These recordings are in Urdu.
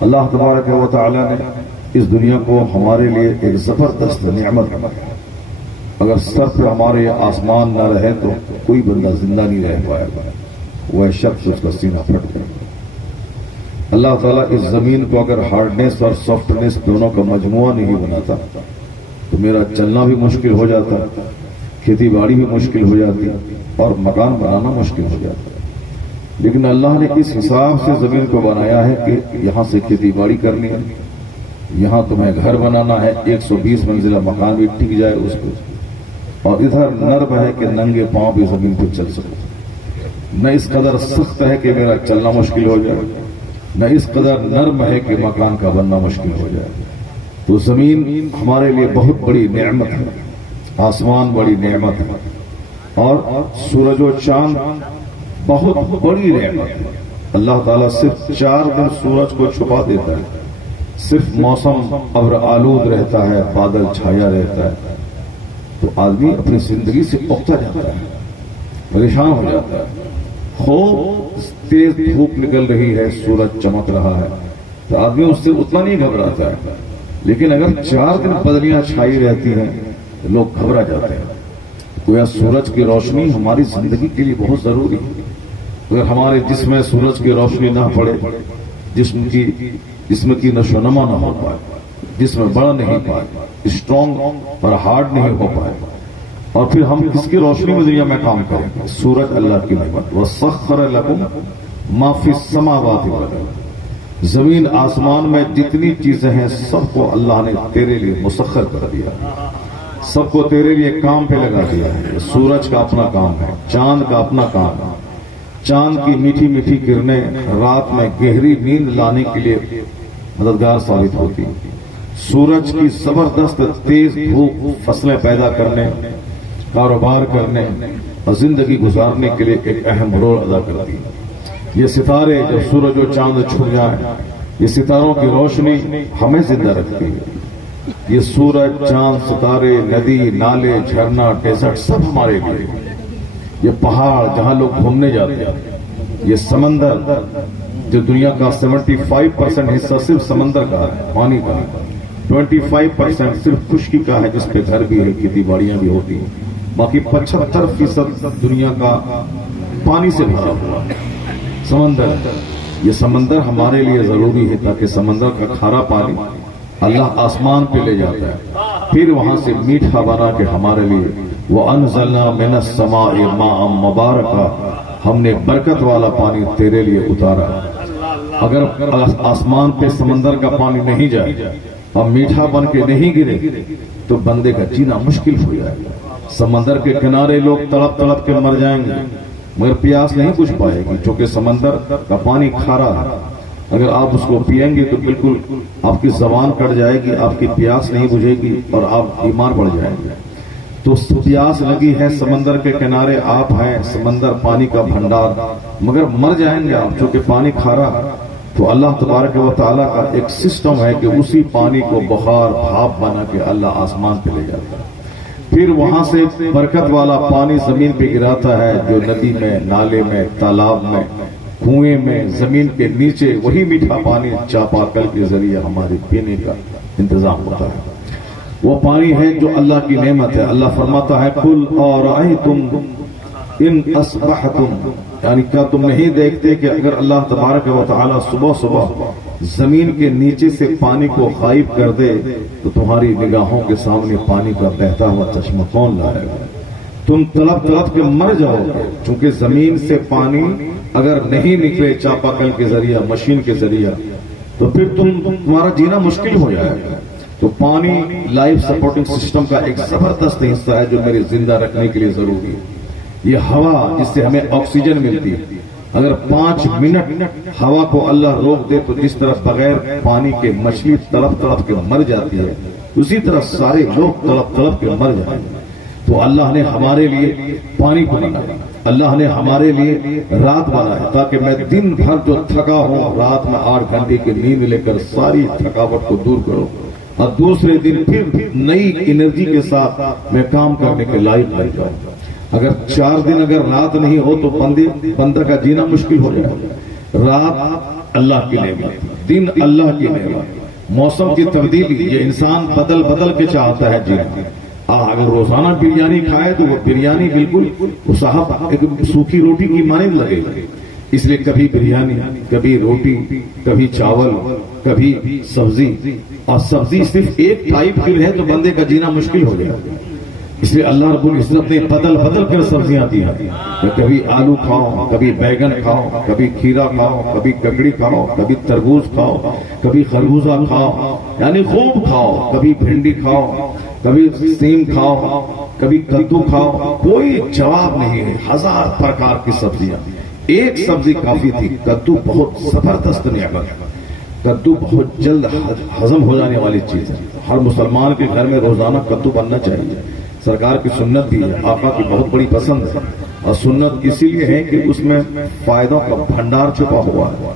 اللہ تبارک و تعالی نے اس دنیا کو ہمارے لیے ایک زبردست نعمت بنایا. اگر سر پہ ہمارے آسمان نہ رہے تو کوئی بندہ زندہ نہیں رہ پائے گا. وہ شخص اس کا سینہ پھٹ جائے گا. اللہ تعالیٰ اس زمین کو اگر ہارڈنیس اور سافٹنیس دونوں کا مجموعہ نہیں بناتا تو میرا چلنا بھی مشکل ہو جاتا, کھیتی باڑی بھی مشکل ہو جاتی اور مکان بنانا مشکل ہو جاتا. لیکن اللہ نے اس حساب سے زمین کو بنایا ہے کہ یہاں سے کھیتی باڑی کرنی ہے, یہاں تمہیں گھر بنانا ہے, 120 منزلہ مکان بھی ٹک جائے اس کو, اور ادھر نرم ہے کہ ننگے پاؤں بھی زمین پہ چل سکے. نہ اس قدر سخت ہے کہ میرا چلنا مشکل ہو جائے, نہ اس قدر نرم ہے کہ مکان کا بننا مشکل ہو جائے. تو زمین ہمارے لیے بہت بڑی نعمت ہے, آسمان بڑی نعمت ہے, اور سورج و چاند بہت بڑی نعمت ہے. اللہ تعالیٰ صرف 4 دن سورج کو چھپا دیتا ہے, صرف موسم ابر آلود رہتا ہے, بادل چھایا رہتا ہے, تو آدمی اپنی زندگی سے اکتا جاتا ہے, پریشان ہو جاتا ہے. خوب تیز دھوپ نکل رہی ہے, سورج چمک رہا ہے, تو آدمی اس سے اتنا نہیں گھبراتا ہے. لیکن اگر 4 دن بدلیاں چھائی رہتی ہیں تو لوگ گھبرا جاتے ہیں. گویا سورج کی روشنی ہماری زندگی کے لیے بہت ضروری ہے. اگر ہمارے جسم میں سورج کی روشنی نہ پڑے, جسم کی نشو و نما نہ ہو پائے, جسم بڑھ نہیں پائے, اسٹرانگ اور ہارڈ نہیں ہو پائے, اور پھر ہم کس کی روشنی میں دنیا میں کام کریں؟ سورج اللہ کی نعمت. وَسَخَّرَ لَكُم مَا فِي السَّمَاوَاتِ وَالْأَرْضِ. زمین آسمان میں جتنی چیزیں ہیں سب کو اللہ نے تیرے لیے مسخر کر دیا, سب کو تیرے لیے کام پہ لگا دیا ہے. سورج کا اپنا کام ہے, چاند کا اپنا کام ہے. چاند کی میٹھی میٹھی کرنیں رات میں گہری نیند لانے کے لیے مددگار ثابت ہوتی. سورج کی زبردست تیز دھوپ فصلیں پیدا کرنے, کاروبار کرنے اور زندگی گزارنے کے لیے ایک اہم رول ادا کرتی ہے. یہ ستارے جب سورج و چاند چھٹ جائیں, یہ ستاروں کی روشنی ہمیں زندہ رکھتی ہے. یہ سورج, چاند, ستارے, ندی, نالے, جھرنا, ڈیزرٹ سب ہمارے لیے. یہ پہاڑ جہاں لوگ گھومنے جاتے ہیں, یہ سمندر جو دنیا کا 75% حصہ صرف سمندر کا ہے, پانی کا ہے, 25% صرف خشکی کا ہے جس پہ گھر بھی ہے, کھیتی باڑیاں بھی ہوتی ہیں. باقی 75% دنیا کا پانی سے بھرا ہوا سمندر. یہ سمندر ہمارے لیے ضروری ہے تاکہ سمندر کا کھارا پانی اللہ آسمان پہ لے جاتا ہے, پھر وہاں سے میٹھا بنا کے ہمارے لیے وَأَنزَلْنَا مِنَ السَّمَاءِ مَاءً مُبَارَكًا, ہم نے برکت والا پانی تیرے لیے اتارا. اگر آسمان پہ سمندر کا پانی نہیں جائے اور میٹھا بن کے نہیں گرے تو بندے کا جینا مشکل ہو جائے گا. سمندر کے کنارے لوگ تڑپ تڑپ کے مر جائیں گے مگر پیاس نہیں بجھ پائے گی, چونکہ سمندر کا پانی کھارا ہے. اگر آپ اس کو پیئیں گے تو بالکل آپ کی زبان کٹ جائے گی, آپ کی پیاس نہیں بجھے گی اور آپ بیمار پڑ جائیں گے. تو پیاس لگی ہے, سمندر کے کنارے آپ ہیں, سمندر پانی کا بھنڈار, مگر مر جائیں گے آپ چونکہ پانی کھارا. تو اللہ تبارک و تعالیٰ کا ایک سسٹم ہے کہ اسی پانی کو بخار بھاپ بنا کے اللہ آسمان پہ لے جاتا ہے, پھر وہاں سے برکت والا پانی زمین پہ گراتا ہے, جو ندی میں, نالے میں, تالاب میں, کنویں میں, زمین کے نیچے وہی میٹھا پانی چاپاکل کے ذریعے ہمارے پینے کا انتظام ہوتا ہے. وہ پانی ہے جو اللہ کی نعمت ہے. اللہ فرماتا ہے قُلْ أَرَأَيْتُمْ إِنْ أَصْبَحْتُمْ, یعنی کیا تم نہیں دیکھتے کہ اگر اللہ تبارک و تعالی صبح صبح زمین کے نیچے سے پانی کو غائب کر دے تو تمہاری نگاہوں کے سامنے پانی کا بہتا ہوا چشمہ کون لائے گا؟ تم تڑپ تڑپ کے مر جاؤ گے, چونکہ زمین سے پانی اگر نہیں نکلے چاپاکل کے ذریعہ, مشین کے ذریعہ, تو پھر تمہارا جینا مشکل ہو جائے گا. تو پانی لائف سپورٹنگ سسٹم کا ایک زبردست حصہ ہے جو میرے زندہ رکھنے کے لیے ضروری ہے. یہ ہوا جس سے ہمیں آکسیجن ملتی ہے, اگر 5 منٹ ہوا کو اللہ روک دے تو جس طرح بغیر پانی کے مچھلی تڑپ تڑپ کے مر جاتی ہے, اسی طرح سارے لوگ تڑپ تڑپ کے مر جائیں گے. تو اللہ نے ہمارے لیے پانی کو بنایا, اللہ نے ہمارے لیے رات بنایا تاکہ میں دن بھر جو تھکا ہوں رات میں 8 گھنٹے کی نیند لے کر ساری تھکاوٹ کو دور کروں اور دوسرے دن پھر نئی انرجی کے ساتھ میں کام کرنے کے لائق بن جاؤں. اگر 4 دن اگر رات نہیں ہو تو بندہ کا جینا مشکل ہو جائے. رات اللہ کی نعمت، دن اللہ کی نعمت، موسم کی تبدیلی یہ انسان بدل بدل کے چاہتا ہے جینا۔ اگر روزانہ بریانی کھائے تو وہ بریانی بالکل صاحب ایک سوکھی روٹی کی مانند لگے گی، اس لیے کبھی بریانی، کبھی روٹی، کبھی چاول، کبھی سبزی، اور سبزی صرف ایک ٹائپ کی ہے تو بندے کا جینا مشکل ہو جائے گا۔ اس لیے اللہ رب العزت نے بدل بدل کر سبزیاں دی ہیں، کبھی آلو کھاؤ، کبھی بیگن کھاؤ، کبھی کھیرا کھاؤ، کبھی ککڑی کھاؤ، کبھی تربوز کھاؤ، کبھی خربوزہ کھاؤ، یعنی خوب کھاؤ، کبھی بھنڈی کھاؤ، کبھی سیم کھاؤ، کبھی کدو کھاؤ، کوئی جواب نہیں ہے، ہزار پرکار کی سبزیاں۔ ایک سبزی کافی تھی، کدو بہت زبردست نعمت ہے، کدو بہت جلد ہضم ہو جانے والی چیز ہے، ہر مسلمان کے گھر میں روزانہ کدو بننا چاہیے، سرکار کی سنت بھی ہے، آقا کی بہت بڑی پسند ہے، اور سنت اسی لیے ہے کہ اس میں فائدوں کا بھنڈار چھپا ہوا ہے۔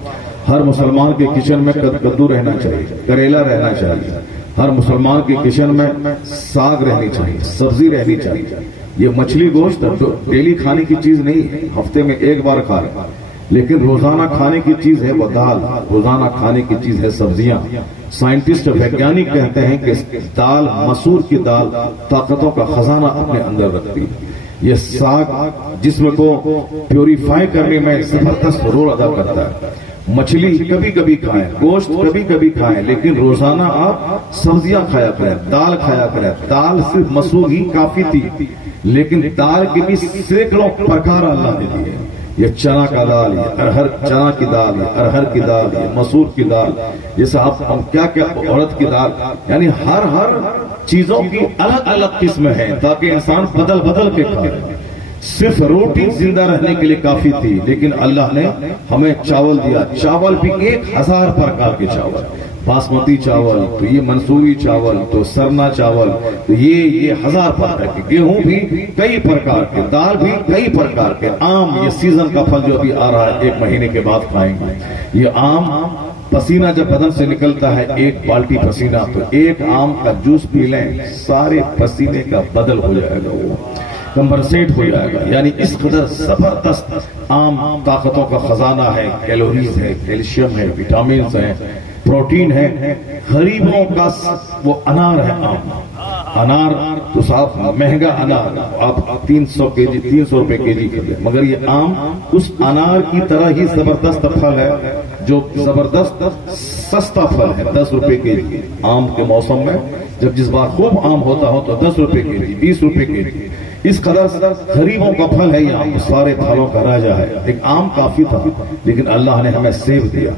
ہر مسلمان کے کچن میں کدو رہنا چاہیے، کریلا رہنا چاہیے، ہر مسلمان کے کچن میں ساگ رہنی چاہیے، سبزی رہنی چاہیے۔ یہ مچھلی گوشت ڈیلی کھانے کی چیز نہیں ہے، ہفتے میں ایک بار کھائے، لیکن روزانہ کھانے کی چیز ہے وہ دال، روزانہ کھانے کی چیز ہے سبزیاں۔ سائنٹسٹ ویگیانک کہتے ہیں کہ دال، مسور کی دال طاقتوں کا خزانہ اپنے اندر رکھتی ہے۔ یہ ساگ جسم کو پیوریفائی کرنے میں زبردست رول ادا کرتا ہے۔ مچھلی کبھی کبھی کھائیں، گوشت کبھی کبھی کھائیں، لیکن روزانہ آپ سبزیاں کھایا کریں، دال کھایا کریں۔ دال صرف مسور ہی کافی تھی، لیکن دال کے بھی سینکڑوں پرکار اللہ نے دیے۔ یہ چنا کا دال، یہ ارہر چنا کی دال، یہ ارہر کی دال، یہ مسور کی دال، یہ صاحب ہم کیا کیا عورت کی دال، یعنی ہر چیزوں کی الگ الگ قسم ہے تاکہ انسان بدل بدل کے کھائے۔ صرف روٹی زندہ رہنے کے لیے کافی تھی، لیکن اللہ نے ہمیں چاول دیا، چاول بھی 1000 پرکار کے چاول، باسمتی چاول، تو یہ منصوری چاول، تو سرنا چاول، تو یہ 1000 پرکار کے، گیہوں بھی کئی پرکار کے، دال بھی کئی پرکار کے، آم یہ سیزن کا پھل جو ابھی آ رہا ہے 1 مہینے کے بعد کھائیں گے، یہ آم پسینہ جب بدن سے نکلتا ہے 1 بالٹی پسینہ، تو 1 آم کا جوس پی لیں، سارے پسینے کا بدل ہو جائے گا، وہ کمپنسیٹ ہو جائے گا۔ یعنی اس قدر زبردست آم طاقتوں کا خزانہ ہے، کیلوریز ہے، کیلشیم ہے، وٹامنز ہیں، پروٹین ہے۔ غریبوں کا وہ انار ہے، انار تو صاحب مہنگا انار، آپ 300 روپے کے جی کر لیں، مگر یہ آم اس انار کی طرح ہی زبردست پھل ہے، جو زبردست سستا پھل ہے، 10 روپے کے جی۔ آم کے موسم میں جب جس بار خوب آم ہوتا ہو تو 10 روپے کے جی، 20 روپے کے جی، اس قدر غریبوں کا پھل ہے یہ آم، سارے پھلوں کا راجا ہے۔ ایک آم کافی تھا، لیکن اللہ نے ہمیں سیب دیا،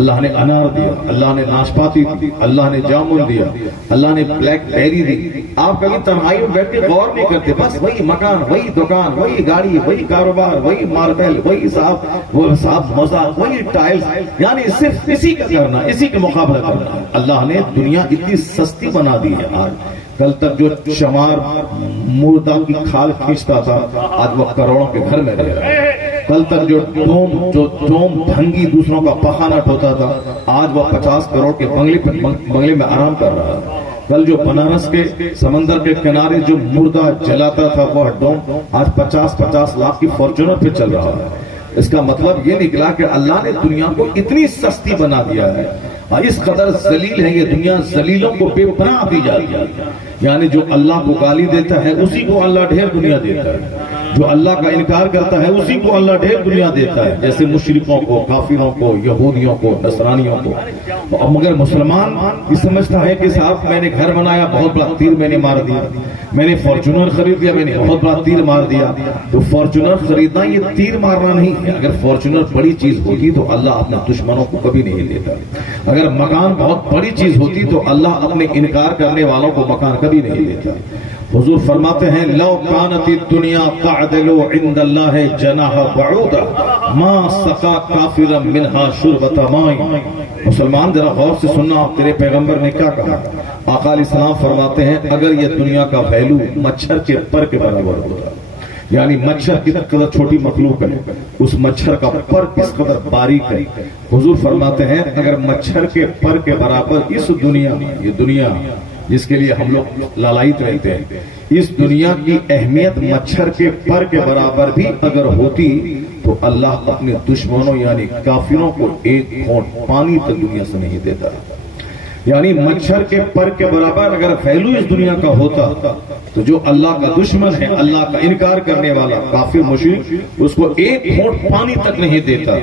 اللہ نے انار دیا، اللہ نے ناشپاتی دی، اللہ نے جامن دیا، اللہ نے بلیک بیری دی۔ آپ کبھی تنہائی میں بیٹھ کے غور نہیں کرتے، بس وہی مکان، وہی دکان، وہی گاڑی، وہی کاروبار، وہی ماربل، وہی صاحب مزہ، وہی ٹائلز، یعنی صرف اسی کا کرنا، اسی کے مقابلہ کرنا۔ اللہ نے دنیا اتنی سستی بنا دی ہے آج۔ کل تک جو شمار مردہ کی کھال کھینچتا تھا، آج وہ کروڑوں کے گھر میں رہ رہا ہے۔ کل تک جو ڈوم بھنگی دوسروں کا پخانا ڈھوتا تھا، آج وہ 50 کروڑ کے بنگلے میں آرام کر رہا ہے۔ کل جو بنارس کے سمندر کے کنارے جو مردہ جلاتا تھا وہ ڈوم آج 50 لاکھ کی فارچونر پہ چل رہا ہے۔ اس کا مطلب یہ نکلا کہ اللہ نے دنیا کو اتنی سستی بنا دیا ہے، اس قدر ذلیل ہے یہ دنیا، ذلیلوں کو بے پناہ دی جاتی ہے۔ یعنی جو اللہ کو گالی دیتا ہے اسی کو اللہ ڈھیر دنیا دیتا ہے، جو اللہ کا انکار کرتا ہے اسی کو اللہ ڈھیر دنیا دیتا ہے، جیسے مشرکوں کو، کافروں کو، یہودیوں کو، نصرانیوں کو۔ مگر مسلمان یہ سمجھتا ہے کہ صاحب میں نے گھر بنایا، بہت بڑا تیر میں نے مار دیا، میں نے فارچونر خرید لیا، میں نے بہت بڑا تیر مار دیا۔ تو فارچونر خریدنا یہ تیر مارنا نہیں ہے، اگر فارچونر بڑی چیز ہوتی تو اللہ اپنے دشمنوں کو کبھی نہیں دیتا، اگر مکان بہت بڑی چیز ہوتی تو اللہ اپنے انکار کرنے والوں کو مکان کبھی نہیں دیتا۔ حضور فرماتے ہیں لو کانت الدنیا تعدل عند اللہ جناح بعوضہ ما سقا کافرا منہا شربۃ ماء۔ مسلمان ذرا غور سے سننا، تیرے پیغمبر نے کیا کہا۔ آقا علیہ السلام فرماتے ہیں اگر یہ دنیا کا ویلو مچھر کے پر کے برابر ہوتا، یعنی مچھر کس قدر چھوٹی مخلوق ہے، اس مچھر کا پر کس قدر باریک ہے، حضور فرماتے ہیں اگر مچھر کے پر کے برابر اس دنیا، یہ دنیا جس کے لیے ہم لوگ لالائت رہتے ہیں، اس دنیا کی اہمیت مچھر کے پر کے برابر بھی اگر ہوتی تو اللہ اپنے دشمنوں یعنی کافروں کو ایک گھونٹ پانی تک دنیا سے نہیں دیتا. یعنی مچھر کے پر کے برابر اگر ویلو اس دنیا کا ہوتا تو جو اللہ کا دشمن ہے، اللہ کا انکار کرنے والا کافر مشرک، اس کو ایک گھونٹ پانی تک نہیں دیتا.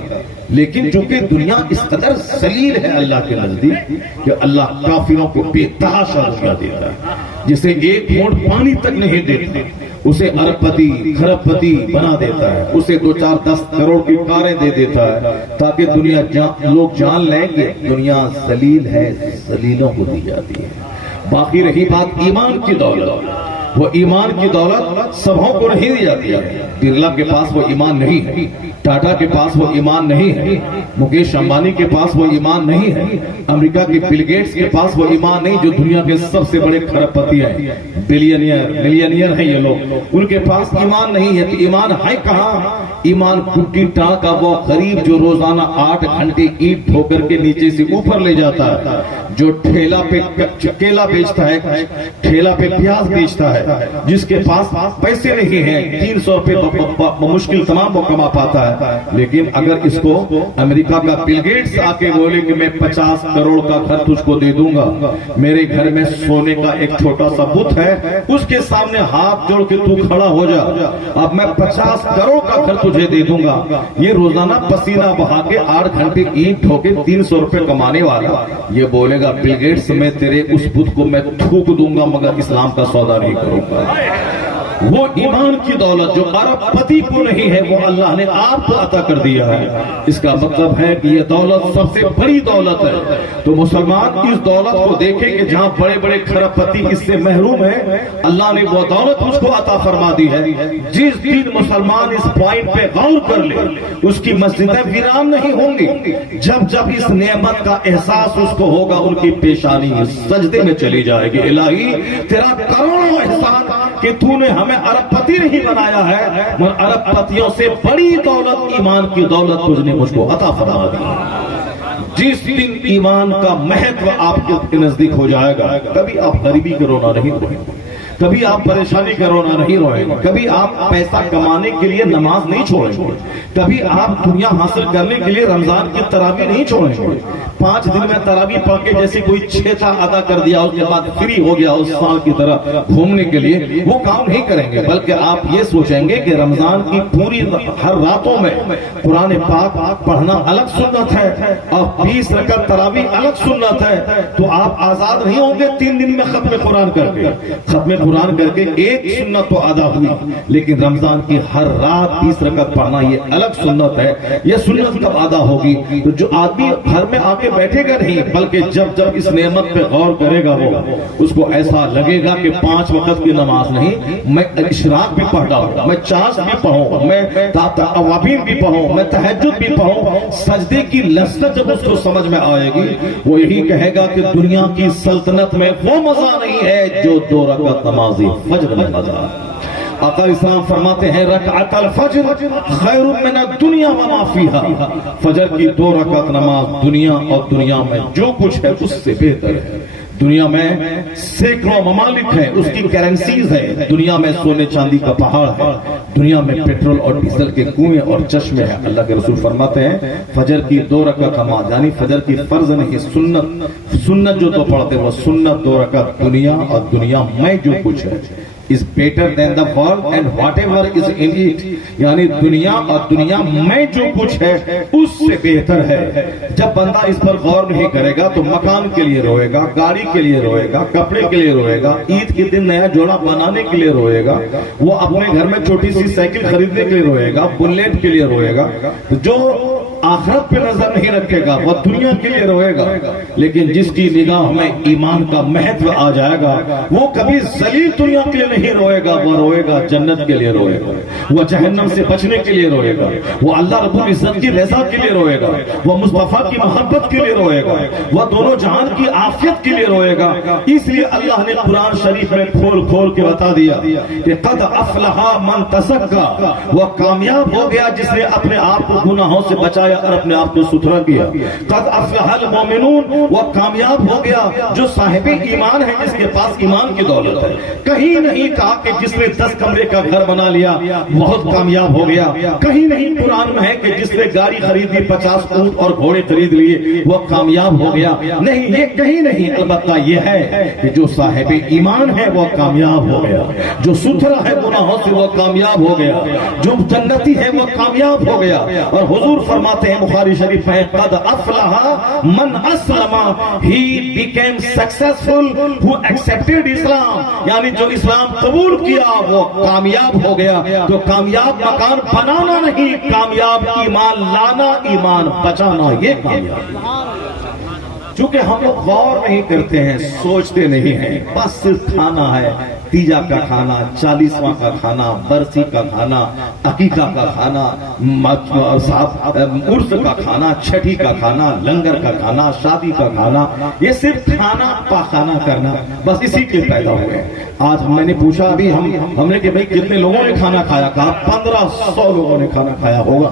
لیکن چونکہ دنیا اس قدر ذلیل ہے اللہ کے نزدیک کہ اللہ کافروں کو بے تحاشا دنیا دیتا ہے. جسے ایک گھونٹ پانی تک نہیں دیتا اسے ارب پتی کھرب پتی بنا دیتا ہے، اسے 2-4-10 کروڑ کی کاریں دے دیتا ہے تاکہ دنیا لوگ جان لیں کہ دنیا ذلیل ہے، ذلیلوں کو دی جاتی ہے. باقی رہی بات ایمان کی دولت، وہ ایمان کی دولت سبھوں کو نہیں دی جاتی ہے. برلا کے پاس وہ ایمان نہیں ہے، ٹاٹا کے پاس وہ ایمان نہیں ہے، مکیش امبانی کے پاس وہ ایمان نہیں ہے، امریکہ کے بل گیٹس کے پاس وہ ایمان نہیں جو دنیا کے سب سے بڑے کھرب پتی ہیں، ملینئر ہیں یہ لوگ، ان کے پاس ایمان نہیں ہے. تو ایمان ہے کہاں؟ ایمان کٹی ٹا کا وہ غریب جو روزانہ 8 گھنٹے اینٹ ڈھو کر کے نیچے سے اوپر لے جاتا ہے، جو ٹھیلا پہ کیلا بیچتا ہے، ٹھیلا پہ پیاز بیچتا ہے، جس کے پاس پیسے نہیں ہیں، 300 روپے مشکل تمام وہ کما پاتا ہے. لیکن اگر اس کو امریکہ کا بل گیٹس آ کے بولے کہ میں 50 کروڑ کا گھر تجھ کو دے دوں گا، میرے گھر میں سونے کا ایک چھوٹا سا بت ہے، اس کے سامنے ہاتھ جوڑ کے تو کھڑا ہو جا، اب میں 50 کروڑ کا گھر تجھے دے دوں گا. یہ روزانہ پسینہ بہا کے 8 گھنٹے اینٹ ڈھو کے 300 روپے کمانے والا یہ بولے گا بل گیٹس میں تیرے اس بت کو میں تھوک دوں گا مگر اسلام کا سودا نہیں کروں گا. وہ ایمان کی دولت جو ارب پتی کو نہیں ہے وہ اللہ نے آپ کو عطا کر دیا ہے. اس کا مطلب ہے کہ یہ دولت سب سے بڑی دولت ہے. تو مسلمان اس دولت کو دیکھے کہ جہاں بڑے بڑے کھرب پتی اس سے محروم ہے، اللہ نے وہ دولت اس کو عطا فرما دی ہے. جس دن مسلمان اس پوائنٹ پہ غور کر لے اس کی مسجدیں ویران نہیں ہوں گی. جب جب اس نعمت کا احساس اس کو ہوگا ان کی پیشانی سجدے میں چلی جائے گی. الہی تیرا کروڑوں احسان کہ تو نے ہمیں ارب پتی نہیں بنایا ہے، مگر ارب پتیوں سے بڑی دولت ایمان کی دولت تجھ نے مجھ کو عطا فرما دی. جس دن ایمان کا مہتو آپ کے نزدیک ہو جائے گا کبھی آپ غریبی کا رونا نہیں روئیں گے، کبھی آپ پریشانی کا رونا نہیں روئیں گے، کبھی آپ پیسہ کمانے کے لیے نماز نہیں چھوڑیں گے، کبھی آپ دنیا حاصل کرنے کے لیے رمضان کی تراویح نہیں چھوڑیں گے. 5 دن میں تراویح پڑھ کے جیسے کوئی 6 تھا ادا کر دیا اس کے بعد فری ہو گیا اس سال کی طرح گھومنے کے لیے، وہ کام نہیں کریں گے. بلکہ آپ یہ سوچیں گے کہ رمضان کی پوری ہر راتوں میں قرآن پاک پڑھنا الگ سنت ہے اور 20 رکعت تراویح الگ سنت ہے. تو آپ آزاد نہیں ہوں گے 3 دن میں ختم قرآن کر کے. ختم قرآن کر کے ایک سنت تو ادا ہوئی، لیکن رمضان کی ہر رات 20 رکعت پڑھنا یہ الگ سنت ہے. یہ سنت کب ادا ہوگی؟ تو جو آدمی گھر میں آ کے بیٹھے گا نہیں بلکہ جب جب اس نعمت پہ غور کرے گا وہ اس کو ایسا لگے گا کہ 5 وقت کی نماز نہیں، میں اشراق بھی پڑھتا ہوں، میں چاش بھی پڑھوں، میں اوابین بھی پڑھوں، میں تہجد بھی پڑھوں. سجدے کی لذت جب اس کو سمجھ میں آئے گی وہ یہی کہے گا کہ دنیا کی سلطنت میں وہ مزہ نہیں ہے جو 2 رکعت نمازی فجر میں مزہ. آقا اسلام فرماتے ہیں رکعت الفجر خیر من الدنیا وما فیہا، فجر کی 2 رکعت نماز دنیا اور دنیا میں جو کچھ ہے اس سے بہتر ہے. دنیا میں سینکڑوں ممالک ہیں، اس کی کرنسیز ہے، دنیا میں سونے چاندی کا پہاڑ ہے، دنیا میں پیٹرول اور ڈیزل کے کنویں اور چشمے ہیں. اللہ کے رسول فرماتے ہیں فجر کی 2 رکعت نماز یعنی فجر کی فرض نہیں سنت جو تو پڑھتے وہ سنت 2 رکعت دنیا اور دنیا میں جو کچھ ہے is better than the world and whatever is in it، یعنی دنیا اور دنیا میں جو کچھ ہے اس سے بہتر ہے. جب بندہ اس پر غور نہیں کرے گا تو مکان کے لیے روئے گا، گاڑی کے لیے روئے گا، کپڑے کے لیے روئے گا، عید کے دن نیا جوڑا بنانے کے لیے روئے گا، وہ اپنے گھر میں چھوٹی سی سائیکل خریدنے کے لیے روئے گا، بلیٹ کے لیے روئے گا. جو آخرت پہ نظر نہیں رکھے گا وہ دنیا کے لیے روئے گا. لیکن جس کی نگاہ میں ایمان کا مہتو آ جائے گا وہ کبھی ذلیل دنیا کے لیے نہیں روئے گا، وہ روئے گا جنت کے لیے روئے گا، وہ جہنم سے بچنے کے لیے روئے گا، وہ اللہ رب العزت کی رضا کے لیے روئے گا، وہ مصطفیٰ کی محبت کے لیے روئے گا، وہ دونوں جہان کی عافیت کے لیے روئے گا. اس لیے اللہ نے قرآن شریف میں کھول کھول کے بتا دیا کہ قد افلح من تزکا، وہ کامیاب ہو گیا جس نے اپنے آپ کو گناہوں سے بچایا اور اپنے آپ کو ستھرا کیا. قد افلح المؤمنون، وہ کامیاب ہو گیا جو صاحب ایمان ہے جس کے پاس ایمان کی دولت ہے. کہیں نہیں نہیں کہا کہ جس نے 10 کمرے کا گھر بنا لیا بہت کامیاب ہو گیا. کہیں نہیں قرآن میں ہے کہ جس نے گاڑی خرید لی 50 اونٹ اور گھوڑے خرید لیے وہ کامیاب ہو گیا. نہیں، یہ کہیں نہیں. البتہ یہ ہے کہ جو صاحب ایمان ہے وہ کامیاب ہو گیا، جو ستھرا ہے گناہوں سے وہ کامیاب ہو گیا، جو جنتی ہے وہ کامیاب ہو گیا. اور حضور فرماتے ہیں بخاری شریف میں قد افلح من Aslam, he became successful who accepted Islam. یعنی جو اسلام قبول کیا وہ کامیاب ہو گیا. تو کامیاب مکان بنانا نہیں، کامیاب ایمان لانا، ایمان بچانا، یہ کامیاب. چونکہ ہم لوگ غور نہیں کرتے ہیں، سوچتے نہیں ہیں، بس صرف کھانا ہے. تیجا کا کھانا، 40واں کا کھانا، برسی کا کھانا، عقیقہ کا کھانا، عرس کا کھانا، چھٹی کا کھانا، لنگر کا کھانا، شادی کا کھانا، یہ صرف کھانا پاخانہ کرنا، بس اسی کے پیدا ہوئے. آج میں نے پوچھا ابھی ہم نے کہ بھئی کتنے لوگوں نے کھانا کھایا؟ کہا 1500 لوگوں نے کھانا کھایا ہوگا.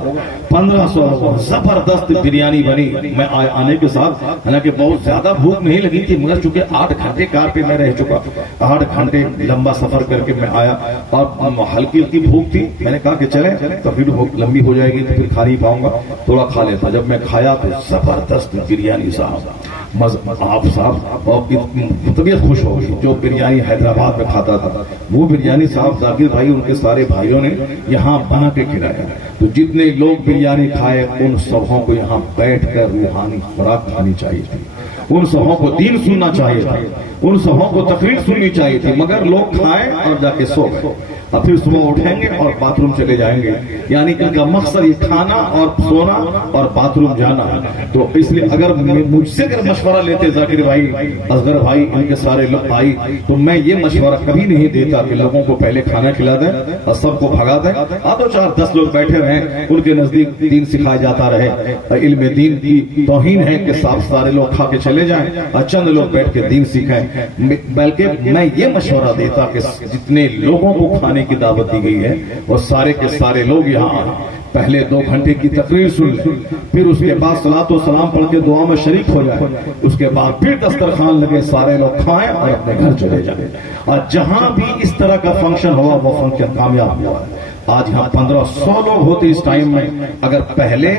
1500 لوگوں. زبردست بریانی بنی. میں آنے کے ساتھ حالانکہ بہت زیادہ بھوک نہیں لگی تھی، مگر چونکہ 8 گھنٹے کار پہ میں رہ چکا، 8 گھنٹے لمبا سفر کر کے میں آیا اور ہلکی ہلکی بھوک تھی. میں نے کہا کہ چلیں تو پھر بھوک لمبی ہو جائے گی تو پھر کھا نہیں پاؤں گا، تھوڑا کھا لیتا. جب میں کھایا تو زبردست بریانی صاحب، آپ صاحب، اور طبیعت خوش ہو گئی. جو بریانی حیدرآباد میں کھاتا تھا وہ بریانی صاحب ذاکر بھائی ان کے سارے بھائیوں نے یہاں بنا کے کھلایا. تو جتنے لوگ بریانی کھائے ان سبوں کو یہاں بیٹھ کر روحانی خوراک کھانی چاہیے تھی، ان سبوں کو دین سننا چاہیے تھا، ان سبوں کو تقریر سننی چاہیے تھی. مگر لوگ کھائیں اور جا کے سو گئے، اور پھر صبح اٹھیں گے اور باتھ روم چلے جائیں گے. یعنی ان کا مقصد یہ کھانا اور سونا اور باتھ روم جانا. تو اس لیے اگر مجھ سے اگر مشورہ لیتے ذاکر بھائی، اصغر بھائی، ان کے سارے لوگ بھائی، تو میں یہ مشورہ کبھی نہیں دیتا کہ لوگوں کو پہلے کھانا کھلا دیں اور سب کو بھگا دیں. 2 4 10 لوگ بیٹھے رہیں، ان کے نزدیک دین سکھایا جاتا رہے. علم دین کی توہین ہے کہ سارے لوگ کھا کے چلے جائیں اور چند لوگ بیٹھ کے دین سیکھیں. بلکہ میں یہ مشورہ دیتا کہ جتنے لوگوں کو کھانے کی دعوت دی گئی ہے وہ سارے کے سارے لوگ یہاں آئیں، پہلے 2 گھنٹے کی تقریر سن لیں، پھر اس کے بعد صلاۃ و سلام پڑھ کے دعا میں شریک ہو جائیں، اس کے بعد پھر دسترخوان لگے، سارے لوگ کھائیں اور اپنے گھر چلے جائیں. اور جہاں بھی اس طرح کا فنکشن ہوا وہ فنکشن کامیاب ہوا. آج یہاں 1500 لوگ ہوتے اس ٹائم میں. اگر پہلے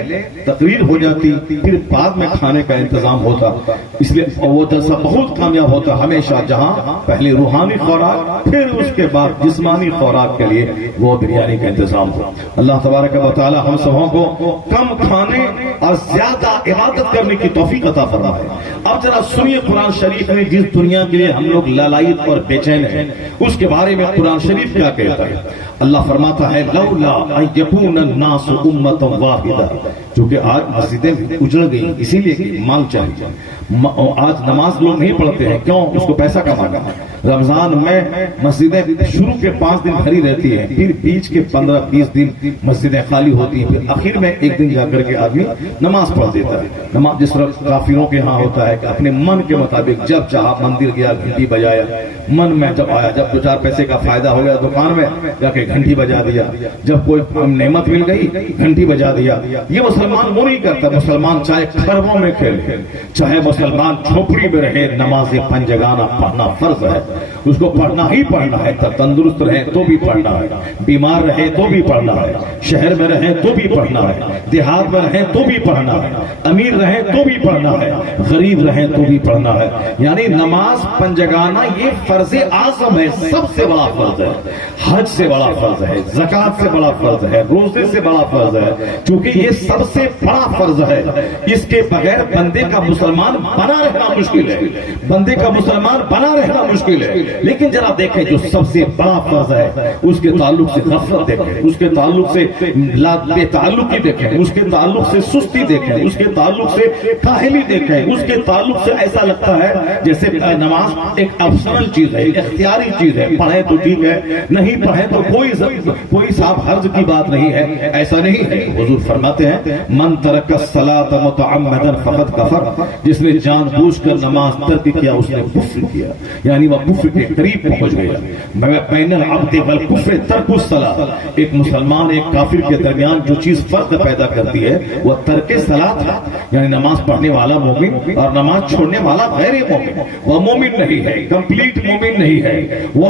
تقریر ہو جاتی پھر بعد میں کھانے کا انتظام ہوتا، اس لیے وہ جلسہ بہت کامیاب ہوتا. ہمیشہ جہاں پہلے روحانی خوراک پھر اس کے بعد جسمانی خوراک کے لیے وہ بریانی کا انتظام ہو. اللہ تبارک و تعالی ہم سبوں کو کم کھانے اور زیادہ عبادت کرنے کی توفیق عطا فرمائے. اب ذرا سنیے قرآن شریف میں جس دنیا کے لیے ہم لوگ لالائق اور بے چین ہیں اس کے بارے میں قرآن شریف کیا کہتا ہے. اللہ فرماتا ہے لولا ان یکون الناس امۃ واحدہ. چونکہ آج مسجدیں اجڑ گئی اسی لیے کہ مال چاہیے. آج نماز لوگ نہیں پڑھتے ہیں، کیوں؟ اس کو پیسہ کمانا ہے. رمضان میں مسجدیں شروع کے 5 دن بھری رہتی ہیں، پھر بیچ کے 15-20 دن مسجدیں خالی ہوتی ہیں، پھر آخر میں ایک دن جا کر کے آدمی نماز پڑھ دیتا ہے. نماز جس طرح کافروں کے ہاں ہوتا ہے کہ اپنے من کے مطابق جب چاہا مندر گیا گھنٹی بجایا، من میں جب آیا، جب 2-4 پیسے کا فائدہ ہو گیا دکان میں جا کے گھنٹی بجا دیا، جب کوئی نعمت مل گئی گھنٹی بجا دیا. یہ مسلمان وہ نہیں کرتا. مسلمان چاہے خربوں میں کھیلے، چاہے مسلمان جھوپڑی میں رہے، نماز پنجگانہ پڑھنا فرض ہے، اس کو پڑھنا ہی پڑھنا ہے. تندرست رہے تو بھی پڑھنا ہے، بیمار رہے تو بھی پڑھنا ہے، شہر میں رہے تو بھی پڑھنا ہے، دیہات میں رہے تو بھی پڑھنا ہے، امیر رہے تو بھی پڑھنا ہے، غریب رہے تو بھی پڑھنا ہے. یعنی نماز پنجگانہ یہ فرض اعظم ہے، سب سے بڑا فرض ہے. حج سے بڑا فرض ہے، زکوٰۃ سے بڑا فرض ہے، روزے سے بڑا فرض ہے، کیونکہ یہ سب سے بڑا فرض ہے. اس کے بغیر بندے کا مسلمان بنا رہنا مشکل ہے، بندے کا مسلمان بنا رہنا مشکل ہے. لیکن ذرا دیکھیں جو سب سے بڑا فرض ہے اس کے تعلق سے غفلت دیکھیں، اس کے تعلق سے بے تعلقی دیکھیں، اس کے تعلق سے سستی دیکھیں، اس کے تعلق سے کاہلی دیکھیں، اس کے تعلق سے ایسا لگتا ہے جیسے نماز ایک آپشنل چیز ہے، ایک اختیاری چیز ہے، پڑھیں تو ٹھیک ہے، نہیں پڑھیں تو کوئی صاحب حرج کی بات نہیں ہے. ایسا نہیں ہے. حضور فرماتے ہیں من ترک الصلاۃ متعمدا فقد کفر. جس نے جان بوجھ کر نماز ترک کیا اس نے کفر کیا. یعنی وہ کفر کے قریب پہنچ گیا۔ بین العبد والکفر ترک الصلاۃ، ایک مسلمان ایک کافر کے درمیان جو چیز فرق پیدا کرتی ہے وہ ترک صلاۃ ہے، یعنی نماز پڑھنے والا مومن اور نماز چھوڑنے والا غیر مومن، وہ مومن نہیں ہے، کمپلیٹ مومن نہیں ہے، وہ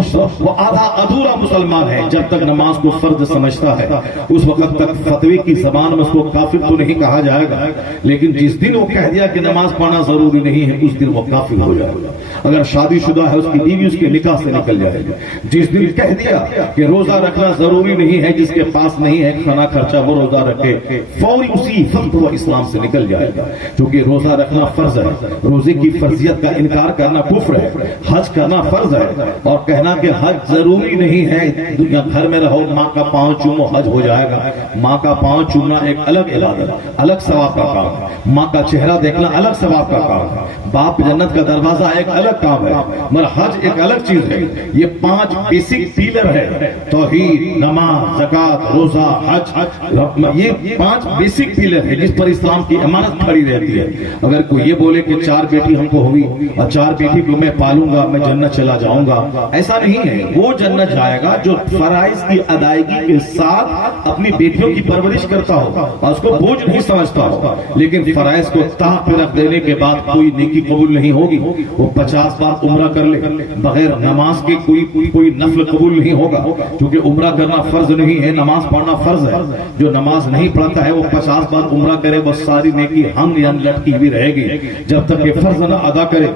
آدھا ادھورا مسلمان ہے۔ جب تک نماز کو فرض سمجھتا ہے اس وقت تک فتوی کی زبان میں اس کو کافر تو نہیں کہا جائے گا، لیکن جس دن وہ کہہ دیا کہ نماز پڑھنا ضروری نہیں ہے اس دن وہ کافر ہو جائے گا۔ اگر شادی شدہ ہے اس کی بیوی اس کے نکاح سے نکل جائے گی۔ جس دن کہہ دیا کہ روزہ رکھنا ضروری نہیں ہے، جس کے پاس نہیں ہے کھانا خرچہ وہ روزہ رکھے، فوری اسی وقت وہ اسلام سے نکل جائے گا، کیونکہ روزہ رکھنا فرض ہے۔ روزے کی فرضیت کا انکار کرنا کفر ہے، حج کرنا فرض ہے، اور کہنا کہ حج ضروری نہیں ہے، دنیا گھر میں رہو ماں کا پاؤں چومو حج ہو جائے گا۔ ماں کا پاؤں چومنا ایک الگ عبادت، الگ ثواب کا کام، ماں کا چہرہ دیکھنا الگ ثواب کا کام، باپ جنت کا دروازہ ایک الگ کام ہے، مگر حج ایک الگ چیز ہے۔ یہ 5 بیسک پیلر ہے، توحید، نماز، زکات، روزہ، حج، یہ 5 بیسک پیلر ہے جس پر اسلام کی امانت کھڑی رہتی ہے۔ اگر کوئی یہ بولے کہ 4 بیٹی ہم کو ہوئی اور 4 بیٹی کو میں پالوں گا میں جنت چلا جاؤں گا، ایسا نہیں ہے۔ وہ جنت جائے گا جو فرائض کی ادائیگی کے ساتھ اپنی بیٹیوں کی پرورش کرتا ہو اور اس کو بوجھ نہیں سمجھتا ہو، لیکن فرائض کو تاہ پہ رکھ دینے کے بعد کوئی نیکی قبول نہیں ہوگی۔ وہ 50 بار عمرہ کر لے بغیر نماز کے کوئی نفل قبول نہیں ہوگا، کیونکہ عمرہ کرنا فرض نہیں ہے، نماز پڑھنا فرض ہے۔ جو نماز نہیں پڑھتا ہے وہ 50 بار عمرہ کرے وہ ساری نیکی ہم یا لٹکی ہوئی رہے گی جب تک کہ فرض نہ ادا کرے۔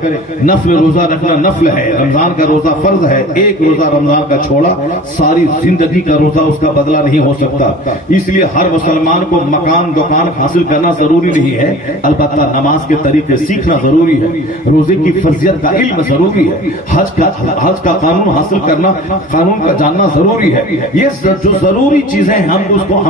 نفل روزہ رکھنا نفل ہے، رمضان کا روزہ فرض ہے، ایک روزہ رمضان کا چھوڑا ساری زندگی کا روزہ اس کا بدلہ نہیں ہو سکتا۔ اس لیے ہر مسلمان کو مکان دکان حاصل کرنا ضروری نہیں ہے، البتہ نماز کے طریقے سیکھنا ضروری ہے، روزے کی فرضیت کا علم ضروری ہے، حج کا قانون حاصل کرنا، قانون کا جاننا ضروری ہے۔ یہ جو ضروری چیزیں ہم نے اس کو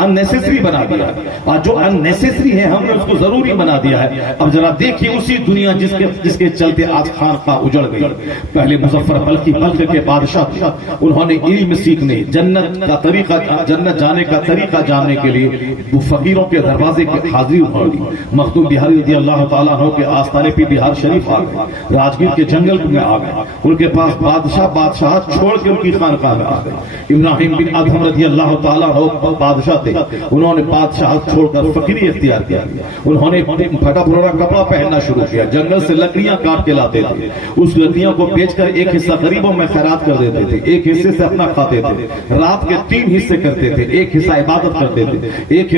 اننیسیسری بنا دیا ہے، اور جو اننیسیسری ہے ہم نے اس کو ضروری بنا دیا ہے۔ اب ذرا دیکھیے اسی دنیا جس کے چلتے آج خانقاہ اجڑ گئی۔ پہلے مظفر بلخی بلخ کے بادشاہ تھے، انہوں نے علم سیکھنے، جنت جانے کا طریقہ جاننے کے لیے وہ فقیروں کے دروازے کی حاضری اٹھائی۔ مخدوم بہاری رضی اللہ تعالیٰ عنہ کے آستانے پہ بہار شریف آ گئے، راجگیر کے جنگل میں آ گئے، ان کے پاس بادشاہت چھوڑ کے ان کی خانقاہ میں آ گئے۔ ابراہیم بن ادہم رضی اللہ تعالیٰ عنہ بادشاہ تھے، انہوں نے بادشاہت چھوڑ کر فقیری اختیار کیا، انہوں نے پھٹا پھروڑا کپڑا پہننا شروع کیا، جنگل سے لکڑیاں کاٹ کے لاتے تھے، اس لکڑیوں کو بیچ کر ایک حصہ غریبوں میں خیرات کر دیتے تھے، ایک حصے سے اپنا کھاتے تھے، رات کے 3 حصے کرتے تھے، ایک حصہ عبادت کرتے تھے، ایک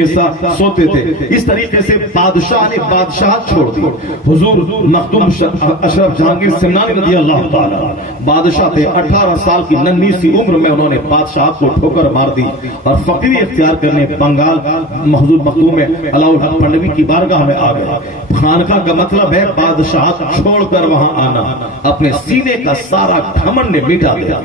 حصہ سوتے تھے۔ اس طریقے سے بادشاہ نے بادشاہت چھوڑ دی۔ حضور مخدوم اشرف جہانگیر سمنانی رضی اللہ تعالیٰ بادشاہ تھے، 18 سال کی ننھی سی عمر میں انہوں نے بادشاہت کو ٹھوکر مار دی اور فقیری اختیار کرنے بنگال حضور مخدوم علاء الحق پنڈوی کی بارگاہ میں آ گئے۔ خانقاہ کا مطلب ہے بادشاہت چھوڑ کر وہاں آنا، اپنے سینے کا سارا گھمنڈ مٹا دیا۔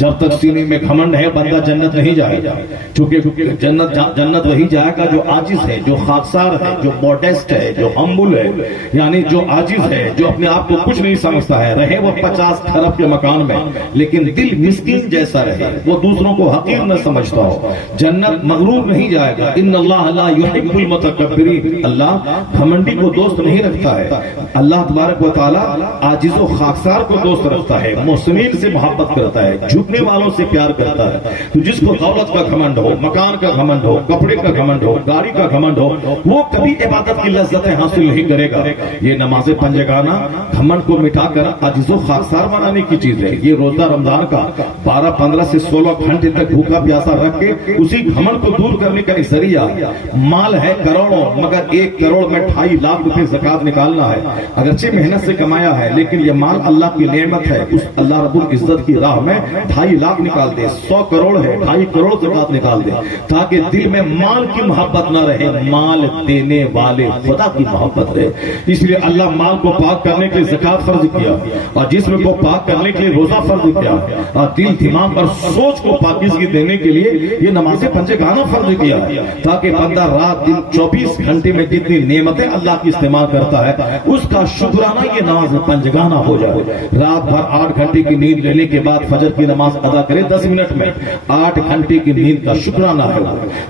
جب تک سینے میں گھمنڈ ہے بندہ جنت نہیں جائے گا، کیونکہ جنت وہی جائے گا جو عاجز ہے، جو خاکسار ہے، جو موڈیسٹ ہے، جو ہمبل ہے، یعنی جو عاجز ہے، جو اپنے آپ کو کچھ نہیں سمجھتا ہے، رہے وہ 50 کھرب کے مکان میں لیکن دل مسکین جیسا رہے، وہ دوسروں کو حقیر نہ سمجھتا ہو، جنت مغرور نہیں جائے گا۔ ان اللہ لا يحب المتکبرین، اللہ گھمنڈی کو دوست نہیں رکھتا ہے، اللہ تبارک و تعالی عاجز و خاکسار کو دوست رکھتا ہے، محسنین سے محبت کرتا ہے، جھکنے والوں سے پیار کرتا ہے۔ تو جس کو دولت کا گھمنڈ ہو، مکان کا گھمنڈ ہو، کپڑے کا گھمنڈ ہو، گاڑی کا گھمنڈ ہو، وہ کبھی عبادت کی لذتیں حاصل نہیں کرے گا۔ یہ نماز پنجگانہ گھمنڈ کو مٹا کر عاجز و خاکسار بنانے کی چیز ہے۔ یہ روزہ رمضان کا 12 15 سے 16 گھنٹے تک بھوکا پیاسا رکھ کے اسی گھمنڈ کو دور کرنے کا ایک ذریعہ۔ مال ہے کروڑوں، مگر 1 کروڑ میں 2.5 لاکھ روپے زکات نکالنا ہے، اگرچہ محنت سے کمایا ہے لیکن یہ مال اللہ کی نعمت ہے، اس اللہ رب العزت کی راہ میں 2.5 لاکھ نکال دے، 100 کروڑ ہے 2.5 کروڑ زکات نکال دے، تاکہ دل میں مال کی محبت نہ رہے، مال دینے والے خدا کی محبت رہے۔ اس لیے اللہ مال کو پاک کرنے کے لیے زکات فرض کیا، اور جسم کو پاک کرنے کے لیے روزہ فرض کیا، اور دل دماغ اور سوچ کو پاکیزگی دینے کے لیے یہ نماز پنجگانہ فرض کیا، تاکہ بندہ رات دن 24 گھنٹے میں جتنی نعمتیں اللہ کی استعمال کرتا ہے اس کا شکرانہ یہ نماز پنجگانہ ہو جائے۔ رات بھر 8 گھنٹے کی نیند لینے کے بعد فجر کی نماز نماز ادا کرے 10 منٹ میں 8 گھنٹے کی نیند کا شکرانہ ہے.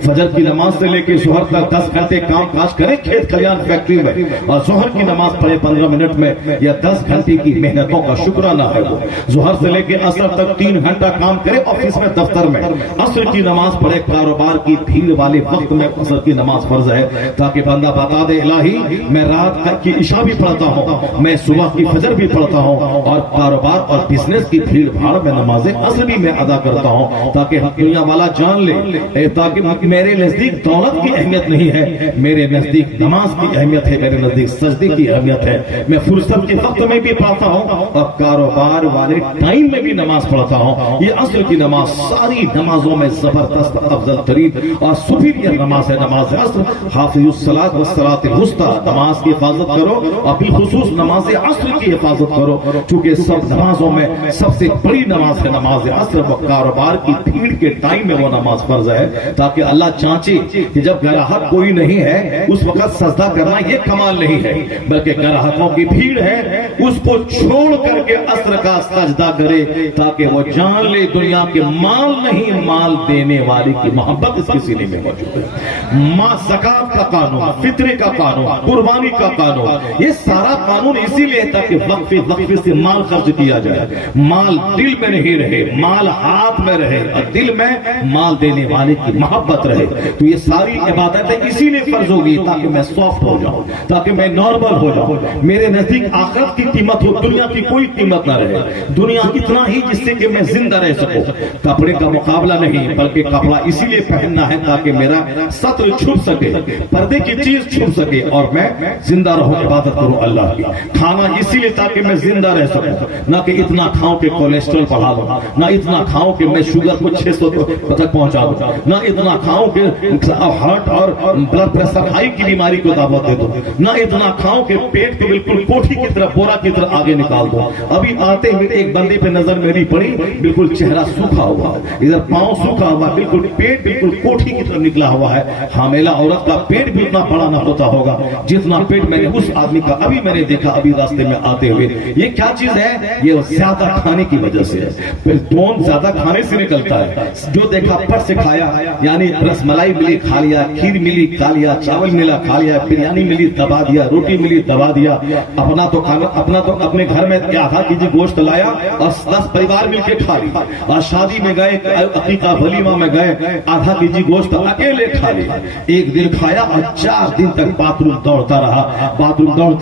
فجر کی نماز سے لے کے ظہر تک 10 گھنٹے کام کاج کرے کھیت کھلیان فیکٹری میں, اور ظہر کی نماز پڑھے 15 منٹ میں, یا 10 گھنٹے کی محنتوں کا شکرانہ ہے. وہ ظہر سے لے کے عصر تک 3 گھنٹہ کام کرے آفس میں دفتر میں, عصر کی نماز پڑھے کاروبار کی بھیڑ والے وقت میں عصر کی نماز فرض ہے, تاکہ بندہ بتا دے الہی میں رات کی عشاء بھی پڑھتا ہوں, میں صبح کی فجر بھی پڑھتا ہوں, اور کاروبار اور بزنس کی بھیڑ بھاڑ میں نماز عصر بھی میں ادا کرتا ہوں, تاکہ دنیا والا جان لے, تاکہ میرے نزدیک دولت کی اہمیت نہیں ہے, میرے نزدیک نماز کی اہمیت ہے, میرے نزدیک سجدے کی اہمیت ہے. میں فرصت کے وقت میں بھی پڑھتا ہوں اور کاروبار والے ٹائم میں بھی نماز پڑھتا ہوں. یہ عصر کی نماز ساری نمازوں میں زبردست افضل ترین اور سپیریئر نماز ہے, نماز عصر. حافظ الصلاۃ والصلاۃ الوسطیٰ, نماز کی حفاظت کرو اور بالخصوص نماز عصر کی حفاظت کرو, چونکہ سب نمازوں میں سب سے بڑی نماز ہے نماز عصر. وہ کاروبار کی بھیڑ کے ٹائم میں وہ نماز فرض ہے, تاکہ اللہ چاہے کہ جب گراہک کوئی نہیں ہے اس وقت سجدہ کرنا یہ کمال نہیں ہے, بلکہ گراہکوں کی بھیڑ ہے اس کو چھوڑ کر کے عصر کا سجدہ کرے, تاکہ وہ جان لے دنیا کے مال نہیں, مال دینے والی کی محبت اس کے سینے میں موجود ہے. زکات کا قانون, فطرے کا قانون, قربانی کا قانون, یہ سارا قانون اسی لیے تاکہ وقفے سے مال خرچ کیا جائے, مال دل میں نہیں رہے, مال ہاتھ میں رہے, اور دل میں مال دینے والے کی محبت رہے. تو یہ ساری عبادتیں اسی لیے فرض ہوگی تاکہ میں سافٹ ہو جاؤں, تاکہ میں نارمل ہو جاؤں. میرے نزدیک آخرت کی قیمت ہو, دنیا کی کوئی قیمت نہ رہے. دنیا اتنا ہی جس سے کہ میں زندہ رہ سکوں. کپڑے کا مقابلہ نہیں, بلکہ کپڑا اسی لیے پہننا ہے تاکہ میرا سطر چھپ سکے, پردے کی چیز چھپ سکے, اور میں زندہ رہوں, عبادت کروں اللہ کی. کھانا اسی لیے تاکہ میں زندہ رہ سکوں, نہ کہ اتنا کھاؤں کہ کولیسٹرول بڑھا لوں, نہ اتنا کھاؤں کہ میں شوگر کو 600 تک پہنچا دوں, نہ اتنا کھاؤں کہ ہارٹ اور بلڈ پریشر ہائی کی بیماری کو دعوت دے دوں, نہ اتنا کھاؤں کہ پیٹ کو بالکل کوٹھی کی طرف, بورا کی طرف آگے نکال دوں. ابھی آتے ہوئے ایک بندے پہ نظر میری پڑی, بالکل چہرہ سوکھا ہوا, ادھر پاؤں سوکھا ہوا, بالکل پیٹ بالکل کوٹھی کی طرف نکلا ہوا ہے. حاملہ عورت کا پیٹ بھی اتنا بڑا نہ ہوتا ہوگا جتنا پیٹ میں نے اس آدمی کا ابھی میں نے دیکھا ابھی راستے میں آتے ہوئے. یہ کیا چیز ہے؟ یہ زیادہ کھانے کی وجہ سے ہے, دون زیادہ کھانے سے نکلتا ہے. جو دیکھا پٹ سے کھایا, یعنی رس ملائی ملی کھا لیا, کھیر ملی کھا لیا, چاول ملا کھا لیا, بریانی ملی دبا دیا, روٹی ملی دبا دیا. اپنا تو اپنے گھر میں آدھا کیجی گوشت لایا اور 10 پریوار مل کے کھا لی, اور شادی میں گئے, عقیقہ ولیمہ میں گئے, آدھا کیجی گوشت اکیلے کھا لیا. ایک دن کھایا اور 4 دن تک باتھ روم دوڑتا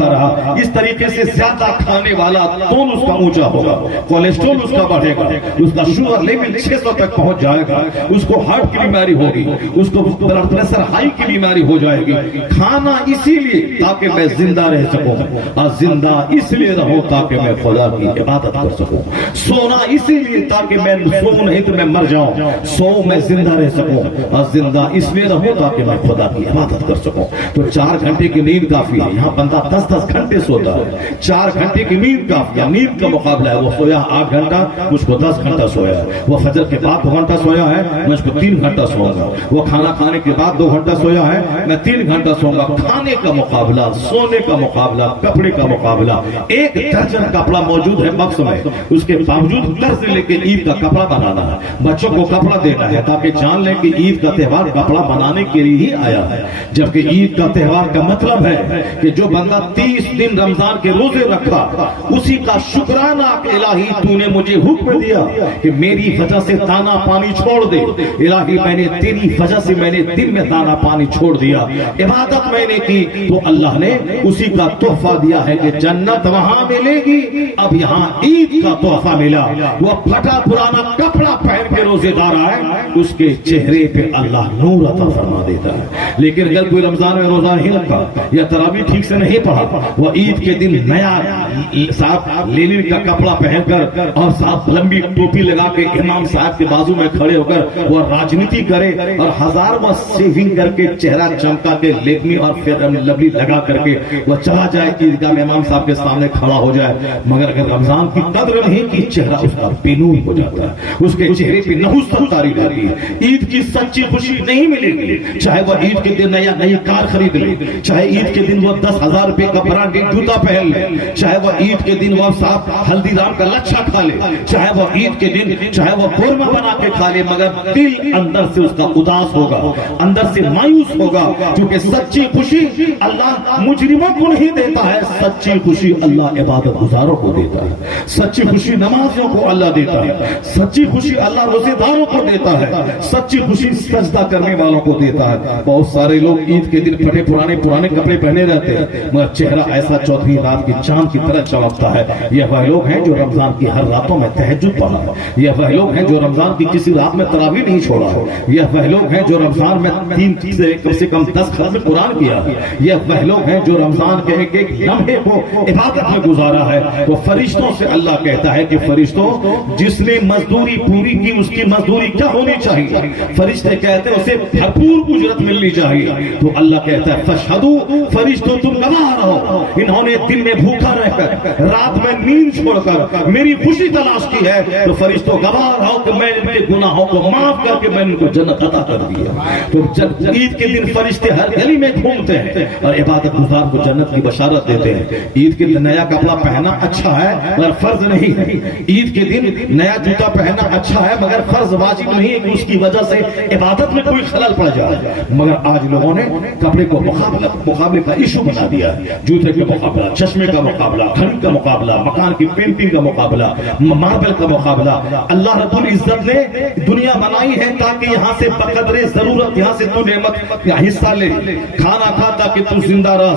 رہا. اس طریقے سے زیادہ کھانے والا خون اس کا اونچا ہوگا, کولیسٹرول اس کا بڑھے گا, اس کا شوگر لیول 600 تک پہنچ جائے گا, اس کو ہارٹ کی بیماری ہوگی, اس کو بلڈ پریشر ہائی کی بیماری ہو جائے گی. کھانا اسی لیے تاکہ میں زندہ رہ سکوں, اور زندہ اس لیے رہوں تاکہ میں خدا کی عبادت کر سکوں. سونا اسی لیے تاکہ میں سو نہیں تو میں مر جاؤں, سو میں زندہ رہ سکوں, اور زندہ اس لیے رہوں تاکہ میں خدا کی عبادت کر سکوں. تو 4 گھنٹے کی نیند کافی ہے. یہاں بندہ 10 گھنٹے سوتا ہے, 4 گھنٹے کی نیند کافی ہے. نیند کا مقابلہ ہے, وہ سویا 8 گھنٹہ, مجھ کو 10 گھنٹہ سویا ہے. وہ فجر کے بعد 2 گھنٹہ سویا ہے, مجھ کو 3 گھنٹہ سوؤں گا. وہ کھانا کھانے کے بعد 2 گھنٹہ سویا ہے, میں 3 گھنٹہ سوؤں گا. کھانے کا مقابلہ, سونے کا مقابلہ, کپڑے کا مقابلہ. 1 درجن کپڑا موجود ہے بکس میں, اس کے باوجود قرض لے کے عید کا کپڑا بنانا ہے, بچوں کو کپڑا دینا ہے, تاکہ جان لیں کہ عید کا تہوار کپڑا بنانے کے لیے ہی آیا ہے. جبکہ عید کا تہوار کا مطلب ہے کہ جو بندہ 30 دن رمضان کے روزے رکھا, اسی کا شکرانہ کہ الہی تو نے مجھے حکم دیا کہ میری وجہ سے دانا پانی چھوڑ دے. الہی میں نے تیری وجہ سے میں نے دن میں دانا پانی چھوڑ دیا, عبادت میں نے کی, تو اللہ نے اسی کا تحفہ دیا ہے کہ جنت وہاں ملے گی. اب یہاں عید کا تحفہ ملا. وہ پھٹا پرانا کپڑا پہن کے روزے دار آئے, اس کے چہرے پہ اللہ نور عطا فرما دیتا ہے. لیکن اگر کوئی رمضان میں روزہ نہیں رکھا یا تراویح ٹھیک سے نہیں پڑھا, وہ عید کے دن نیا صاحب لینن کا کپڑا پہن کر اور صاحب لمبی ٹوپی لگا کے امام صاحب کے بازو میں کھڑے ہو کر وہ راجنیتی کرے, اور 1000 سیونگ کر کے چہرہ چمکا کے لیکمی اور لبلی لگا کر کے وہ چلا جائے عیدگاہ میں امام صاحب کے سامنے کھڑا ہو جائے. مگر اگر رمضان کی قدر نہیں کی, چہرہ اس کا بے نور ہو جاتا ہے, اس کے چہرے پہ نحوست طاری رہتی ہے. عید کی سچی خوشی نہیں ملے گی, چاہے وہ عید کے دن نئی کار خرید لے, چاہے عید کے دن وہ 10,000 روپے کا برانڈیڈ جوتا پہن لے, چاہے وہ عید کے دن وہ صاحب ہلدی رام کا لچھا کھا لے, چاہے وہ عید کے دن چاہے وہ قورمہ بنا کے کھا لے مگر دل اندر سے اس کا اداس ہوگا، اندر سے مایوس ہوگا، کیونکہ سچی خوشی اللہ مجرموں کو نہیں دیتا ہے، سچی خوشی اللہ عبادت گزاروں کو دیتا ہے، سچی خوشی نمازیوں کو اللہ دیتا ہے، سچی خوشی اللہ روزے داروں کو دیتا ہے، سچی خوشی سجدہ کرنے والوں کو دیتا ہے۔ بہت سارے لوگ عید کے دن پھٹے پرانے کپڑے پہنے رہتے ہیں مگر چہرہ ایسا چوتھی رات کی چاند کی طرح چمکتا ہے۔ یہ وہ لوگ ہیں جو رمضان کی ہر راتوں میں تہجد پڑھا، یہ وہ لوگ ہیں جو رمضان کی کسی رات میں تراویح نہیں چھوڑا، یہ وہ لوگ ہیں جو رمضان میں 3 سے کم 10 ختم قرآن کیا، یہ وہ لوگ ہیں جو رمضان کے ایک لمحے کو عبادت میں گزارا ہے۔ تو فرشتوں سے اللہ کہتا ہے کہ فرشتوں جس نے مزدوری پوری کی اس کی مزدوری کیا ہونی چاہیے؟ فرشتے کہتے ہیں اسے بھرپور اجرت ملنی چاہیے۔ تو اللہ کہتا ہے فشہدوا، فرشتوں تم گواہ رہو، انہوں نے دن میں بھوکا رہ کر رات میں نیند چھوڑ کر میری خوشی تلاش کی ہے، تو فرشتوں گواہ رہو کہ میں ان کے گناہوں کو معاف کر کے میں ان کو جنت عطا کر دیا۔ تو جب عید کے دن فرشتے ہر گلی میں گھومتے ہیں اور عبادت گزار کو جنت کی بشارت دیتے ہیں۔ عید کے دن نیا کپڑا پہنا اچھا ہے مگر فرض نہیں ہے، عید کے دن نیا جوتا پہنا اچھا ہے مگر فرض واجب نہیں ہے کہ اس کی وجہ سے عبادت میں کوئی خلل پڑ جائے، مگر آج لوگوں نے کپڑے کو مقابلے کا ایشو بنا دیا ہے۔ جوتے کا مقابلہ، چشمے کا مقابلہ، گھڑی کا مقابلہ، مکان کی پینٹنگ کا مقابلہ، ماربل کا مقابلہ۔ اللہ رب العزت نے دنیا بنائی ہے تاکہ یہاں سے بقدر ضرورت یہاں سے تو نعمت کا حصہ لے، کھانا کھا تاکہ تو زندہ رہ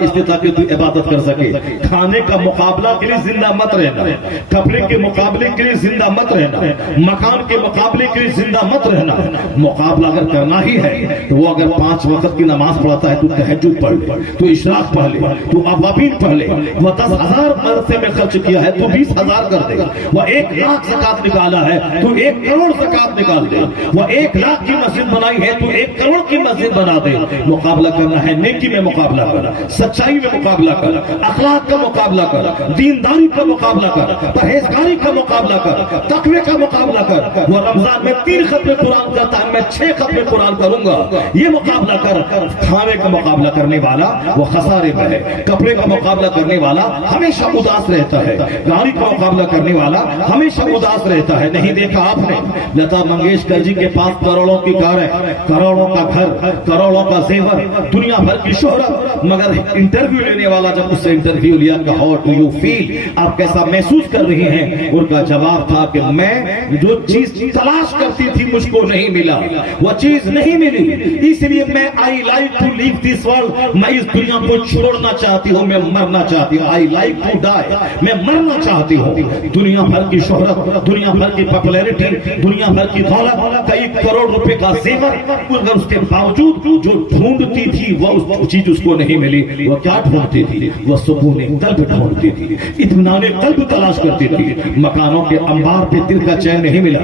اس لیے تاکہ تو عبادت کر سکے۔ کھانے کا مقابلہ کے لیے زندہ مت رہنا، کپڑے کے مقابلے کے لیے زندہ مت رہنا، مکان کے مقابلے کے لیے زندہ مت رہنا۔ مقابلہ اگر کرنا ہی ہے تو وہ اگر 5 وقت کی نماز پڑھتا ہے تو تہجد پڑھ لے، تو اشراق پڑھ لے، تو اوابین پڑھ لے۔ وہ 10,000 عرصے میں خرچ کیا ہے تو 20,000 کر دے، وہ 1,00,000 زکات نکالا ہے تو 1 کروڑ زکات نکال دے، وہ 1,00,000 کی مسجد بنائی ہے تو 1 کروڑ کی مسجد بنا دے۔ مقابلہ کرنا ہے، نیکی میں مقابلہ کر، سچائی میں مقابلہ کر، اخلاق کا مقابلہ کر، دینداری کا مقابلہ کر، پرہیزگاری کا مقابلہ کر، تقوی کا مقابلہ کر۔ وہ رمضان میں 3 ختم قرآن کرتا ہے، میں 6 ختم قرآن کروں گا، یہ مقابلہ کر۔ کھانے کا مقابلہ کرنے والا وہ خسارے میں ہے، کپڑے کا مقابلہ کرنے والا ہمیشہ اداس رہتا ہے، گاڑی کا مقابلہ کرنے والا ہمیشہ اداس رہتا ہے۔ نہیں دیکھا آپ نے لتا منگیشکر جی کے پاس کروڑوں کی کاریں، کروڑوں کا گھر، کروڑوں کا زیور، دنیا بھر کی شہرت، مگر انٹرویو لینے والا جب اس سے انٹرویو لیا کہ ہاؤ ڈو یو فیل، آپ کیسا محسوس کر رہی ہیں؟ ان کا جواب تھا کہ میں جو چیز تلاش کرتی تھی مجھ کو نہیں ملا، وہ چیز نہیں ملی، اس لیے میں I like to leave this world, میں اس دنیا کو چھوڑنا چاہتی ہوں، میں مرنا چاہتی ہوں، آئی لائک ٹو ڈائی، میں مرنا چاہتی ہوں۔ دنیا بھر کی شہرت، دنیا بھر کی پاپولیرٹی، دنیا بھر کی دولت، کئی کروڑ روپے کا زیور، مگر اس کے باوجود جو ڈھونڈتی تھی وہ چیز اس کو نہیں ملی۔ وہ کیا ڈھونڈتی تھی؟ وہ سکون قلب ڈھونڈتی تھی، اطمینان قلب تلاش کرتی تھی۔ مکانوں کے انبار پہ دل کا چین نہیں ملا،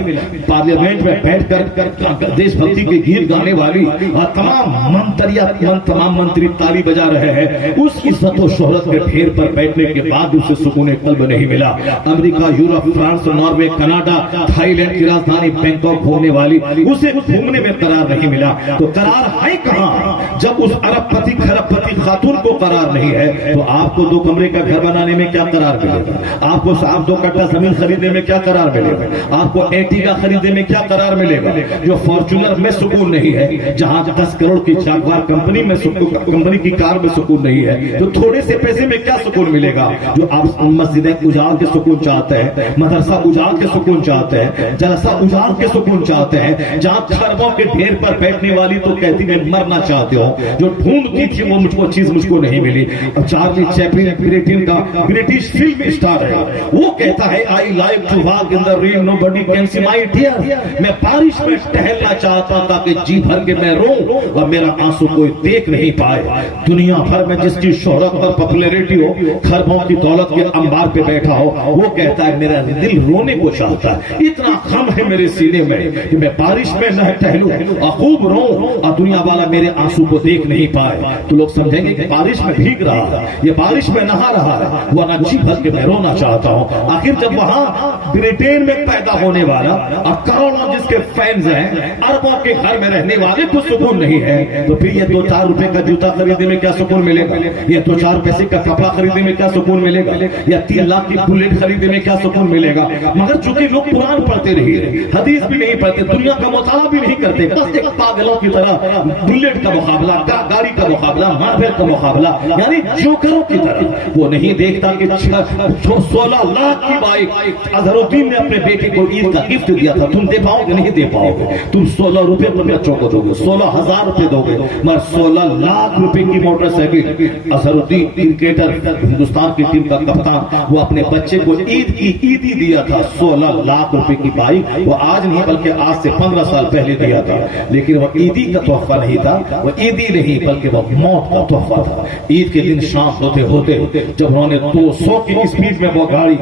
پارلیمنٹ میں بیٹھ کر دیش بھکتی کے گیت گانے والی اور تمام منتری تالی بجا رہے ہیں، اس عزت و شہرت کے ڈھیر پر بیٹھنے کے بعد اسے سکون قلب نہیں ملا۔ امریکہ، Europe, France, Norway, Canada, Thailand کی راجدھانی بینکاک گھومنے والی اسے گھومنے میں قرار نہیں ملا۔ تو قرار ہے کہاں جب اس ارب پتی کھرب پتی خاتون کو قرار نہیں ہے؟ تو آپ کو 2 کمرے کا گھر بنانے میں کیا قرار ملے گا؟ آپ کو 2 کٹھا زمین خریدنے میں کیا قرار ملے گا؟ آپ کو ایٹیگا خریدنے میں کیا قرار ملے گا؟ جو فارچونر میں سکون نہیں ہے، جہاں 10 کروڑ کی جاگوار کمپنی کی کار میں سکون نہیں ہے، تو تھوڑے سے پیسے میں کیا سکون ملے گا؟ جو آپ مسجدیں اجاڑ کے سکون چاہتے ہیں، مدرسہ اجاڑ کے سکون چاہتے ہیں، جلسہ اجاڑ کے سکون چاہتے ہیں، جہاں خربوں کے ڈھیر پر بیٹھنے والی تو کہتی میں مرنا چاہتے ہوں، جو ڈھونڈتی تھی وہ مجھ کو نہیں ملی۔ اور چارلی چیپلن بریٹن کا برٹش فلم اسٹار ہے، وہ کہتا ہے I like to walk in the rain nobody can see my tear, میں بارش میں ٹہلنا چاہتا تاکہ جی بھر کے میں روں اور میرا آنسو کوئی دیکھ نہیں پائے۔ دنیا بھر میں جس کی شہرت اور پاپولیرٹی ہو، خربوں کی دولت کے انبار پہ بیٹھا ہو، وہ کہتا ہے میرا دل رونے کو چاہتا ہے، اتنا غم ہے میرے سینے میں کہ میں بارش میں نہ ٹہلوں اور خوب روں اور دنیا والا میرے آنسو کو دیکھ نہیں پائے۔ تو لوگ سمجھیں گے کہ بارش میں بھیگ رہا ہے، یہ بارش میں نہا رہا ہے، ورنہ جی بھر کے میں رونا چاہتا ہوں۔ آخر جب وہاں برٹین میں پیدا ہونے والا اور کروڑوں جس کے فینز ہیں، اربوں کے گھر میں رہنے والے کو سکون نہیں ہے، تو پھر یہ 2-4 روپے کا جوتا خریدنے میں کیا سکون ملے گا؟ یہ تو 2-4 پیسے کا کپڑا خریدنے میں کیا سکون ملے گا, یا 3 لاکھ کی بلیٹ خریدنے میں کیا سکون ملے گا. مگر چونکہ لوگ قرآن پڑھتے رہے, حدیث بھی نہیں پڑھتے, دنیا کا مطالعہ بھی نہیں کرتے, بس ایک پاگلوں کی طرح بلیٹ کا مقابلہ, گاڑی کا مقابلہ, ماربل کا مقابلہ, یعنی جوکروں کی طرح. وہ نہیں دیکھتا کہ 16 لاکھ کی بائک اظہر الدین نے اپنے بیٹے کو عید کا گفٹ دیا تھا, تم دے پاؤ گے نہیں دے پاؤ گے. تم 16 روپے اپنے بچوں کو دو گے, 16,000 روپے دو گے, مگر 16 لاکھ روپے کی موٹر سائیکل. اظہر الدین کرکٹر, ہندوستان کی ٹیم کا کپتان, وہ اپنے بچے کو عید کی عیدی دیا تھا 16 لاکھ روپے کی بائک. وہ آج نہیں بلکہ آج سے 15 سال پہلے دیا تھا, لیکن وہ عیدی کا تحفہ نہیں تھا, وہ عیدی نہیں بلکہ وہ موت کا تحفہ تھا. عید کے دن شام ہوتے ہوتے جب انہوں نے 200 کی اسپیڈ میں وہ گاڑی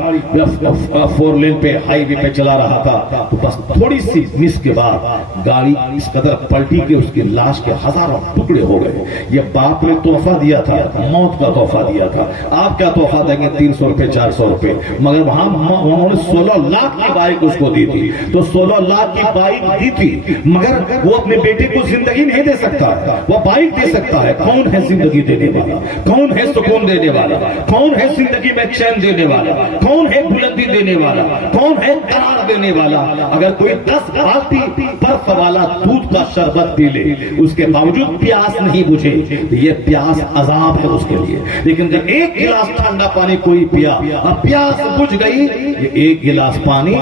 4 لین پہ ہائی وے پہ چلا رہا تھا, تو بس تھوڑی سی مس کے بعد گاڑی اس قدر پلٹی کہ اس کی لاش کے ہزاروں ٹکڑے ہو گئے. یہ باپ نے تحفہ دیا تھا, موت کا تحفہ دیا تھا. آپ کیا تحفہ دیں گے؟ 300 روپے 400 روپے. مگر وہاں انہوں نے 16 لاکھ کی بائک اس کو دی تھی. تو 16 لاکھ کی بائک دی تھی, مگر وہ اپنے بیٹے کو زندگی نہیں دے سکتا, وہ بائک دے سکتا ہے. کون ہے زندگی دینے والا؟ کون ہے سکون دینے والا؟ کون ہے زندگی میں چین دینے والا؟ کون ہے بلندی دینے والا؟ کون ہے قرار دینے والا؟ اگر کوئی 10 بالٹی برف والا دودھ کا شربت پی لے, اس کے باوجود پیاس نہیں بجھے, یہ پیاس عذاب ہے اس کے لیے. لیکن جب 1 گلاس ٹھنڈا پانی کوئی پیا, اب پیاس بجھ گئی, یہ 1 گلاس پانی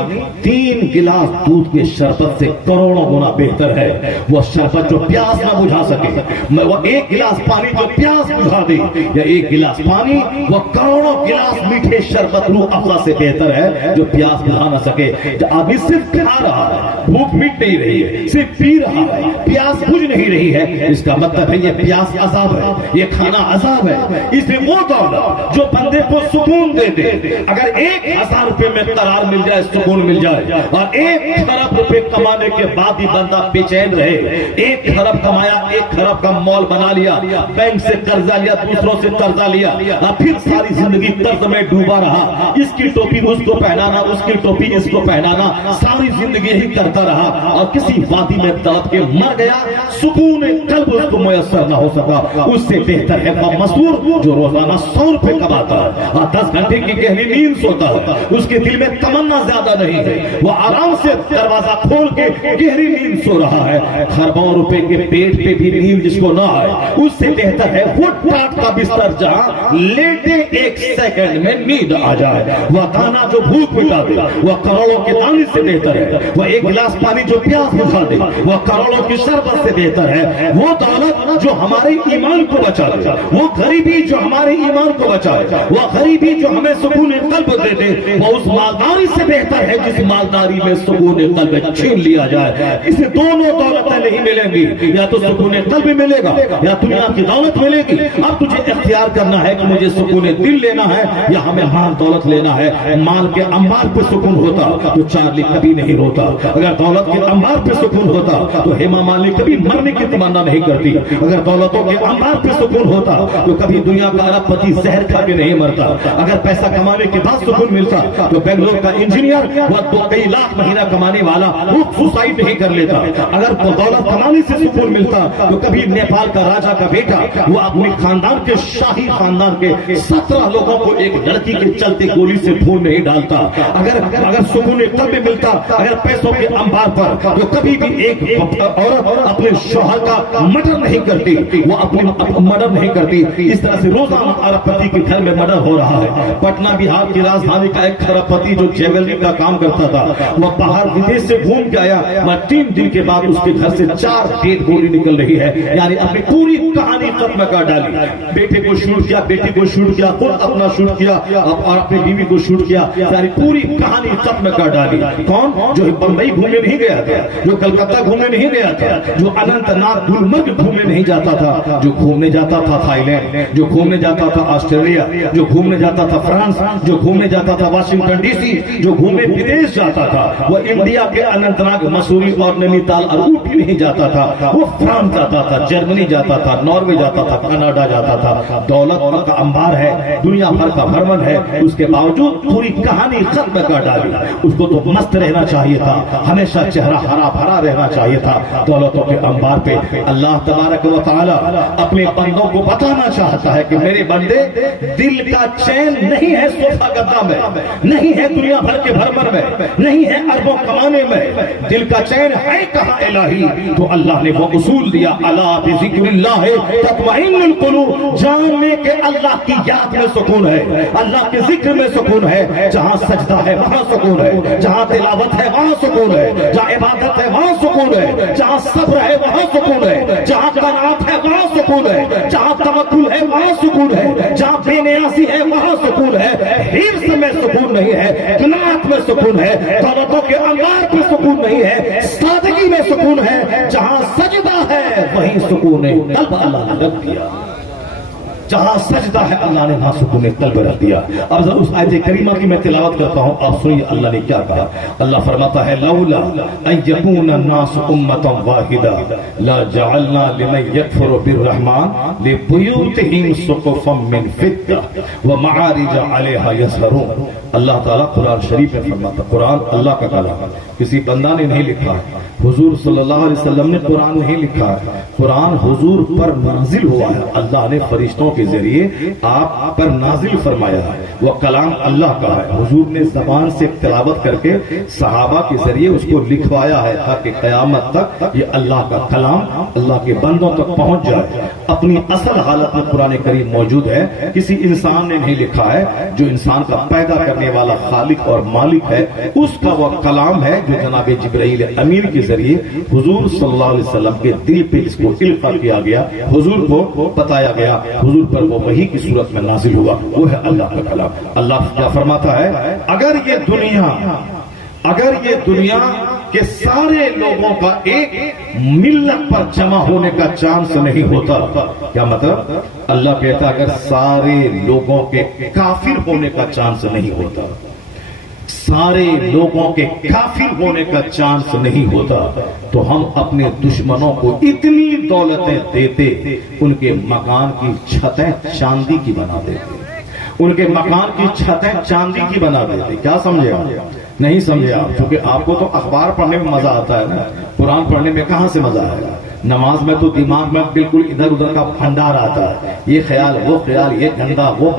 3 گلاس دودھ کے شربت سے کروڑوں گنا بہتر ہے. وہ شربت جو پیاس نہ بجھا سکے, وہ 1 گلاس پانی جو پیاس بجھا دے, یا 1 گلاس پانی وہ کروڑوں گلاس میٹھے شربت روح افزا سے بہتر ہے جو پیاس بجھا نہ سکے. آدمی صرف کھا رہا ہے, بھوک مٹ نہیں رہی ہے, صرف پی رہا ہے, پیاس بجھ نہیں رہی ہے, اس کا مطلب ہے یہ پیاس عذاب ہے, یہ کھانا عذاب ہے. اس لیے وہ دولت جو بندے کو سکون دے دے, اگر 1,000 روپے میں قرار مل جائے, سکون مل جائے, اور 1 کھرب روپے کمانے کے بعد بھی بندہ بے چین رہے, 1 کھرب کمایا, 1 کھرب کا مال بنا لیا, بینک سے قرضہ لیا, دوسروں سے قرضہ لیا, اور پھر ساری زندگی قرض میں ڈوبا رہا, اس کی ٹوپی اس کو پہنانا, اس کی ٹوپی اس کو پہنانا, ساری زندگی ہی کرتا رہا, اور کسی وادی میں دب کے مر گیا, سکون قلب اس کو میسر نہ ہو سکا. اس سے بہتر ہے وہ مزدور جو روزانہ 100 روپے کماتا ہے اور 10 گھنٹے کی گہری نیند سوتا ہے, اس کے دل میں تمنا زیادہ نہیں ہے, وہ آرام سے دروازہ کھول کے گہری نیند سو رہا ہے. خربوں روپے کے پیٹ پہ بھی نیند جس کو نہ آئے, اس سے بہتر ہے فٹ پاتھ کا بستر جہاں لیٹے 1 سیکنڈ میں نیند آ جائے. وہ دانا جو بھوک مٹا دے, وہ کروڑوں کے دانے سے بہتر ہے. وہ 1 گلاس پانی جو پیاس بجھا دے, وہ کروڑوں کی شربت سے بہتر ہے. وہ دولت جو ہمارے ایمان کو بچا دے, وہ غریبی جو ہمارے ایمان کو بچائے, وہ غریبی جو ہمیں سکون قلب دے دے, وہ اس مالداری سے بہتر ہے جس مالداری میں سکون قلب چھین لیا جائے. اسے دونوں دولتیں نہیں ملیں گی, یا تو سکون قلب ملے گا یا دنیا کی دولت ملے گی. اب تجھے اختیار کرنا ہے کہ مجھے سکون دل لینا ہے یا ہمیں مال دولت لینا ہے. مال کے انبار پہ سکون ہوتا تو چارلی کبھی نہیں روتا, اگر دولت کے انبار پہ سکون ہوتا تو ہیما مالنی کبھی مرنے کی تمنا نہیں کرتی, اگر دولتوں کے انبار پہ سکون ہوتا تو کبھی دنیا کا ارب پتی زہر کھا کے نہیں مرتا, اگر پیسہ کمانے کے بعد سکون ملتا تو بنگلور کا انجینئر وہ کئی لاکھ مہینہ کمانے والا وہ سوسائڈ نہیں کر لیتا, اگر دولت کمانے سے سکون ملتا تو کبھی نیپال کا راجا کا بیٹا وہ اپنے خاندان کے شاہی خاندان کے 17 لوگوں کو ایک لڑکی کے چلتے گولی سے پھول نہیں ڈالتا. اگر سکون قلب ملتا اگر پیسوں کے انبار پر تو کبھی بھی ایک عورت اپنے شوہر کا مرڈر نہیں کرتی, وہ اپنے مرڈر نہیں کرتی. اس طرح سے روزانہ ارب پتی کے گھر میں مرڈر ہو رہا ہے. پٹنہ بہار کی راجدھانی کا ایک ارب پتی جو جیولری کا کام کرتا تھا, وہ باہر ودیش سے گھوم کے آیا, میں 3 دن کے بعد اس کے گھر سے 4 ڈیڈ گولی نکل رہی ہے, یعنی اپنی پوری کہانی ختم کر ڈالی. بیٹے کو شوٹ کیا, بیٹی کو شوٹ کیا, خود اپنا شوٹ کیا اور اپنی بیوی کو شوٹ کیا, یعنی پوری کہانی ختم کر ڈالی. کون؟ جو بمبئی گھومنے نہیں گیا تھا, جو کلکتہ گھومنے نہیں گیا تھا, جو اننت ناگ گلمرگ گھومنے نہیں جاتا تھا, جو گھومنے جاتا تھا تھائی لینڈ, جو گھومنے جاتا تھا آسٹریلیا, جو گھومنے جاتا تھا فرانس, جو گھومنے جاتا تھا واشنگٹن ڈی سی, جو گھومنے ودیش جاتا تھا, وہ انڈیا کے اننت ناگ مسوری اور نینی تال اور اوٹی نہیں جاتا تھا, وہ فرانس جاتا تھا, جرمنی جاتا تھا, ناروے جاتا تھا, کینیڈا جاتا تھا. دولت کا انبار ہے, دنیا بھر کا بھرمن ہے, اس کے باوجود پوری کہانی ختم کر ڈالی. اس کو تو مست رہنا چاہیے تھا, ہمیشہ چہرہ ہرا بھرا رہنا چاہیے تھا. دولتوں کے انبار پہ اللہ تبارک و تعالی اپنے بندوں کو بتانا چاہتا چاہتا ہے کہ میرے بندے دل کا چین نہیں ہے صوفہ گدا میں، نہیں ہے دنیا بھر کے بھرمر میں، نہیں ہے اربوں کمانے میں، دل کا چین ہے کہاں الہی؟ تو اللہ نے وہ اصول دیا، الا بذکر اللہ تطمئن القلوب، جاننے کے اللہ کی یاد میں سکون ہے، اللہ کے ذکر میں سکون ہے، جہاں سجدہ ہے وہاں سکون ہے، جہاں تلاوت ہے وہاں سکون ہے، جہاں عبادت ہے وہاں سکون ہے، جہاں صبر ہے وہاں سکون ہے، جہاں قناعت ہے وہاں سکون ہے، جہاں توکل ہے وہاں سکون ہے، جہاں بے نیازی ہے وہاں سکون ہے، حرص میں سکون نہیں ہے، قناعت میں سکون ہے، دولتوں کے انوار میں سکون نہیں ہے، سادگی میں سکون ہے، جہاں سجدہ ہے وہیں سکون ہے، قلب اللہ نے رکھ دیا، جہاں سجدہ ہے اللہ نے وہاں سکون قلب رکھ دیا۔ اب ذرا اس آیت کریمہ کی میں تلاوت کرتا ہوں، آپ سنیے اللہ نے کیا کہا۔ اللہ فرماتا ہے لولا ان یکون الناس امۃ واحدہ لجعلنا لمن یکفر بالرحمن لبیوتہم سقفا من فضہ ومعارج علیہا یظہرون۔ اللہ تعالیٰ قرآن شریف میں فرماتا، قرآن اللہ کا کلام ہے، کسی بندہ نے نہیں لکھا، حضور صلی اللہ علیہ وسلم نے قرآن نہیں لکھا ہے، قرآن حضور پر نازل ہوا ہے، اللہ نے فرشتوں کے ذریعے آپ پر نازل فرمایا ہے، وہ کلام اللہ کا ہے، حضور نے زبان سے تلاوت کر کے صحابہ کے ذریعے اس کو لکھوایا ہے تاکہ قیامت تک یہ اللہ کا کلام اللہ کے بندوں تک پہنچ جائے۔ اپنی اصل حالت میں قرآن کریم موجود ہے، کسی انسان نے نہیں لکھا ہے، جو انسان کا پیدا کرنے والا خالق اور مالک ہے اس کا وہ کلام ہے جو جناب جبرائیل امین کے ذریعے حضور صلی اللہ علیہ وسلم کے دل پہ اس کو القا کیا گیا، حضور کو بتایا گیا، حضور پر وہ وحی کی صورت میں نازل ہوا، وہ ہے اللہ کا کلام۔ اللہ کیا فرماتا ہے، اگر یہ دنیا کے سارے لوگوں کا ایک ملت پر جمع ہونے کا چانس نہیں ہوتا، کیا مطلب؟ اللہ کہتا اگر سارے لوگوں کے کافر ہونے کا چانس نہیں ہوتا، سارے لوگوں کے کافر ہونے کا چانس نہیں ہوتا تو ہم اپنے دشمنوں کو اتنی دولتیں دیتے، ان کے مکان کی چھتیں چاندی کی بنا دیتے، ان کے مکان کی چھتیں چاندی کی بنا دیتے۔ کیا سمجھے آپ؟ نہیں سمجھے آپ، کیونکہ آپ کو تو اخبار پڑھنے میں مزہ آتا ہے نا، قرآن پڑھنے میں کہاں سے مزہ آئے گا؟ نماز میں تو دماغ میں بالکل ادھر ادھر کا بھنڈار آتا ہے، یہ خیال وہ خیال، یہ گندا وہ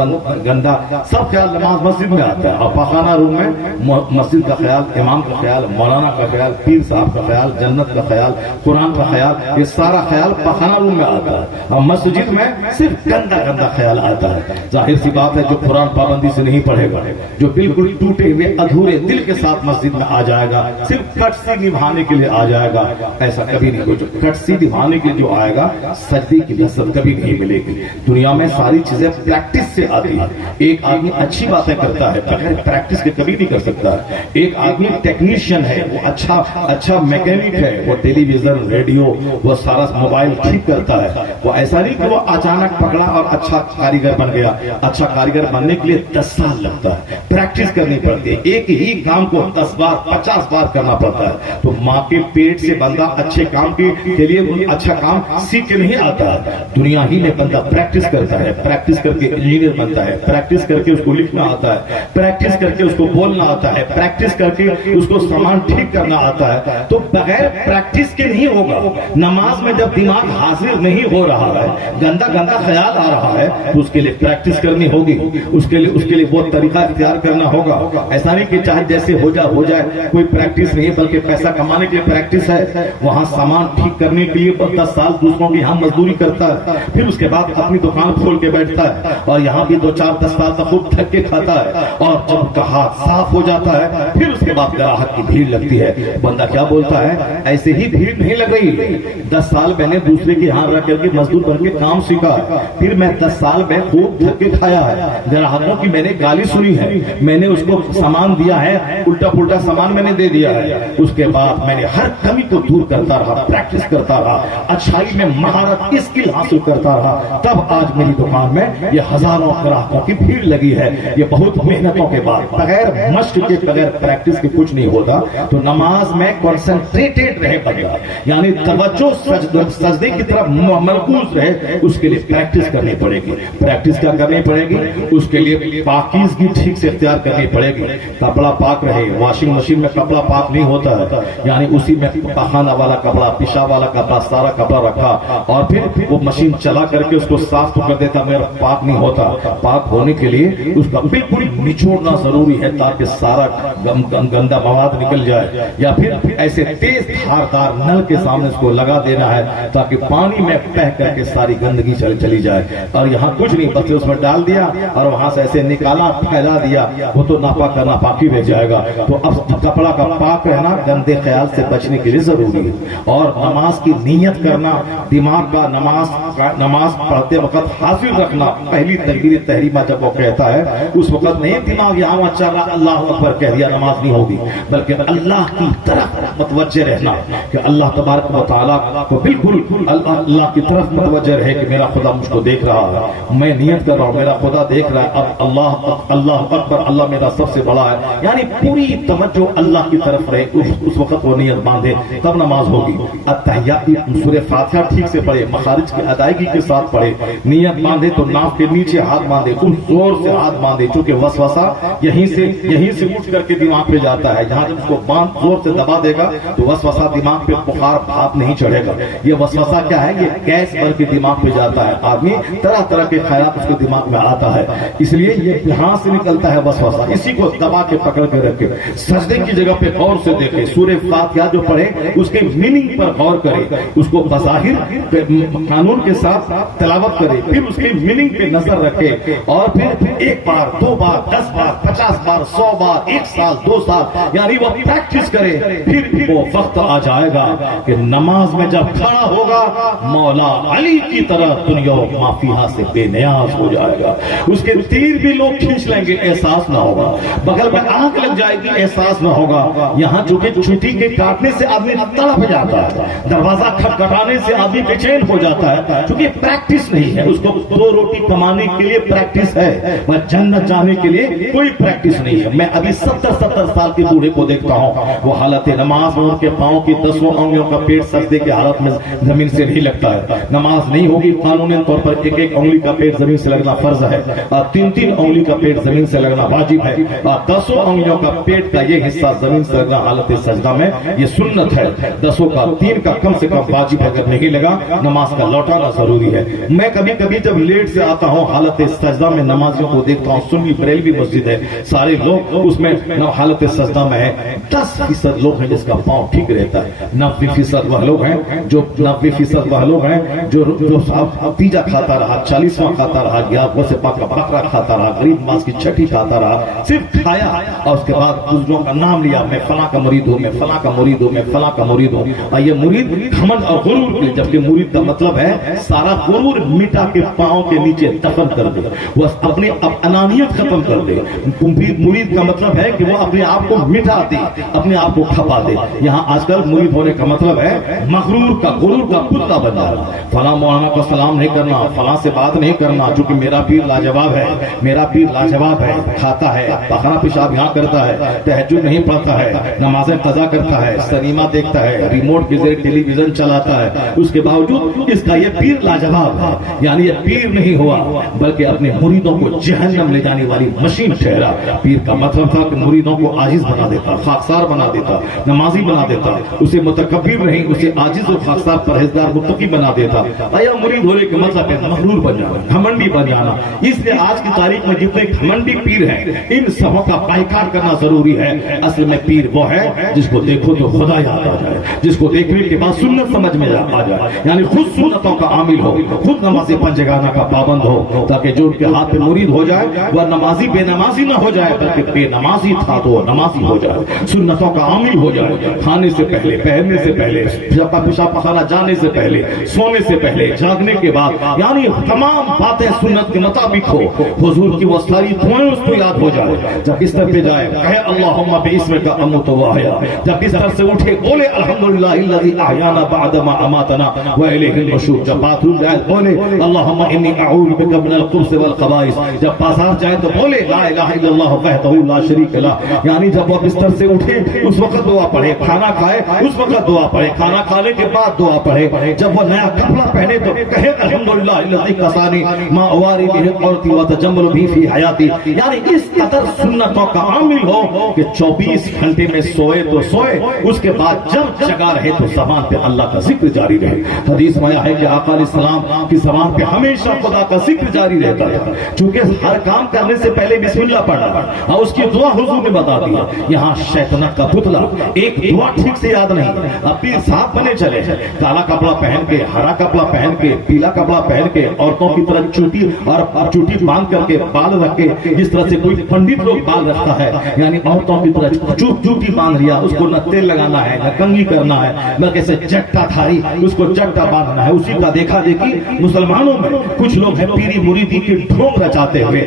گندا، سب خیال نماز مسجد میں آتا ہے، اور پاخانہ روم میں مسجد کا خیال، امام کا خیال، مولانا کا خیال، پیر صاحب کا خیال، جنت کا خیال، قرآن کا خیال، یہ سارا خیال پاخانہ روم میں آتا ہے، اور مسجد میں صرف گندا گندا خیال آتا ہے۔ ظاہر سی بات ہے جو قرآن پابندی سے نہیں پڑھے گا، جو بالکل ٹوٹے ہوئے ادھورے دل کے ساتھ مسجد میں آ جائے گا، صرف کٹ سی نبھانے کے لیے آ جائے گا، ایسا کبھی نہیں ہوگا۔ کٹ سی نبھانے کے جو آئے گا سجدے کی لذت کبھی نہیں ملے گی۔ دنیا میں ساری چیزیں پریکٹس سے آتی ہیں، ایک آدمی اچھی باتیں کرتا ہے بغیر پریکٹس کے کبھی نہیں کر سکتا ہے، ایک آدمی ٹیکنیشین ہے، وہ اچھا میکینک ہے، وہ ٹیلی ویژن، ریڈیو، وہ سارا موبائل ٹھیک کرتا ہے، وہ ایسا نہیں کہ وہ اچانک پکڑا اور اچھا کاریگر بن گیا۔ اچھا کاریگر بننے کے لیے 10 سال لگتا ہے، پریکٹس کرنی پڑتی ہے، ایک ہی کام کو 10 بار 50 بار کرنا پڑتا ہے۔ تو ماں کے پیٹ سے بندہ اچھے کام کے لیے اچھا کام سیکھ کے نہیں آتا ہے، دنیا ہی میں بندہ پریکٹس کرتا ہے، پریکٹس کر کے انجینئر بنتا ہے، پریکٹس کر کے اس کو لکھنا آتا ہے، پریکٹس کر کے اس کو بولنا آتا ہے، پریکٹس کر کے اس کو سامان ٹھیک کرنا آتا ہے۔ تو بغیر پریکٹس کے نہیں ہوگا۔ نماز میں جب دماغ حاضر نہیں ہو رہا ہے، گندا گندا خیال آ رہا ہے، تو اس کے لیے پریکٹس کرنی ہوگی، اس کے لیے وہ طریقہ اختیار کرنا ہوگا۔ ایسا نہیں کہ چاہے جیسے ہو جائے، کوئی پریکٹس نہیں، بلکہ پیسہ کمانے کے لیے پریکٹس ہے، وہاں سامان ٹھیک کرنے کے لیے 10 سال دوسروں کی یہاں مزدوری کرتا ہے، پھر اس کے بعد اپنی دکان کھول کے بیٹھتا ہے، اور یہاں بھی 2-4-10 سال تک خوب تھک کے کھاتا ہے، اور جب کا ہاتھ صاف ہو جاتا ہے پھر اس کے بعد گراہک کی بھیڑ لگتی ہے۔ بندہ کیا بولتا ہے، ایسے ہی بھیڑ نہیں لگ رہی، 10 سال میں نے دوسرے کے یہاں رہ کر کے مزدور بن کے کام سیکھا، پھر میں 10 سال میں خوب تھک کے کھایا ہے، گراہکوں کی میں نے گالی سنی ہے، میں نے اس کو سامان دیا ہے، الٹا پلٹا سامان میں نے دے دیا ہے، اس کے بعد میں نے ہر کمی کو دور کرتا رہا، پریکٹس کرتا رہا، اچھائی میں مہارت اسکل حاصل کرتا رہا، تب آج میری دکان میں یہ ہزاروں گراہکوں کی بھیڑ لگی ہے۔ یہ بہت محنتوں کے بعد، بغیر مشق کے، بغیر پریکٹس کے کچھ نہیں ہوتا۔ تو نماز میں کنسنٹریٹڈ رہے بندہ، یعنی توجہ سجدے کی طرف مرکوز رہے، اس کے لیے پریکٹس کرنی پڑے گی۔ پریکٹس کیا کرنی پڑے گی؟ اس کے لیے پاکیزگی ٹھیک سے اختیار کرنی پڑے گی، کپڑا پاک رہے۔ واشنگ مشین میں کپڑا پاک نہیں ہوتا ہے، یعنی اسی میں پخانا والا کپڑا، پیشاب والا کپڑا پاس سارا کپڑا رکھا اور پھر وہ مشین چلا کر کے اس کو صاف تو کر دیتا مگر پاک نہیں ہوتا. پاک ہونے کے لیے اس کا بالکل نچوڑنا ضروری ہے تاکہ سارا گندا مواد نکل جائے, یا پھر ایسے تیز دھاردار نل کے سامنے اس کو لگا دینا ہے تاکہ پانی میں بہہ کر کے ساری گندگی چلی جائے. اور یہاں کچھ نہیں, بس اس میں ڈال دیا اور وہاں سے ایسے نکالا, پھیلا دیا, وہ تو ناپاک کا ناپاکی رہ جائے گا. تو اب کپڑا کا پاک رہنا گندے خیال سے بچنے کے لیے ضروری ہے. اور نماز کی نیت کرنا, دماغ کا نماز پڑھتے وقت حاضر رکھنا. پہلی تکبیر تحریمہ جب وہ کہتا ہے اس وقت نہیں دماغ یہاں چل رہا اللہ اکبر کہہ دیا نماز نہیں ہوگی, بلکہ اللہ کی طرف متوجہ رہنا کہ اللہ تبارک و تعالیٰ کو بالکل اللہ کی طرف متوجہ رہے کہ میرا خدا مجھ کو دیکھ رہا ہے, میں نیت کر رہا ہوں میرا خدا دیکھ رہا ہے, اب اللہ اکبر, اللہ میرا سب سے بڑا ہے. یعنی پوری توجہ اللہ کی طرف رہے, اس وقت وہ نیت باندھے تب نماز ہوگی. التحیات سورہ فاتحہ ٹھیک سے پڑھے, مخارج کی ادائیگی کے ساتھ پڑھے, نیت باندھے تو ناف کے نیچے ہاتھ باندھے, خوب زور سے ہاتھ باندھے, چونکہ وسوسہ یہیں سے اٹھ کر کے دماغ پہ جاتا ہے. جہاں جب اس کو باندھ زور سے دبا دے گا تو وسوسہ دماغ پہ بخار بھاپ نہیں چڑھے گا. یہ وسوسہ کیا ہے, یہ گیس بھر کے دماغ پہ جاتا ہے. آدمی طرح طرح کے خیالات اس کے دماغ میں آتا ہے, اس لیے یہ یہاں سے نکلتا ہے وسوسہ. اسی کو دبا کے پکڑ کے رکھے, سجدے کی جگہ پہ غور سے دیکھے, سورہ فاتحہ جو پڑھے اس کے میننگ پر غور کرے, اس کو بظاہر قانون کے ساتھ تلاوت کرے, پھر اس کے میننگ پہ نظر رکھے, اور پھر ایک بار, دو بار, 10 بار, 50 بار, 100 بار, 1 سال, 2 سال, یعنی وہ پریکٹس کرے. پھر وہ وقت آ جائے گا کہ نماز میں جب کھڑا ہوگا مولا علی کی طرح دنیا ما فیہا سے بے نیاز ہو جائے گا. اس کے تیر بھی لوگ کھینچ لیں گے, احساس نہ ہوگا, بغل میں آنکھ لگ جائے گی, احساس نہ ہوگا. یہاں چونکہ چھٹی کے کاٹنے سے آدمی تڑپ جاتا ہے, دروازہ کھٹکھٹانے سے آدمی بے چین ہو جاتا ہے, چونکہ پریکٹس نہیں ہے. اس کو 2 روٹی کمانے کے لیے پریکٹس ہے, پر جنت جانے کے لیے کوئی پریکٹس نہیں ہے. میں ابھی 70 سال کے بوڑھے کو دیکھتا ہوں, وہ حالت نماز میں ان کے پاؤں کی 10 انگلیوں کا پیٹ سجدے کے حالت میں زمین سے نہیں لگتا ہے. نماز نہیں ہوگی, قانونی طور پر 1 انگلی کا پیٹ زمین سے لگنا فرض ہے, اور 3 انگلی کا پیٹ زمین سے لگنا واجب ہے, اور 10 انگلیوں کا پیٹ کا یہ حصہ زمین سے لگنا حالت سجدہ میں یہ سنت ہے. 10 کا 3 کا کم سے کم واجب ہے, اگر نہیں لگا نماز کا لوٹانا ضروری ہے. میں کبھی کبھی جب لیٹ سے آتا ہوں حالت سجدہ میں نمازیوں کو دیکھتا ہوں, سنی بریلوی مسجد ہے, سارے لوگ اس میں حالت سجدہ میں ہے. 10% لوگ ہیں جس کا پاؤں ٹھیک رہتا ہے, 90% وہ لوگ ہیں جو 90% وہ لوگ ہیں جو تیجا کھاتا رہا, 40واں کھاتا رہا, 11 سے پاک کا بکرا کھاتا رہا, غریب ماس کی چھٹی کھاتا رہا, صرف کھایا اور اس کے بعد بزرگوں کا نام لیا, میں فلاں کا مرید ہوں, میں فلاں کا مرید ہوں, میں فلاں کا مرید ہوں. اور یہ مرید گھمنڈ اور غرور کے, جبکہ مرید کا مطلب ہے سارا غرور مٹا کے پاؤں کے نیچے دفن کر دے, وہ اپنی انانیت ختم کر دے. مرید کا مطلب ہے کہ وہ اپنے آپ کو مٹا دے, اپنے آپ کو کھپا دے. یہاں آج کل مرید ہونے کا مطلب ہے مغرور کا, غرور کا پتلا بن جانا. فلاں مولانا کو سلام نہیں کرنا, فلاں سے بات نہیں کرنا, چونکہ میرا پیر لاجواب ہے, میرا پیر لاجواب ہے, کھاتا ہے, پخنا پیشاب یہاں کرتا ہے, تہجد نہیں پڑھتا ہے, نمازیں قضا کرتا ہے, سنیما دیکھتا ہے, ریموٹ کے ذریعے ٹیلی ویژن چلاتا ہے, اس کے باوجود اس کا یہ پیر لاجواب ہے. یعنی یہ پیر نہیں ہوا بلکہ اپنے مریدوں کو جہنم لے جانے والی مشین ٹھہرا. پیر کا مطلب تھا کہ مریدوں کو عاجز بنا دیتا, خاکسار بنا دیتا, نمازی بنا دیتا, اسے متکبر نہیں, اسے عاجز و خاکسار پرہیزگار متقی بنا دیتا. آیا مرید ہونے کے مطلب ہے مغرور بن جانا, گھمنڈی بن جانا. اس لیے آج کی تاریخ میں جتنے گھمنڈی پیر ہیں ان سبوں کا بائیکاٹ کرنا ضروری ہے. اصل میں پیر وہ ہے جس کو دیکھو تو خدا یاد آ جائے, جس کو دیکھنے کے بعد سنت سمجھ میں آ جائے, یعنی خود سنتوں کا عامل ہو, خود نماز پنجگانہ کا پابند ہو, تاکہ جو ان کے ہاتھ پہ مرید ہو جائے وہ نمازی بے نمازی نہ ہو جائے بلکہ بے نمازی تھا تو وہ نمازی ہو جائے, سنتوں کا عامل ہو جائے. کھانے سے پہلے, پہننے سے پہلے, پیشاب پخانا جانے سے پہلے, سونے سے پہلے, جاگنے کے بعد, یعنی تمام باتیں سنت کے مطابق ہو. حضور کی وہ ساری دعائیں اس کو یاد ہو جائے. جب بستر پہ جائے کہے اللہم باسمک اموت واحیا, جب بستر سے اٹھے بولے الحمدللہ الذی احیانا بعد ما اماتنا والیہ النشور. جب باتھ روم جائے بولے اللہم انی اعوذ بک من الخبث والخبائث. جب بازار جائے تو بولے لا الہ الا اللہ وحدہ لا شریک لہ. یعنی جب وہ بستر سے اٹھے اس وقت دعا پڑھے, کھانا کھائے اس وقت دعا پڑھے, کھانا کھانے کے بعد دعا پڑھے, جب وہ نیا کپڑا پہنے تو کہے الحمدللہ الذی کسانی ما اواری بہ عورتی وتجمل بھی فی حیاتی. یعنی اس قدر سنتوں کا عامل ہو کہ 24 گھنٹے میں سوئے تو سوئے, اس کے بعد جب جگہ رہے تو زبان پہ اللہ کا ذکر جاری رہے. حدیث میں آیا ہے کہ آقا علیہ السلام کی زبان پہ ہمیشہ خدا کا ذکر جاری رہتا تھا، چونکہ ہر کام کرنے سے پہلے بسم اللہ پڑھنا اور اس کی دعا حضور نے بتا دیا. یہاں شیطنت کا پتلا ایک دعا ٹھیک سے یاد نہیں، اب پیر صاحب بنے چلے، کالا کپڑا پہن کے، ہرا کپڑا پہن کے، پیلا کپڑا پہن کے، عورتوں کی طرح چوٹی اور چوٹی باندھ کر کے بال رکھ کے، جس طرح سے کوئی پنڈت لوگ بال رکھتا ہے، یعنی عورتوں کی طرح چوٹی باندھ لیا، اس کو نہ تیل لگانا ہے نہ کنگھی کرنا ہے، بلکہ سے جٹا تھاری اس کو جٹا باندھنا ہے. اسی کا دیکھا دیکھی مسلمانوں میں کچھ لوگ ہیں پیری مریدی کی ڈھونگ رچاتے ہوئے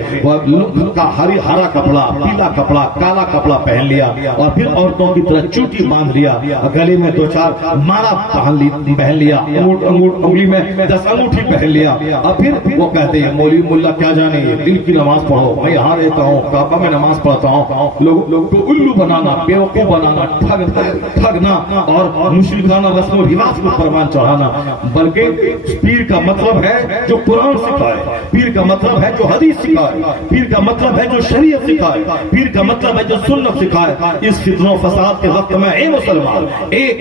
ہرا کپڑا، پیلا کپڑا، کالا کپڑا پہن لیا اور پھر عورتوں کی طرح چوٹی باندھ لیا، گلے میں 2-4 مارا پہن لیا، انگلی میں 10 انگوٹھی پہن لیا، اور پھر وہ کہتے ہیں مولوی ملا کیا جانے یہ دل کی نماز پڑھو، میں یہاں رہتا ہوں، کعبہ میں نماز پڑھتا ہوں. لوگوں کو الو بنانا، بیوقوف بنانا، ٹھگنا اور مشرکانہ رسم و رواج کو فرمان چڑھانا. بلکہ پیر کا مطلب ہے جو قرآن سکھائے، پیر کا مطلب ہے جو حدیث سکھائے، پیر کا مطلب ہے جو شریعت سکھائے، پیر کا مطلب ہے جو سنت سکھائے. اس فتنہ و فساد کے وقت میں اے مسلمان، ایک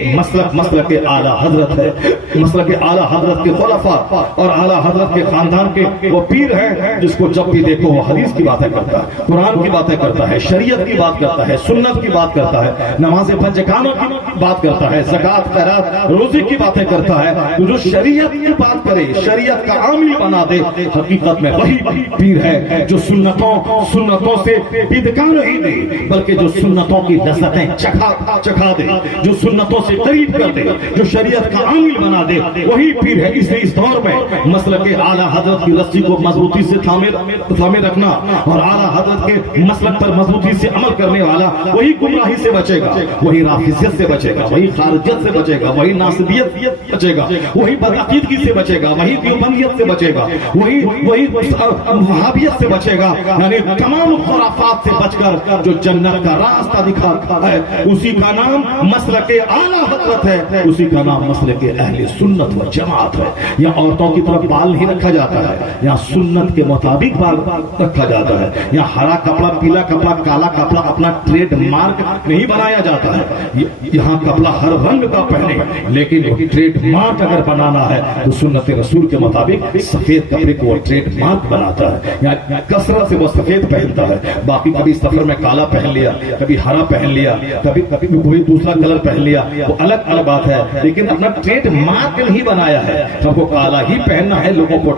مسلک کے اعلیٰ حضرت ہے، مسلک کے اعلیٰ حضرت کے خلفاء اور اعلیٰ حضرت کے خاندان کے وہ پیر ہے جس کو جب بھی دیکھو وہ حدیث کی باتیں کرتا ہے، قرآن کی باتیں کرتا ہے، شریعت کی بات کرتا ہے، سنت کی بات کرتا ہے، نماز پنج گانوں کی بات کرتا ہے، زکات خیرات روزی کی باتیں کرتا ہے. جو شریعت کی بات کرے، شریعت کا عامل بنا دے، حقیقت میں وہی پیر ہے جو سنتوں سے بدکار نہیں دے، بلکہ جو سنتوں کی لذتیں چکھا دے، جو سنتوں سے قریب کر دے، جو شریعت کا عامل بنا دے، وہی پیر ہے. اس دور میں مسلک اعلیٰ حضرت کی رسی کو مضبوطی سے تھامے رکھنا اور اعلیٰ حضرت کے مسلک پر مضبوطی سے عمل کرنے والا وہی گمراہی سے بچے گا، وہی رافضیت سے بچے گا، وہی خارجیت سے بچے گا، وہی ناصبیت بچے گا، وہی بدعقیدگی سے بچے گا، وہی دیوبندیت سے بچے گا، وہی وہابیت سے بچے گا. یعنی تمام خرافات سے بچ کر جو جنت کا راستہ دکھاتا ہے، اسی کا نام مسلک اعلیٰ حضرت ہے، اسی کا نام مسلک اہل سنت و جماعت ہے. یہاں عورتوں کی طرف بال نہیں رکھا جاتا ہے، یہاں سنت کے مطابق بال رکھا جاتا ہے. یہاں ہرا کپڑا، پیلا کپڑا، کالا کپڑا اپنا ٹریڈ مارک نہیں بنایا جاتا ہے. یہاں کپڑا ہر رنگ کا پہنے، لیکن ٹریڈ مارک اگر بنانا ہے تو سنت رسول کے مطابق سفید کپڑے کو ٹریڈ مارک بناتا ہے. یعنی کثرت سے وہ سفید پہنتا ہے، باقی کبھی سفر میں کالا پہن لیا، کبھی ہرا پہن لیا، کبھی کوئی دوسرا کلر پہن لیا، وہ الگ بات ہے، لیکن اپنا ٹریڈ مارک نہیں بنایا ہے. سب کو کالا ہی پہننا ہے، لوگوں کو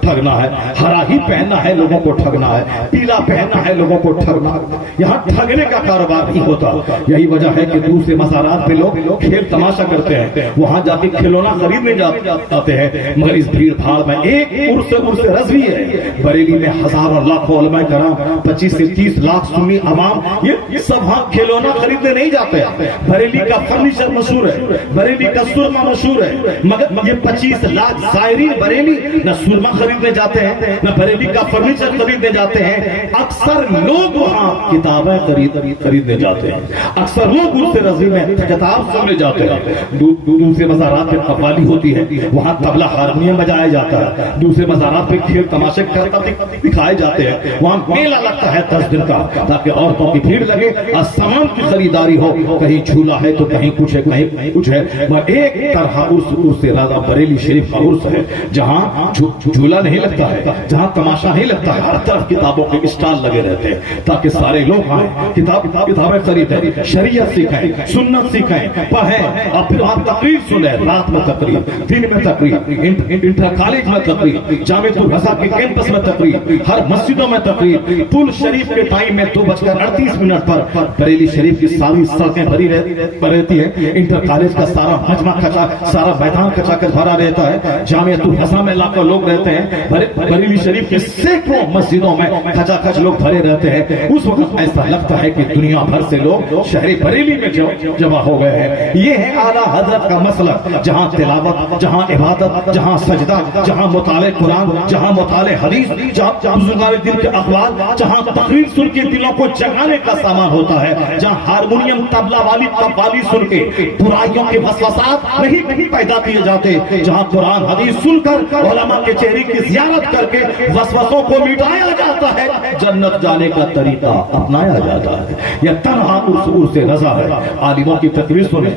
ٹھگنا ہے، ہرا ہی پہننا ہے، لوگوں کو ٹھگنا ہے، پیلا پہننا ہے، لوگوں کو ٹھگنا ہے. یہاں ٹھگنے کا کاروبار نہیں ہوتا. یہی وجہ ہے کہ دوسرے مزارات پہ لوگ کھیل تماشا کرتے ہیں، وہاں جا کے کھلونا خریدنے جاتے ہیں، مگر اس بھیڑ بھاڑ میں ایک عرص رضوی ہے. بریلی میں ہزاروں لاکھوں علماء کرام، 25 سے 30 لاکھ سنی عوام، یہ سب وہاں کھلونا خریدنے نہیں جاتے. بریلی کا فرنیچر مشہور ہے، بریلی کا سرما مشہور ہے، مگر یہ 25 لاکھ زائرین بریلی نہ سرما خریدنے جاتے ہیں، نہ بریلی کا فرنیچر خریدنے جاتے ہیں. اکثر لوگ وہاں کتابیں خریدنے جاتے ہیں، اکثر لوگ اس سے رضوی میں کتاب سننے جاتے ہیں. دوسرے مزارات پہ قوالی ہوتی ہے، وہاں طبلہ ہارمونیم بجایا جاتا ہے. دوسرے مزارات پہ کھیل تماشے دکھائے جاتے ہیں، وہاں میلہ لگتا ہے 10 دن کا، تاکہ عورتوں کی بھیڑ لگے اور سامان کی خریداری ہو. کہیں جھولا ہے تو کہیں کچھ ہے، کہیں کچھ ہے. ایک طرح عرص سے راضا بریلی شریف کا عرص ہے، جہاں جھولا نہیں لگتا ہے، جہاں تماشا نہیں لگتا ہے، ہر طرف کتابوں کے اسٹال لگے رہتے ہیں تاکہ سارے لوگ آئیں، کتابیں خریدیں، شریعت سیکھیں، سنت سیکھیں، پڑھیں، اور پھر وہاں تقریر سنیں. رات میں تقریر، دن میں تقریر، انٹر کالج میں تقریر، جامعۃ الازہر کے کیمپس میں تقریر، ہر مسجدوں میں تقریر. پل شریف کے ٹائم میں 2:38 پر بریلی شریف کی ساری سڑکیں بھری رہتی ہیں. انٹر کالج کا سارا مجمع سارا میدان کچا کچ بھرا رہتا ہے. جامعۃ الازہر میں لاکھوں لوگ رہتے ہیں. بریلی شریف کی سینکڑوں مسجدوں میں کھچا کھچ لوگ بھرے رہتے ہیں. اس وقت ایسا لگتا ہے کہ دنیا بھر سے لوگ شہر بریلی میں جمع ہو گئے ہیں. یہ ہے اعلیٰ حضرت کا مسلک، جہاں تلاوت، جہاں عبادت، جہاں سجدہ، جہاں مطالعہ قرآن، جہاں مطالعہ حدیث، جہاں بزرگان دل کے اقوال، جہاں تقریر سن کے دلوں کو جگانے کا سامان ہوتا ہے، جہاں ہارمونیم طبلہ والی قوالی سن کے برائیوں کے وسوسات نہیں پیدا کیے جاتے، جہاں قرآن حدیث سن کر علماء کے چہرے کی زیارت کر کے وسوسوں کو مٹایا جاتا ہے، جنت جانے کا طریقہ اپنایا جاتا ہے. یہ تنہا عرص رضا ہے. عالموں کی تقریر سنیں،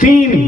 3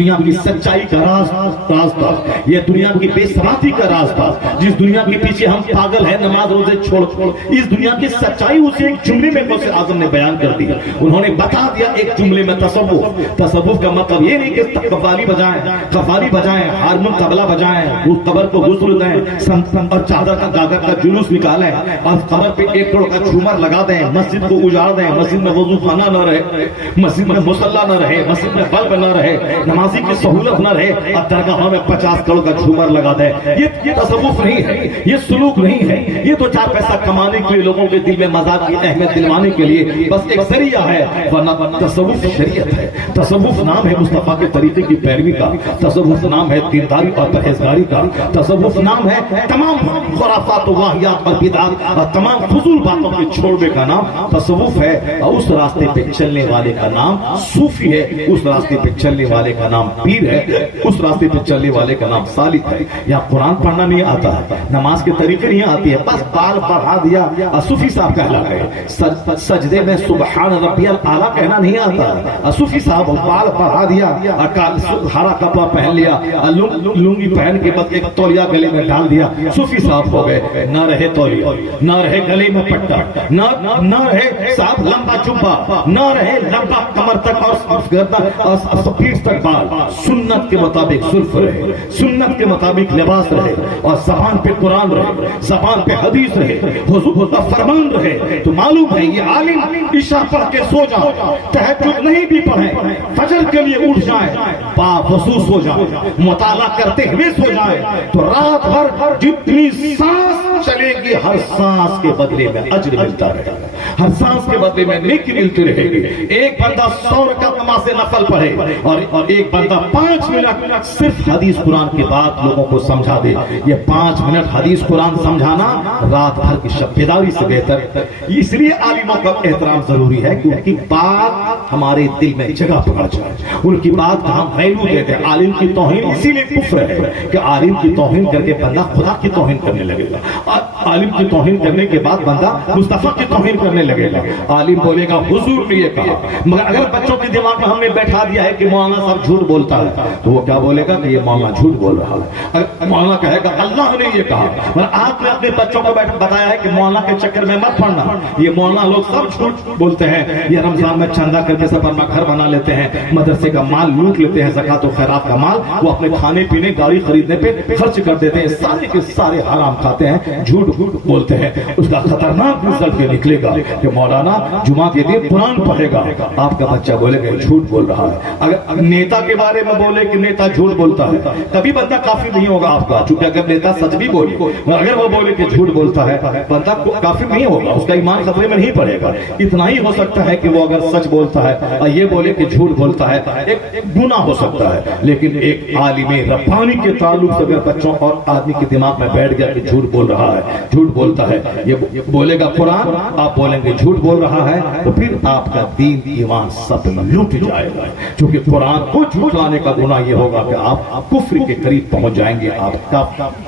دنیا کی سچائی کا راز تھا، یہ دنیا کی بے ثباتی کا راز تھا، جس دنیا کے پیچھے ہم پاگل ہیں نماز روزے چھوڑ اس دنیا کی سچائی اسے ایک جملے میں غوث اعظم نے بیان کر دیا. انہوں نے بتا دیا ایک جملے میں تصوف کا مطلب یہ نہیں کہ قوالی بجائیں ہارمون طبلہ بجائیں، اس قبر کو غسل دیں اور چادر کا گاگر کا جلوس نکالیں اور قبر پہ 1 کروڑ کا جھومر لگا دیں، مسجد کو اجاڑ دیں، مسجد میں وضو خانہ نہ رہے، مسجد میں مصلی نہ رہے، مسجد میں بلب نہ رہے، نمازی کی سہولت نہ رہے اور درگاہوں میں 50 کروڑ کا جھومر لگا دیں. یہ تصوف نہیں ہے، یہ سلوک نہیں ہے، یہ تو 4 پیسہ کمانے کے لیے لوگوں کے دل میں مذاق کی اہمیت دلوانے کے لیے بس ایک ذریعہ ہے، ورنہ تصوف شریعت ہے. تصوف نام ہے مصطفیٰ کے طریقے کی پیروی کا، تصوف نام ہے دینداری اور پرہیزگاری کا، تصوف نام ہے تمام خرافات و واہیات اور بدعات اور تمام فضول باتوں کے چھوڑنے کا نام تصوف ہے. اور اس راستے پہ چلنے والے کا نام صوفی ہے، اس راستے پہ چلنے والے کا نام پیر ہے، اس راستے پہ چلنے والے کا نام سالک ہے. یہاں قرآن پڑھنا نہیں آتا ہے، نماز کے طریقے نہیں آتی ہے، بس بال بڑھا دیا اور صوفی صاحب کہلا گئے. سجدے میں سبحان ربی الاعلیٰ کہنا نہیں آتا ہے، صوفی صاحب بال بڑھا دیا اور ہرا کپڑا پہن لیا، لنگی پہن کے بعد ایک تولیہ گلے میں ڈال دیا، صوفی صاحب ہو گئے. نہ رہے تولیہ، نہ رہے گلے میں پٹا، نہ رہے صاحب لمبا جبہ، نہ رہے لمبا کمر تک اور گردن اور پیٹھ تک بال. سنت کے مطابق زلف رہے، سنت کے مطابق لباس رہے اور زبان پہ قرآن رہے، زبان پہ حدیث رہے، حضور کا فرمان رہے. تو معلوم ہے یہ عالم عشاء پڑھ کے سو جائے، تہجد نہیں بھی پڑھیں، فجر کے لیے اٹھ جائیں، باوضو سو جائیں، مطالعہ کرتے ہوئے سو جائیں، تو رات بھر جتنی سانس چلے گی ہر سانس کے بدلے میں اجر ملتا رہے گا، ہر سانس کے بدلے میں نیکی ملتی رہے گی. ایک بندہ 100 رکعت نماز نفل پڑھے اور ایک بندہ 5 منٹ صرف حدیث قرآن کے بعد لوگوں کو سمجھا دے. یہ 5 منٹ حدیث قرآن سمجھانا رات بھر کی شب بیداری سے بہتر. اس لیے عالموں کا احترام ضروری ہے کہ ان کی بات ہمارے دل میں جگہ پکڑ جائے، ان کی بات کا ہم ویلیو دیتے ہیں. عالم کی توہین اسی لیے کفر ہے کہ عالم کی توہین کر کے بندہ خدا کی توہین کرنے لگے گا، اور عالم کی توہین کرنے کے بعد بندہ مصطفیٰ کی توہین کرنے لگے گا. عالم بولے گا حضور نے یہ کہا، مگر اگر بچوں کے دماغ میں ہم نے بیٹھا دیا ہے کہ مولانا صاحب جھوٹ بولتا ہے تو وہ کیا بولے گا کہ یہ مولانا جھوٹ بول رہا ہے. مولانا کہے گا اللہ نے یہ کہا، اور آپ نے اپنے بچوں کو بتایا ہے کہ مولانا کے چکر میں مت پڑنا، یہ مولانا لوگ سب جھوٹ بولتے ہیں، یہ رمضان میں چندہ کر کے سب اپنا گھر بنا لیتے ہیں، مدرسے کا مال لوٹ لیتے ہیں، زکات و خیرات کا مال وہ اپنے کھانے پینے گاڑی خریدنے پہ خرچ کر دیتے ہیں، سارے کے سارے حرام کھاتے ہیں، جھوٹ بولتے ہیں. اس کا خطرناک رزلٹ یہ نکلے گا کہ مولانا جمعہ کے دن قرآن پڑھے گا، آپ کا بچہ بولے گا جھوٹ بول رہا ہے. اگر نیتا کے بارے میں بولے کہ نیتا جھوٹ بولتا ہے، کبھی بندہ کافر نہیں ہوگا آپ کا، چونکہ اگر نیتا سچ بھی بولے اگر وہ بولے کہ جھوٹ بولتا ہے بندہ کافر نہیں ہوگا، اس کا ایمان خطرے میں نہیں پڑے گا. اتنا ہی ہو سکتا ہے کہ وہ اگر سچ بولتا ہے اور یہ بولے کہ جھوٹ بولتا ہے ایک گناہ ہو سکتا ہے. لیکن ایک عالم ربانی کے تعلق سے اگر بچوں اور آدمی کے دماغ میں بیٹھ گیا کہ جھوٹ بول رہا ہے، جھوٹ بولتا ہے، یہ بولے گا قرآن، آپ بولیں گے جھوٹ بول رہا ہے، تو پھر آپ کا دین ایمان سب لٹ جائے گا. کیونکہ قرآن کو جھٹلانے کا گناہ یہ ہوگا کہ آپ کفر کے قریب پہنچ جائیں گے، آپ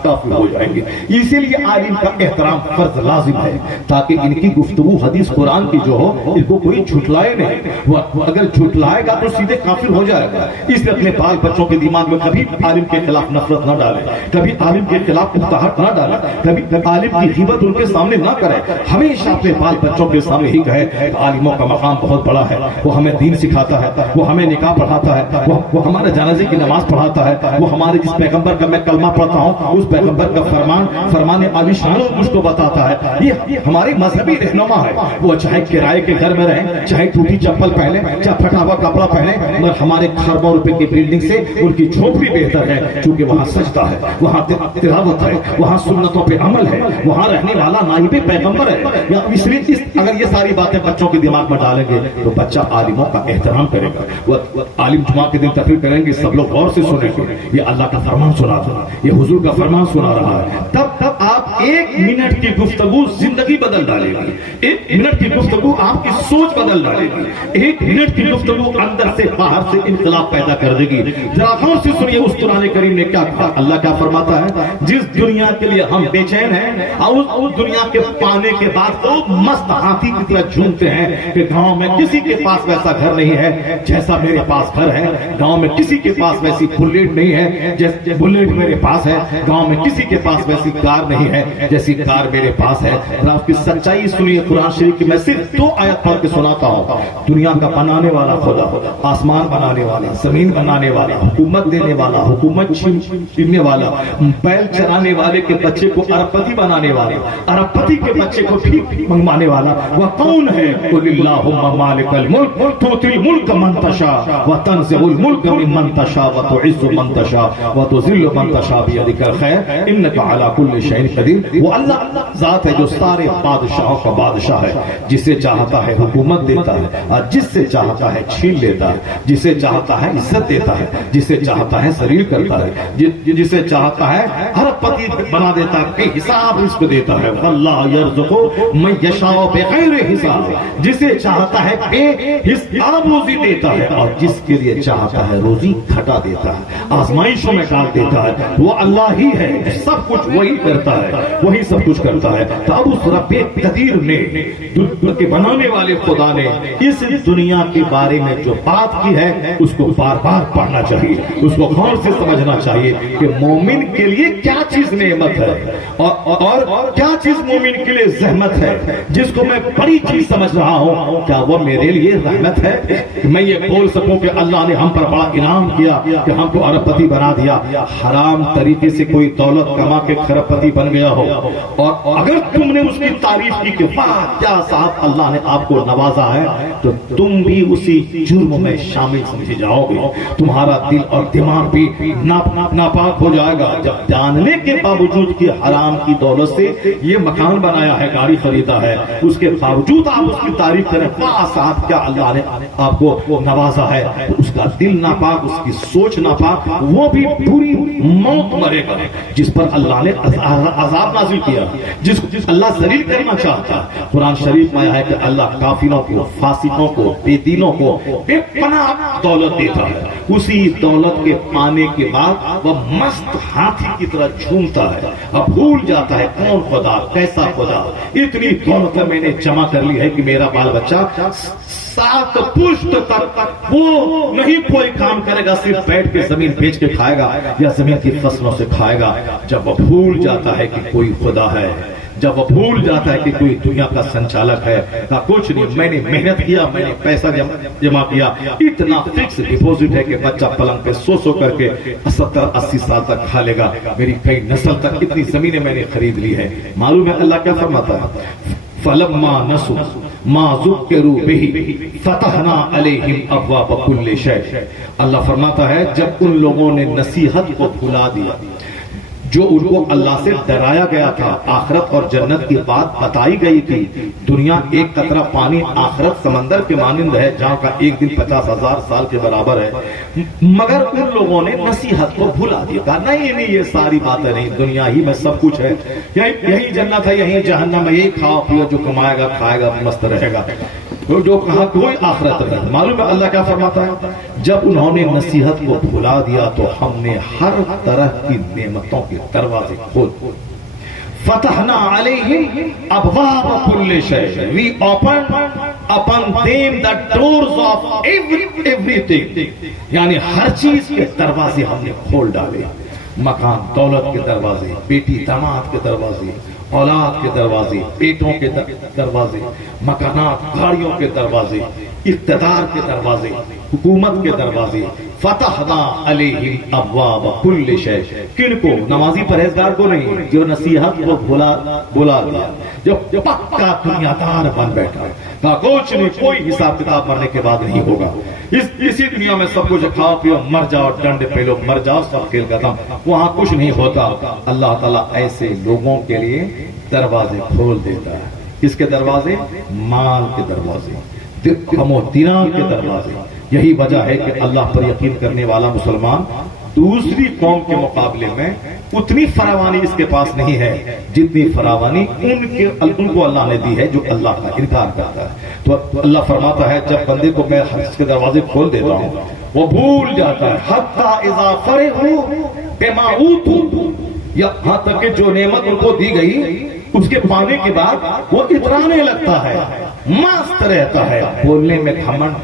کافر ہو جائیں گے. اسی لیے عالم کا احترام فرض لازم ہے تاکہ ان کی گفتگو حدیث قرآن کی جو ہو ان کو کوئی جھٹلائے نہیں. وہ اگر جھٹلائے گا تو سیدھے کافر ہو جائے گا. اس لیے اپنے بال بچوں کے دماغ میں کبھی عالم کے خلاف نفرت نہ ڈالے، کبھی عالم کے خلاف اکتاہٹ نہ ڈالے، کبھی عالم کی غیبت ان کے سامنے نہ کرے. ہمیشہ اپنے بال بچوں کے سامنے ہی کہے عالموں کا مقام بہت بڑا ہے، وہ ہمیں دین سکھاتا ہے، وہ ہمیں نکاح پڑھاتا ہے، وہ ہمارے جنازے کی نماز پڑھاتا ہے، وہ ہمارے جس پیغمبر کا میں کلمہ پڑھتا ہوں اس پیغمبر کا فرمان عالی شان مجھ کو بتاتا ہے. یہ ہماری مذہبی رہنما ہے. وہ چاہے کرائے کے گھر میں رہیں، چاہے ٹوٹی چپل پہنے، چاہے پھٹا ہوا کپڑا پہنے، مگر ہمارے خربوں روپے کی بلڈنگ سے ان کی جھوپڑی بہتر ہے، کیونکہ وہاں سجدہ ہے، وہاں تلاوت ہے، وہاں سنتوں پہ عمل ہے، وہاں رہنے والا نائب پیغمبر ہے. اس لیے اگر یہ ساری باتیں بچوں کے دماغ میں ڈالیں گے تو بچہ عالموں کا احترام کرے گا. وہ عالم جمعہ کے دن تقریر کریں گے، سب لوگ غور سے سنیں گے، یہ اللہ کا فرمان سنا رہا ہے، یہ حضور کا فرمان سنا رہا ہے. تب آپ ایک منٹ کی گفتگو زندگی بدل ڈالے گی، ایک منٹ کی گفتگو آپ کی سوچ بدل ڈالے گی، ایک منٹ کی گفتگو اندر سے باہر سے انقلاب پیدا کر دے گی۔ ذرا غور سے سنیے اس قرآن کریم نے کیا کہا۔ اللہ کیا فرماتا ہے؟ جس دنیا کے لیے ہم بے چین ہیں اور اس دنیا کے پانے کے بعد تو مست ہاتھی کی طرح جھومتے ہیں کہ گاؤں میں کسی کے پاس ویسا گھر نہیں ہے جیسا میرے پاس گھر ہے، گاؤں میں کسی کے پاس ویسی بلیٹ نہیں ہے جیسے بلیٹ میرے پاس ہے، گاؤں میں کسی کے پاس ویسی کار نہیں ہے جیسی کار میرے پاس ہے۔ اور آپ کی سچائی سنیے قرآن شریف کی، میں صرف 2 آیت پڑھ کے سناتا ہوں۔ دنیا کا بنانے والا خدا، آسمان بنانے والا، زمین بنانے والا، حکومت دینے والا، حکومت چھیننے والا، بیل چرانے والے کے بچے کو ارب پتی بنانے والا، ارب پتی کے بچے کو بھیک منگوانے والا وہ کون ہے؟ قل اللہم مالک الملک تؤتی الملک من تشاء وتنزع الملک ممن تشاء وتعز من تشاء وتذل من تشاء بیدک الخیر انک علی کل شیء قدیر۔ وہ اللہ ذات ہے جو سارے بادشاہوں کا بادشاہ ہے، جسے چاہتا ہے حکومت دیتا ہے اور جس سے چاہتا ہے چھین لیتا ہے، جسے چاہتا ہے عزت دیتا ہے، جسے چاہتا ہے ذلیل کرتا ہے، جسے چاہتا ہے ارب پتی بنا دیتا ہے، بے حساب رزق دیتا ہے۔ واللہ یرزق من یشاء بغیر حساب، جسے چاہتا ہے بے حساب روزی دیتا ہے اور جس کے لیے چاہتا ہے روزی گھٹا دیتا ہے، آزمائشوں میں ڈال دیتا ہے۔ وہ اللہ ہی ہے، سب کچھ وہی کرتا ہے، وہی سب کچھ کرتا ہے۔ تو اب اس رب قدیر نے، دنیا کے بنانے والے خدا نے اس دنیا کے بارے میں جو بات کی ہے اس کو بار بار پڑھنا چاہیے، اس کو غور سے سمجھنا چاہیے کہ مومن کے لیے کیا چیز نعمت ہے اور کیا چیز مومن کے لیے زحمت ہے۔ جس کو میں بڑی چیز سمجھ رہا ہوں کیا وہ میرے لیے رحمت ہے کہ میں یہ بول سکوں کہ اللہ نے ہم پر بڑا انعام کیا کہ ہم کو ارب پتی بنا دیا۔ حرام طریقے سے کوئی دولت کما کے کھرب پتی بن گیا ہو اور اگر تم نے اس کی تعریف کی کہ واہ کیا صاحب اللہ نے آپ کو نوازا ہے، تو تم بھی اسی جرم میں شامل سمجھے جاؤ گے، تمہارا دل اور دماغ بھی ناپاک ہو جائے گا جب جاننے کے باوجود کہ حرام کی دولت سے یہ مکان بنایا ہے، گاڑی خریدا ہے، اس کے باوجود آپ اس کی تعریف کریں واہ صاحب کیا اللہ نے آپ کو نوازا ہے، تو اس کا دل ناپاک، اس کی سوچ ناپاک، وہ بھی پوری موت مرے گا جس پر اللہ نے عذاب نازل کیا، جس اللہ ذلیل کرنا چاہتا ہے۔ قرآن شریف میں آیا ہے کہ اللہ کافروں کو، فاسقوں کو، بے دینوں کو بے پناہ دولت دیتا ہے، اسی دولت کے پانے کے بعد وہ مست ہاتھی کی طرح جھومتا ہے، اب بھول جاتا ہے کون خدا، کیسا خدا، اتنی دولت میں نے جمع کر لی ہے کہ میرا بال بچہ 7 پشت تک وہ نہیں کوئی کام کرے گا، صرف بیٹھ کے زمین بیچ کے کھائے گا یا زمین کی فصلوں سے کھائے گا۔ جب وہ بھول جاتا ہے کہ کوئی خدا ہے، جب وہ بھول جاتا ہے کہ کوئی دنیا کا سنچالک ہے، کہا کچھ نہیں، میں نے محنت کیا، میں نے پیسہ جمع کیا، اتنا فکس ڈپوزٹ ہے کہ بچہ پلنگ پہ سو کر کے 70-80 سال تک کھا لے گا، میری کئی نسل تک اتنی زمینیں میں نے خرید لی ہے۔ معلوم ہے اللہ کیا فرماتا ہے؟ فَلَمَّا نَسُوا مَا ذُكِّرُوا بِهِ فَتَحْنَا عَلَيْهِمْ أَبْوَابَ كُلِّ شَيْءٍ۔ اللہ فرماتا ہے جب ان لوگوں نے نصیحت کو بھلا دیا، جو ان کو اللہ سے ڈرایا گیا تھا، آخرت اور جنت کی بات بتائی گئی تھی، دنیا ایک قطرہ پانی آخرت سمندر کے مانند ہے جہاں کا ایک دن 50,000 سال کے برابر ہے، مگر ان لوگوں نے نصیحت کو بھلا دیا، کہا نہیں یہ ساری باتیں نہیں، دنیا ہی میں سب کچھ ہے، یہی جنت ہے، یہی جہنم ہے، یہی کھاؤ پیو، جو کمائے گا کھائے گا مست رہے گا، جو کہا کوئی آخرت نہیں۔ معلوم ہے اللہ کیا فرماتا ہے؟ جب انہوں نے نصیحت کو بھلا دیا تو ہم نے ہر طرح کی نعمتوں کے دروازے کھول فتحنا علیہم ابواب کل شیء، we opened upon them the doors of everything، یعنی ہر چیز کے دروازے ہم نے کھول ڈالے، مکان دولت کے دروازے، بیٹی داماد کے دروازے، اولاد کے دروازے، پیٹوں کے دروازے، مکانات گاڑیوں کے دروازے، اقتدار کے دروازے، حکومت کے دروازے، فتحنا علیہم ابواب کل شیء، کن کو؟ نمازی پرہیزگار کو نہیں، جو نصیحت کو بھلا دیا، جو پکا دنیا دار بن بیٹھا ہے، کہا کچھ نہیں، کوئی حساب کتاب مرنے کے بعد نہیں ہوگا، اسی دنیا میں سب کچھ کھاؤ پیو مر جاؤ، ڈنڈ پہ لو مر جاؤ، سب کھیل ختم، وہاں کچھ نہیں ہوتا۔ اللہ تعالیٰ ایسے لوگوں کے لیے دروازے کھول دیتا ہے، کس کے دروازے؟ مال کے دروازے، درہم و دینار کے دروازے۔ یہی وجہ ہے کہ اللہ پر یقین کرنے والا مسلمان دوسری قوم کے مقابلے میں اتنی فراوانی اس کے پاس نہیں ہے جتنی فراوانی ان کو اللہ نے دی ہے جو اللہ کا انکار کرتا ہے. تو اللہ فرماتا ہے جب بندے کو میں اس کے دروازے کھول دیتا ہوں وہ بھول جاتا ہے حتی اذا فرحوا بما اوتوا، یہاں تک کہ جو نعمت ان کو دی گئی اس کے پانے کے بعد وہ اترانے لگتا ہے، مست رہتا ہے. بولنے میں گھمنڈ،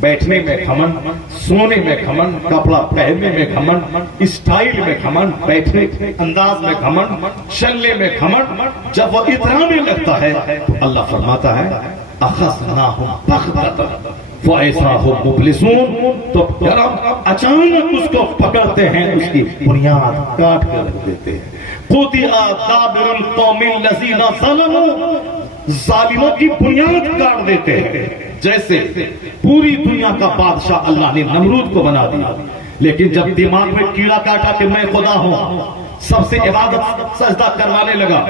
بیٹھنے میں گھمنڈ، سونے میں گھمنڈ، کپڑا پہننے میں گھمنڈ، اسٹائل میں گھمنڈ، بیٹھنے انداز میں گھمنڈ، چلنے میں گھمنڈ. جب وہ اترانے لگتا ہے تو اللہ فرماتا ہے اخذناہم بغتۃ فاذا هم مبلسون، تو پھر ہم اچانک اس کو پکڑتے ہیں، اس کی بنیاد کاٹ کر رکھ دیتے ہیں. قطع دابر القوم الذین ظلموا، ظالموں کی بنیاد کاٹ دیتے ہیں. جیسے پوری دنیا کا بادشاہ اللہ نے نمرود کو بنا دیا، لیکن جب دماغ میں کیڑا کاٹا کہ میں خدا ہوں، سب سے عبادت سجدہ کروانے لگا.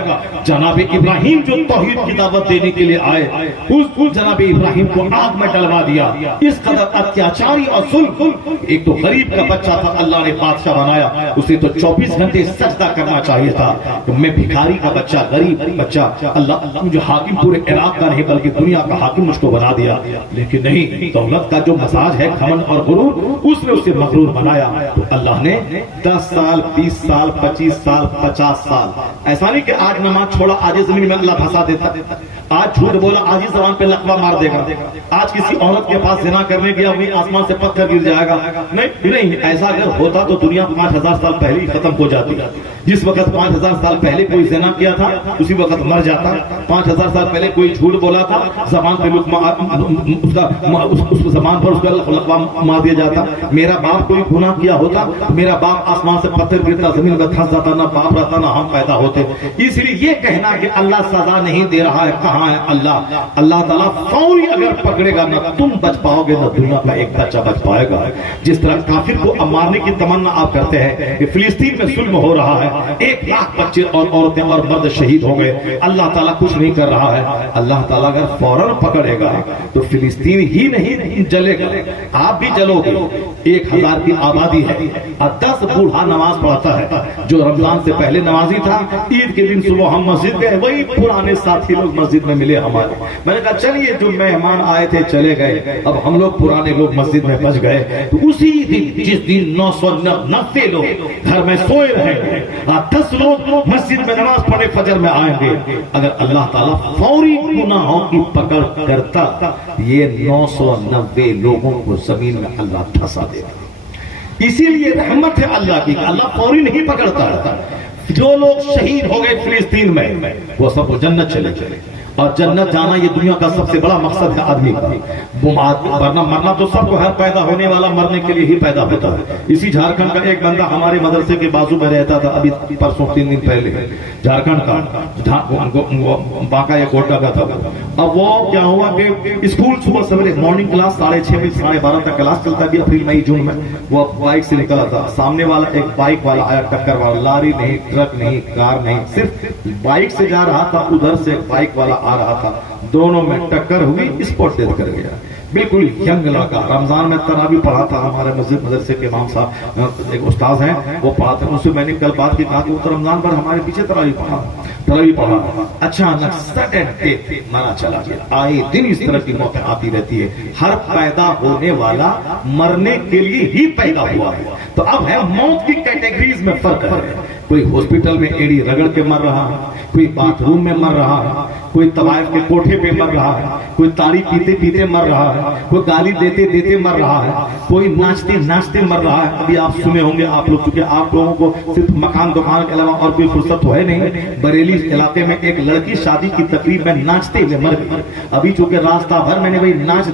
جناب ابراہیم جو توحید کی دعوت دینے کے لیے آئے، اس جناب ابراہیم کو آگ میں ڈلوا دیا. اس قدر اتیاچاری اور ظلم. ایک تو غریب کا بچہ تھا، اللہ نے بادشاہ بنایا، اسے تو 24 گھنٹے سجدہ کرنا چاہیے تھا. میں بھکاری کا بچہ، غریب بچہ، اللہ مجھے حاکم پورے عراق کا نہیں بلکہ دنیا کا حاکم مجھ کو بنا دیا. لیکن نہیں، دولت کا جو مزاج ہے گھمنڈ اور غرور، اس نے اسے مغرور بنایا. تو اللہ نے 10 سال 20 سال 25 سال 50 سال، ایسا نہیں کہ آج نماز چھوڑا آج زمین میں اللہ پھنسا دیتا، آج جھوٹ بولا آج ہی زبان پہ لقبہ مار دے گا، آج کسی عورت کے پاس زنا کرنے گیا وہی آسمان سے پتھر گر جائے گا. نہیں، ایسا اگر ہوتا تو دنیا 5000 سال پہلے ہی ختم ہو جاتی. جس وقت 5000 سال پہلے کوئی زنا کیا تھا اسی وقت مر جاتا. 5000 سال پہلے کوئی جھوٹ بولا تھا، زبان پہ اس زبان پر اس کا لقبہ مار دیا جاتا. میرا باپ کوئی گناہ کیا ہوتا، میرا باپ آسمان سے پتھر گرتا زمین میں پھنس جاتا، نہ باپ رہتا نہ ہم پیدا ہوتے. اس لیے یہ کہنا کہ اللہ سزا نہیں دے رہا ہے، کہاں ہے اللہ تعالیٰ فوری اگر پکڑے گا نہ تم بچ پاؤ گے نہ دنیا کا ایک بچہ بچ پائے گا. جس طرح کافر کو اب مارنے کی تمنا آپ کرتے ہیں کہ فلسطین میں ظلم ہو رہا ہے، 1 لاکھ بچے اور عورتیں اور مرد شہید ہو گئے، اللہ تعالیٰ کچھ نہیں کر رہا ہے. اللہ تعالیٰ اگر فوراً پکڑے گا تو فلسطین ہی نہیں جلے گا، آپ بھی جلو گے. 1000 کی آبادی ہے اور 10 بوڑھا نماز پڑھتا ہے. جو رمضان سے پہلے نمازی تھا، عید کے دن صبح ہم مسجد گئے، وہی پرانے ساتھی لوگ مسجد میں ملے ہمارے. میں نے کہا چلیے جو مہمان آئے تھے چلے گئے، اب ہم لوگ پرانے لوگ مسجد میں بچ گئے. تو اسی دن جس دن 990 لوگ گھر میں سوئے رہیں گے اور 10 لوگ مسجد میں نماز پڑھے فجر میں آئیں گے، اگر اللہ تعالیٰ فوری گناہوں کی پکڑ کرتا یہ 990 لوگوں کو زمین میں اللہ دھسا دے گا. اسی لیے رحمت ہے اللہ کی، اللہ فوری نہیں پکڑتا رہتا. جو لوگ شہید ہو گئے فلسطین میں وہ سب کو جنت چلے چلے، اور جنت جانا یہ دنیا کا سب سے بڑا مقصد ہے آدمی کا. مرنا تو سب کو ہر پیدا ہونے والا مرنے کے لیے ہی پیدا ہوتا ہے. اسی جھارکھنڈ کا ایک بندہ ہمارے مدرسے کے بازو میں رہتا تھا، ابھی پرسوں 3 دن پہلے، جھارکھنڈ کا باقا یا کوٹا کا تھا. اب وہ کیا ہوا کہ اسکول صبح سویرے مارننگ کلاس 6:30 سے 12:30 تک کلاس چلتا ہے اپریل مئی جون میں. وہ بائک سے نکلا تھا، سامنے والا ایک بائک والا آیا ٹکر والا، لاری نہیں، ٹرک نہیں، کار نہیں، صرف بائک سے جا رہا تھا، ادھر سے ایک بائک والا آ رہا تھا، دونوں میں ٹکر ہوئی، اسپاٹ ڈیتھ کر گیا. بالکل ینگ لڑکا. رمضان میں تراویح پڑھا تھا، ہمارے مسجد مدرسے کے امام صاحب ایک استاذ ہیں وہ پڑھاتے ہیں، ان سے میں نے کل بات کی، کہا کہ وہ تو رمضان پر ہمارے پیچھے تراویح پڑھا. اچانک سڈن ڈیتھ مرا چلا گیا. آئے دن اس طرح کی موتیں آتی رہتی ہے. ہر پیدا ہونے والا مرنے کے لیے ہی پیدا ہوا ہے. تو اب ہے موت کی کیٹیگریز میں فرق ہے. کوئی ہاسپٹل میں ایڑی رگڑ کے مر رہا ہے، کوئی باتھ روم میں مر رہا ہے، کوئی طوائف کے کوٹھے پہ مر رہا ہے، کوئی تاڑی پیتے پیتے مر رہا ہے، کوئی گالی دیتے دیتے مر رہا ہے، کوئی ناچتے ناچتے مر رہا ہے. ابھی آپ سنے ہوں گے آپ لوگ، چونکہ آپ لوگوں کو صرف مکان دکان کے علاوہ اور کوئی فرصت تو ہے نہیں. بریلی علاقے میں ایک لڑکی شادی کی تقریب میں ناچتے ہوئے مر گئی. ابھی چونکہ راستہ بھر میں نے وہی ناچ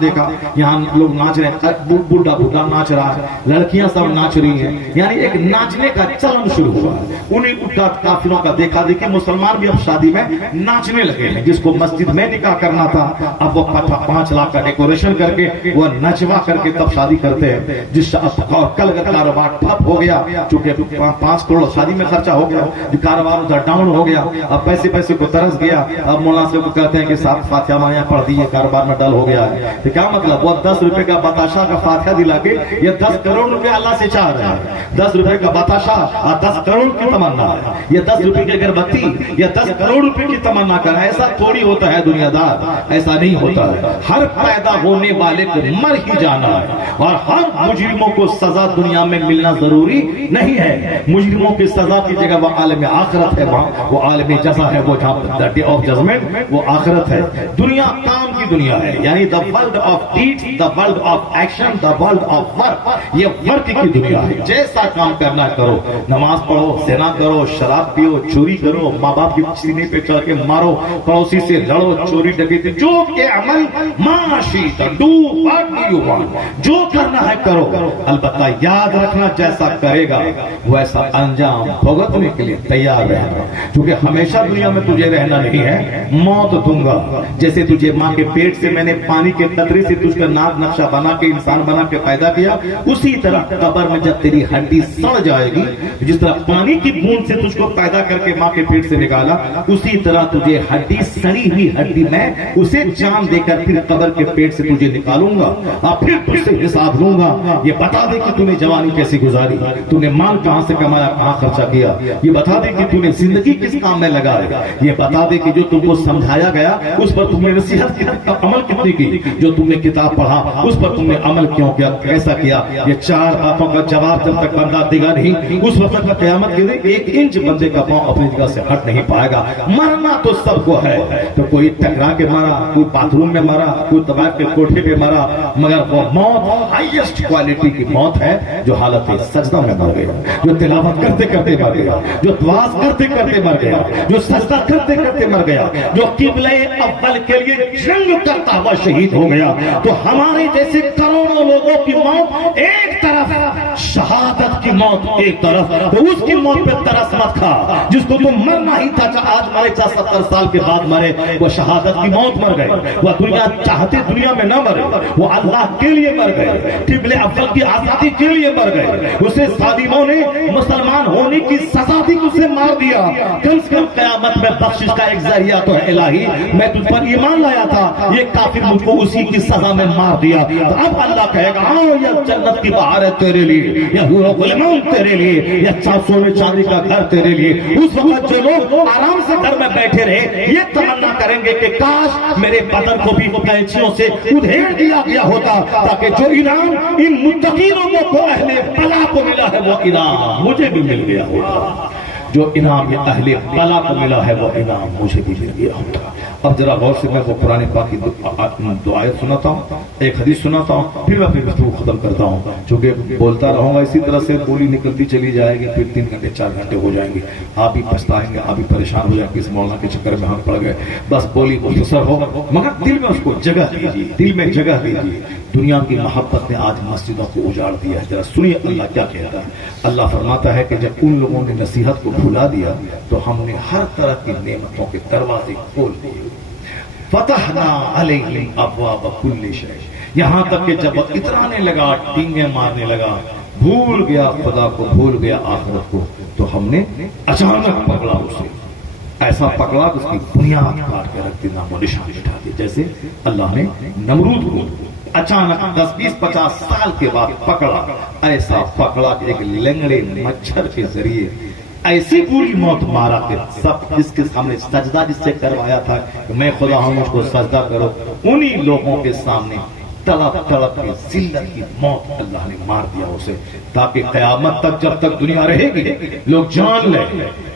دیکھا، یہاں لوگ ناچ رہے ہیں، بوڑھا ناچ رہا ہے، لڑکیاں سب ناچ رہی ہیں، یعنی ایک ناچنے کا چلن شروع ہوا ہے. انہیں کافروں کا دیکھا دیکھے مسلمان بھی اب شادی میں ناچ ناچنے لگے ہیں. جس کو مسجد میں نکاح کرنا تھا اب وہ 5 لاکھ کا ڈیکوریشن کر کے وہ نچوا کر کے تب شادی کرتے ہیں. جس اور کل کا کاروبار ٹھپ ہو گیا چونکہ 5 کروڑ شادی میں خرچہ ہو گیا, جو کاروبار ادھر ڈاؤن ہو گیا. اب پیسے کو ترس گیا. اب مولانا سے کہتے ہیں کہ 7 فاتحہ ماں پڑھ دیے, کاروبار میں ڈل ہو گیا. تو کیا مطلب, وہ 10 روپے کا بتاشا کا فاتحہ دلا کے یہ 10 کروڑ روپے اللہ سے چاہ رہے ہیں. 10 روپے کا بتاشا اور 10 کروڑ کی تمنا ہے. یہ 10 روپے کی اگر بتی یہ 10 کروڑ روپے کی تمنا کرنا, ایسا تھوڑی ہوتا ہے دنیا دار, ایسا نہیں ہوتا ہے. ہر پیدا ہونے والے کو مر ہی جانا ہے, اور ہر مجرموں کو سزا دنیا میں ملنا ضروری نہیں ہے. مجرموں کی سزا کی جگہ وہ عالم آخرت ہے, وہ عالم جزا ہے, وہ جہاں ڈے آف ججمنٹ وہ آخرت ہے. دنیا کام کی دنیا ہے, یعنی the world of deed, the world of action, the world of work. یہ ورک کی دنیا ہے. جیسا کام کرنا کرو, نماز پڑھو, زنا کرو, شراب پیو, چوری کرو, ماں باپ کی سینے پہ چڑھ کے مارو, پڑوسی سے لڑو, چوری ڈکیتی, جو کہ عمل معاشی ڈو واٹ یو وانٹ, جو کرنا ہے کرو. البتہ یاد رکھنا جیسا کرے گا ویسا انجام بھگتنے کے لیے تیار رہنا, کیونکہ ہمیشہ دنیا میں تجھے رہنا نہیں ہے. موت دوں گا. جیسے تجھے ماں کے پیٹ سے میں نے پانی کے قطرے سے تجھ کا ناک نقشہ بنا کے انسان بنا کے پیدا کیا, اسی طرح قبر میں جب تیری ہڈی سڑ جائے گی, جس طرح پانی کی بوند سے تجھ کو پیدا کر کے ماں کے پیٹ سے نکالا, اسی طرح تجھے ہڈی سڑی ہوئی ہڈی میں اسے جان دے کر پھر قبر کے پیٹ سے تجھے نکالوں گا اور پھر تجھ سے حساب لوں گا. یہ بتا دے کہ تُو نے جوانی کیسی گزاری, تُو نے مال کہاں سے کمایا, کہاں خرچہ کیا. یہ بتا دے کہ تُو نے زندگی کس کام میں لگائی. یہ بتا دے کہ جو تم کو سمجھایا گیا اس پر تم نے نصیحت عمل کتنی کی, جو تم نے کتاب پڑھا اس پر تم نے عمل کیوں کیا, کیسا کیا. یہ 4 باتوں کا جواب جب تک بندہ دے گا نہیں, اس وقت تک قیامت کے دن 1 انچ بندے کا پاؤں اپنی جگہ سے ہٹ نہیں پائے گا. مرنا تو سب کو ہے, تو کوئی ٹکرا کے مرا, کوئی باتھ روم میں مرا, کوئی تباہ کے کوٹھے پہ مرا, مگر وہ موت ہائیسٹ کوالٹی کی موت ہے جو حالت سجدہ میں مر گیا, جو تلاوت کرتے کرتے مر گیا, جو دعا کرتے کرتے مر گیا, جو سجدہ کرتے کرتے مر گیا, جو قبلہ اول کے لیے جنگ کرتا ہوا شہید ہو گیا. تو ہمارے جیسے کروڑوں لوگوں کی موت ایک طرف, شہادت کی موت ایک طرف, تو اس کی موت پہ ترس مت کھا. جس کو تم مرنا ہی تھا, آج مرے 70 سال کے بعد مرے, وہ شہادت کی موت مر گئے. وہ دنیا چاہتے دنیا میں نہ مرے, وہ اللہ کے لیے مر گئے, قبلہ اول کی آزادی کے لیے مر گئے. اسے ظالموں نے مسلمان ہونے کی سزا دی, اسے مار دیا. کم سے کم قیامت میں بخشش کا ایک ذریعہ تو ہے الہی, میں تجھ پر ایمان لایا تھا, یہ کافر مجھ کو اسی کی سزا میں مار دیا. تو اب اللہ کہے گا یہ جنت کی بہار ہے تیرے لیے, یا حور و غلمان تیرے لیے, یا سونے چاندی کا گھر تیرے لیے. اس وقت جو لوگ آرام سے گھر میں بیٹھے رہے یہ تمنا کریں گے کہ کاش میرے بدن کو بھی کینچیوں سے ادھیڑ دیا گیا ہوتا, تاکہ جو انعام ان متقینوں کو اہل بلا کو ملا ہے وہ انعام مجھے بھی مل گیا ہوتا. جو انعام اہل بلا کو ملا ہے وہ انعام مجھے بھی مل گیا ہوتا. اب ذرا غور سے میں وہ قرآن پاک کی دو آیت سناتا ہوں, ایک حدیث سناتا ہوں, پھر میں اپنی گفتگو ختم کرتا ہوں. چونکہ بولتا رہوں گا اسی طرح سے بولی نکلتی چلی جائے گی, پھر 3 گھنٹے 4 گھنٹے ہو جائیں گے. آپ بھی پچھتائیں گے, آپ بھی پریشان ہو جائیں گے, اس مولانا کے چکر میں ہم پڑ گئے. بس بولی مختصر ہو, مگر دل میں اس کو جگہ دیجیے, دل میں جگہ دیجیے. دنیا کی محبت نے آج مسجدوں کو اجاڑ دیا ہے. ذرا سنیے اللہ کیا کہتا ہے. اللہ فرماتا ہے کہ جب ان لوگوں نے نصیحت کو بھلا دیا تو ہم نے ہر طرح کی نعمتوں کے دروازے کھول دیے. فتحنا علیہم ابواب کل شیء, یہاں تک کہ جب اترانے لگا, ٹینگیں مارنے لگا, بھول گیا خدا کو, بھول گیا آخرت کو, تو ہم نے اچانک پکڑا اسے, ایسا پکڑا کہ اس کی بنیاد کاٹ کے رکھ دی, نام و نشان مٹا دی. جیسے اللہ نے نمرود کو اچانک 10-20-50 سال کے بعد پکڑا, ایسا پکڑا کہ ایک لنگڑے مچھر کے ذریعے ایسی پوری موت مارا کہ سب جس کے سامنے سجدہ جس سے کروایا تھا کہ میں خدا ہوں مجھ کو سجدہ کرو, انہی لوگوں کے سامنے تڑپ تڑپ کے ذلت کی موت اللہ نے مار دیا اسے. تاکہ قیامت تک جب تک دنیا رہے گی لوگ جان لیں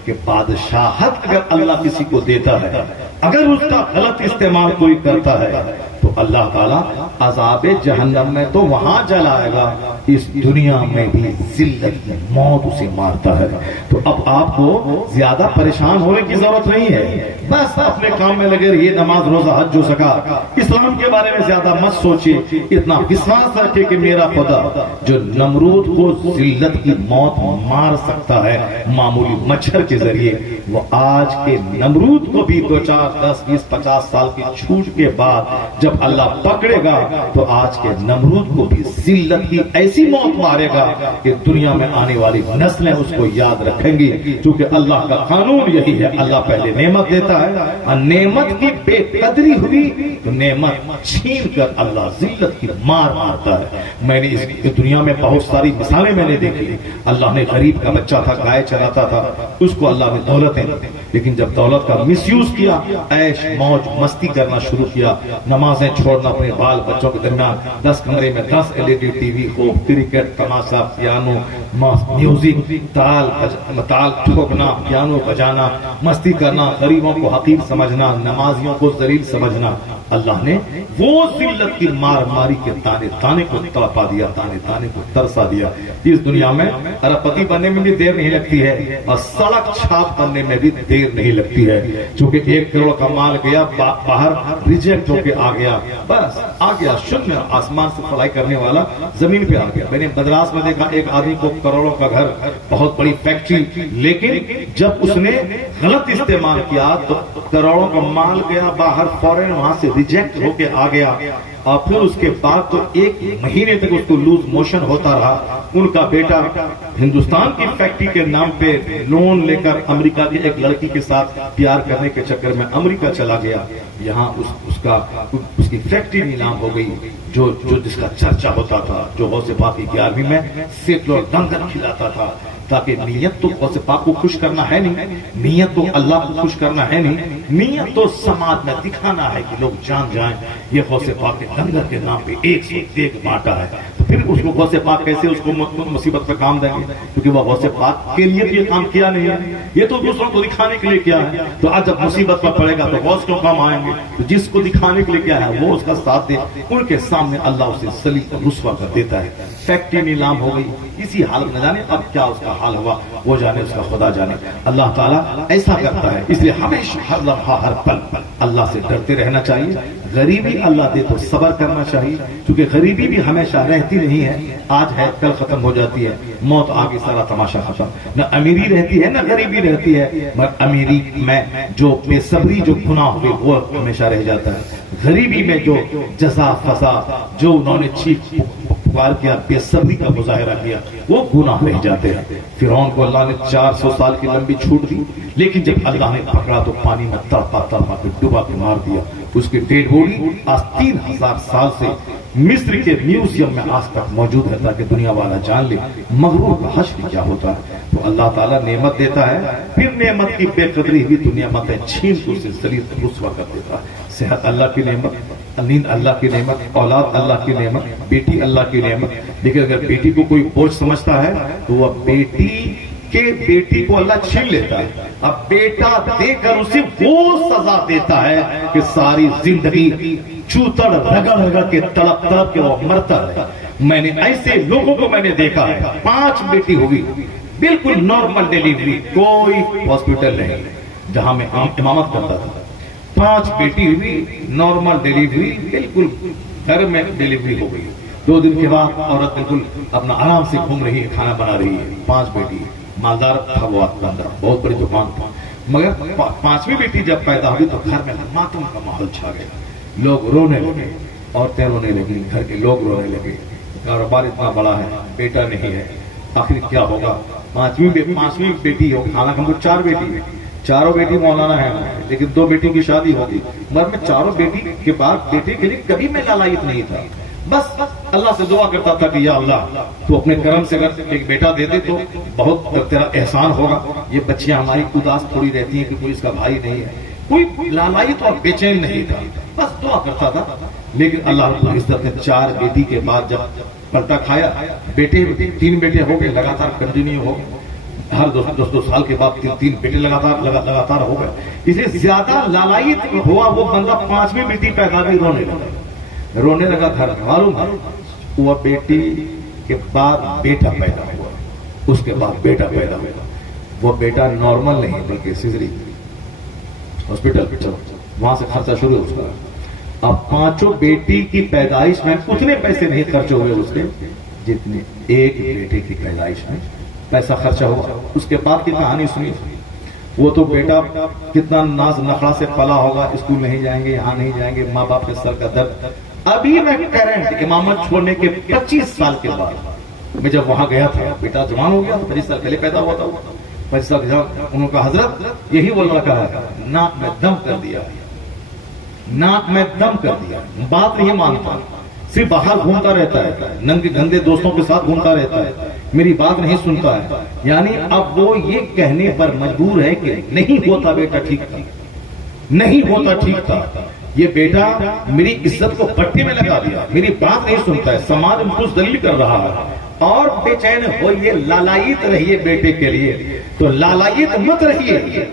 کہ بادشاہت اگر اللہ کسی کو دیتا ہے, اگر اس کا غلط استعمال کوئی کرتا ہے تو تو اللہ تعالیٰ عذاب جہنم میں تو وہاں جلائے گا، اس دنیا میں بھی ذلت میں موت اسے مارتا ہے۔ تو اب آپ کو زیادہ پریشان ہونے کی ضرورت نہیں ہے، بس اپنے کام میں لگے رہیے، نماز روزہ حج جو سکا، اسلام کے بارے میں زیادہ مت سوچیے، اتنا وشواس رکھے کہ میرا خدا جو نمرود کو ذلت کی موت مار سکتا ہے معمولی مچھر کے ذریعے، وہ آج کے نمرود کو بھی 2 4 10 20 50 سال کی چھوٹ کے بعد جب اللہ پکڑے گا تو آج کے نمرود کو بھی ذلت کی ایسی موت مارے گا کہ دنیا میں آنے والی نسلیں اس کو یاد رکھیں گی، کیونکہ اللہ کا قانون یہی ہے، اللہ پہلے نعمت دیتا ہے اور نعمت کی بے قدری ہوئی تو نعمت چھین کر اللہ ذلت کی مار مارتا ہے۔ میں نے اس دنیا میں بہت ساری مثالیں میں نے دیکھی، اللہ نے غریب کا بچہ تھا، گائے چراتا تھا، اس کو اللہ نے دولتیں دی، لیکن جب دولت کا مس یوز کیا، عیش موج مستی کرنا شروع کیا، نمازیں چھوڑنا اپنے بال بچوں کے درمیان، 10 کمرے میں 10 LED ٹی وی ہو، کرکٹ، تماشا، پیانو، میوزک، تال ٹھوکنا، پیانو بجانا، مستی کرنا، غریبوں کو حقیر سمجھنا، نمازیوں کو ذلیل سمجھنا، اللہ نے وہ ذلت کی مار ماری کے تانے تانے کو تڑپا دیا، تانے تانے کو ترسا دیا۔ اس دنیا میں ارب پتی بننے میں بھی دیر نہیں لگتی ہے اور سڑک چھاپ کرنے میں بھی دیر نہیں لگتی ہے، چونکہ 1 کروڑ کا مال گیا باہر، ریجیکٹ ہو کے آ گیا، بس آ گیا شنیہ، آسمان سے فلائی کرنے والا زمین پہ آ گیا۔ میں نے مدراس میں دیکھا ایک آدمی کو کروڑوں کا گھر، بہت بڑی فیکٹری، لیکن جب اس نے غلط استعمال کیا تو کروڑوں کا مال گیا باہر، فوراً وہاں سے ریجیکٹ ہو کے آ گیا، اور پھر اس کے بعد تو 1 مہینے تک اس کو لوز موشن ہوتا رہا۔ ان کا بیٹا ہندوستان کی فیکٹری کے نام پہ لون لے کر امریکہ کی ایک لڑکی کے ساتھ پیار کرنے کے چکر میں امریکہ چلا گیا، یہاں اس کی فیکٹری نیلام ہو گئی، جو جس کا چرچا ہوتا تھا، جو غوث پاک کی 11ویں میں سیکلوں ڈنگر کھلاتا تھا، تاکہ نیت تو غوث پاک کو خوش کرنا ہے نہیں، نیت تو اللہ کو خوش کرنا ہے نہیں، نیت تو سماج میں دکھانا ہے کہ لوگ جان جائیں یہ غوث پاک کے لنگر کے نام پہ 101 بانٹا ہے۔ تو پھر اس کو غوث پاک کیسے اس کو مصیبت پہ کام دیں گے، کیونکہ وہ غوث پاک کے لیے یہ کام کیا نہیں ہے، یہ تو دوسروں کو دکھانے کے لیے کیا ہے۔ تو آج جب مصیبت پر پڑے گا تو غوث کیوں کام آئیں گے؟ تو جس کو دکھانے کے لیے کیا ہے وہ اس کا ساتھ دے، ان کے سامنے اللہ اسے ذلیل اور رسوا کر دیتا ہے۔ فیکٹری نیلام ہو گئی، اسی حالت نہ جانے اب کیا اس کا حال ہوا، وہ جانے، اس کا خدا جانے۔ اللہ تعالیٰ ایسا کرتا ہے، اس لیے ہمیشہ ہر لمحہ ہر پل اللہ سے ڈرتے رہنا چاہیے۔ غریبی اللہ دے تو صبر کرنا چاہیے، کیونکہ غریبی بھی ہمیشہ رہتی نہیں ہے، آج ہے کل ختم ہو جاتی ہے، موت آگے سارا تماشا ختم۔ نہ امیری رہتی ہے نہ غریبی رہتی ہے، مگر امیری میں جو بے صبری، جو گناہ ہوئے وہ ہمیشہ رہ جاتا ہے، غریبی میں جو جزا فضا، جو انہوں نے چیخ پکار کیا، بے صبری کا مظاہرہ کیا، وہ گناہ رہ جاتے ہیں۔ فرعون کو اللہ نے 400 سال کی لمبی چھوٹ دی، لیکن جب اللہ نے پکڑا تو پانی میں تڑپا تڑپا کے ڈبا کے مار دیا۔ اس کی ڈیڈ باڈی آج 3000 سال سے مصر کے میوزیم میں آج تک موجود ہے، تاکہ دنیا والا جان لے مغرور کا حشر کیا ہوتا ہے۔ تو اللہ تعالیٰ نعمت دیتا ہے، پھر نعمت کی بے قدری ہوئی تو نعمتیں چھین کر اسے ذلیل رسوا کر دیتا ہے۔ صحت اللہ کی نعمت، نیند اللہ کی نعمت، اولاد اللہ کی نعمت، بیٹی اللہ کی نعمت، لیکن اگر بیٹی کو کوئی بوجھ سمجھتا ہے تو وہ بیٹی کو اللہ چھین لیتا ہے، اب بیٹا دے کر اسے وہ سزا دیتا ہے کہ ساری زندگی چوتڑ رگڑ رگڑ کے تڑپ تڑپ کے وہ مرتا ہے۔ میں نے ایسے لوگوں کو میں نے دیکھا ہے، 5 بیٹی ہوئی، بالکل نارمل ڈیلیوری، کوئی ہاسپٹل نہیں جہاں میں امامت کرتا تھا، 5 بیٹی ہوئی، نارمل ڈیلیوری، بالکل گھر میں ڈیلیوری ہو گئی، 2 دن کے بعد عورت بالکل اپنا آرام سے گھوم رہی ہے، کھانا بنا رہی ہے، 5 بیٹی، مالدار تھا وہ بندہ، بہت بڑی دکان تھا، مگر 5ویں بیٹی جب پیدا ہوئی تو گھر میں ماتم کا ماحول چھا گیا، لوگ رونے لگے، عورتیں رونے لگی، گھر کے لوگ رونے لگے، کاروبار اتنا بڑا ہے، بیٹا نہیں ہے، آخر کیا ہوگا؟ 5ویں بیٹی ہو، حالانکہ ہم کو 4 بیٹی ہے، چاروں بیٹی مولانا ہے، لیکن 2 بیٹی کی شادی ہوگی، مگر میں چاروں بیٹی کے بعد بیٹے کے لیے کبھی میں لالائت نہیں تھا، بس اللہ سے دعا کرتا تھا کہ یا اللہ تو اپنے کرم سے اگر ایک بیٹا دے دے تو بہت تیرا احسان ہوگا۔ یہ بچیاں ہماری اداس تھوڑی رہتی ہیں کہ کوئی اس کا بھائی نہیں ہے، کوئی لالائت اور بے چین نہیں تھا، بس دعا کرتا تھا۔ لیکن اللہ رب العزت نے 4 بیٹی کے بعد جب پلٹا کھایا، بیٹے 3 بیٹے ہو گئے، لگاتار کنٹینیو ہو گئے، ہر 2 سال کے بعد 3 بیٹے لگاتار ہو گئے، اسے زیادہ لالائت ہوا وہ بندہ 5ویں بیٹی پیدا بھی رونے لگا، رونے لگا گھر میں. معلوم ہے وہ بیٹی کے بعد بیٹا پیدا ہوا, اس کے بعد بیٹا پیدا ہوا. وہ بیٹا نارمل نہیں بلکہ سیزری, ہاسپٹل وہاں سے خرچہ شروع ہو چکا. اب 5 بیٹی کی پیدائش میں اتنے پیسے نہیں خرچ ہوئے اس کے جتنے ایک بیٹے کی پیدائش میں پیسہ خرچہ ہوا. اس کے بعد کی کہانی سنی. وہ تو بیٹا کتنا ناز نخڑا سے پلا ہوگا, اسکول نہیں جائیں گے, یہاں نہیں جائیں گے, ماں باپ کے سر کا درد. ابھی میں کرنٹ امامت چھوڑنے کے 25 سال کے بعد میں جب وہاں گیا تھا, بیٹا جوان ہو گیا, 25 سال پہلے پیدا ہوا تھا. 25 سال انہوں کا حضرت یہی وہ لڑکا ہے, ناک میں دم کر دیا, ناک میں دم کر دیا, بات نہیں مانتا, صرف باہر گھومتا رہتا ہے, ننگے گندے دوستوں کے ساتھ گھومتا رہتا ہے, میری بات نہیں سنتا ہے. یعنی اب وہ یہ کہنے پر مجبور ہے کہ نہیں ہوتا بیٹا ٹھیک تھا, نہیں ہوتا ٹھیک تھا, یہ بیٹا میری عزت کو پٹی میں لگا دیا, میری بات نہیں سنتا ہے, سماج مجھ کو ذلیل کر رہا ہے. اور بے چین ہوئیے, لالائیت رہیے بیٹے کے لیے, تو لالائیت مت رہیے.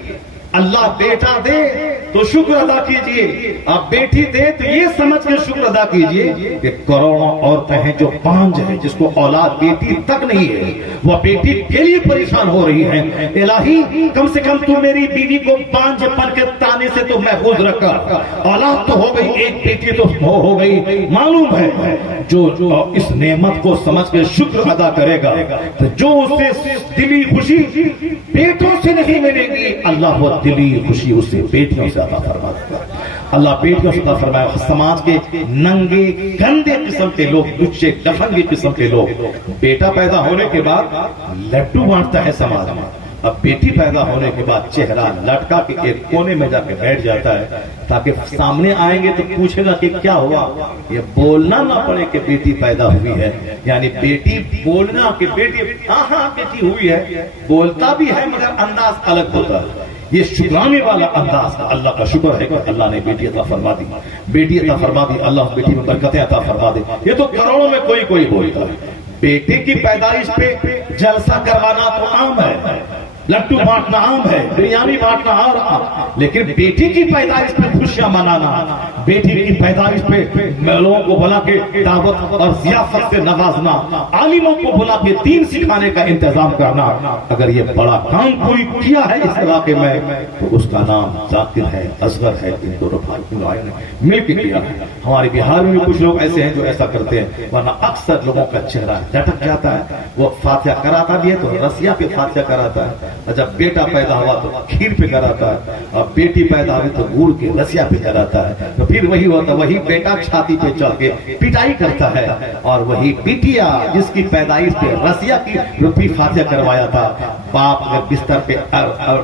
اللہ بیٹا دے تو شکر ادا کیجئے, اب بیٹی دے تو یہ سمجھ کے شکر ادا کیجئے کہ کروڑوں عورتیں ہیں جو پانج ہیں, جس کو اولاد بیٹی تک نہیں ہے, وہ بیٹی کے لیے پریشان ہو رہی ہیں. الہی کم سے کم تو میری بیوی کو پانج پن کے تانے سے تو محفوظ رکھا. اولاد تو ہو گئی, ایک بیٹی تو ہو گئی. معلوم ہے جو اس نعمت کو سمجھ کے شکر ادا کرے گا تو جو اسے دلی خوشی بیٹوں سے نہیں ملے گی, اللہ وہ دلی خوشی اسے بیٹیوں سے عطا فرما دے گا. اللہ بیٹیوں سے عطا فرمائے. سماج کے ننگے گندے قسم کے لوگ, لچے ڈفنگے قسم کے لوگ, بیٹا پیدا ہونے کے بعد لڈو بانٹتا ہے سماج میں. اب بیٹی پیدا ہونے کے بعد چہرہ لٹکا کے ایک کونے میں جا کے بیٹھ جاتا ہے تاکہ سامنے آئیں گے تو پوچھے گا کہ کیا ہوا, یہ بولنا نہ پڑے کہ بیٹی پیدا ہوئی ہے. یعنی بیٹی بولنا کہ بیٹی ہاں ہاں بیٹی ہوئی ہے, بولتا بھی ہے مگر انداز الگ ہوتا ہے. یہ شکرانے والا انداز کا اللہ کا شکر ہے کہ اللہ نے بیٹی عطا فرما دی, بیٹی عطا فرما دی. اللہ اس بیٹی میں برکتیں عطا فرما دے. یہ تو کروڑوں میں کوئی بولتا ہے. بیٹے کی پیدائش پہ جلسہ کروانا تو عام ہے, لڈو بانٹنا عام ہے, بریانی بانٹنا عام, لیکن بیٹی کی پیدائش پہ خوشیاں منانا, بیٹی کی پیدائش پہ لوگوں کو بلا کے دعوت اور ضیافت سے نوازنا, عالموں کو بلا کے دین سکھانے کا انتظام کرنا, اگر یہ بڑا کام کوئی کیا ہے اس علاقے میں تو اس کا نام ذاکر ہے, اصغر ہے. ان دونوں بھائیوں نے مل کے کیا ہے. ہمارے بہار میں کچھ لوگ ایسے ہیں جو ایسا کرتے ہیں, ورنہ اکثر لوگوں کا چہرہ لٹک جاتا ہے. وہ فاتحہ کراتا بھی ہے تو رسیا پہ فاتحہ کراتا ہے, جب بیٹا پیدا ہوا تو کھیر پہ کراتا ہے, اور بیٹی پیدا ہوئی تو گڑ کے رسیا پہ کراتا ہے. تو پھر وہی ہوتا, وہی بیٹا چھاتی پہ چڑھ کے پٹائی کرتا ہے, اور وہی بیٹیا جس کی پیدائش پہ رسیا کی روپی فاتحہ کروایا تھا, باپ اگر بستر پہ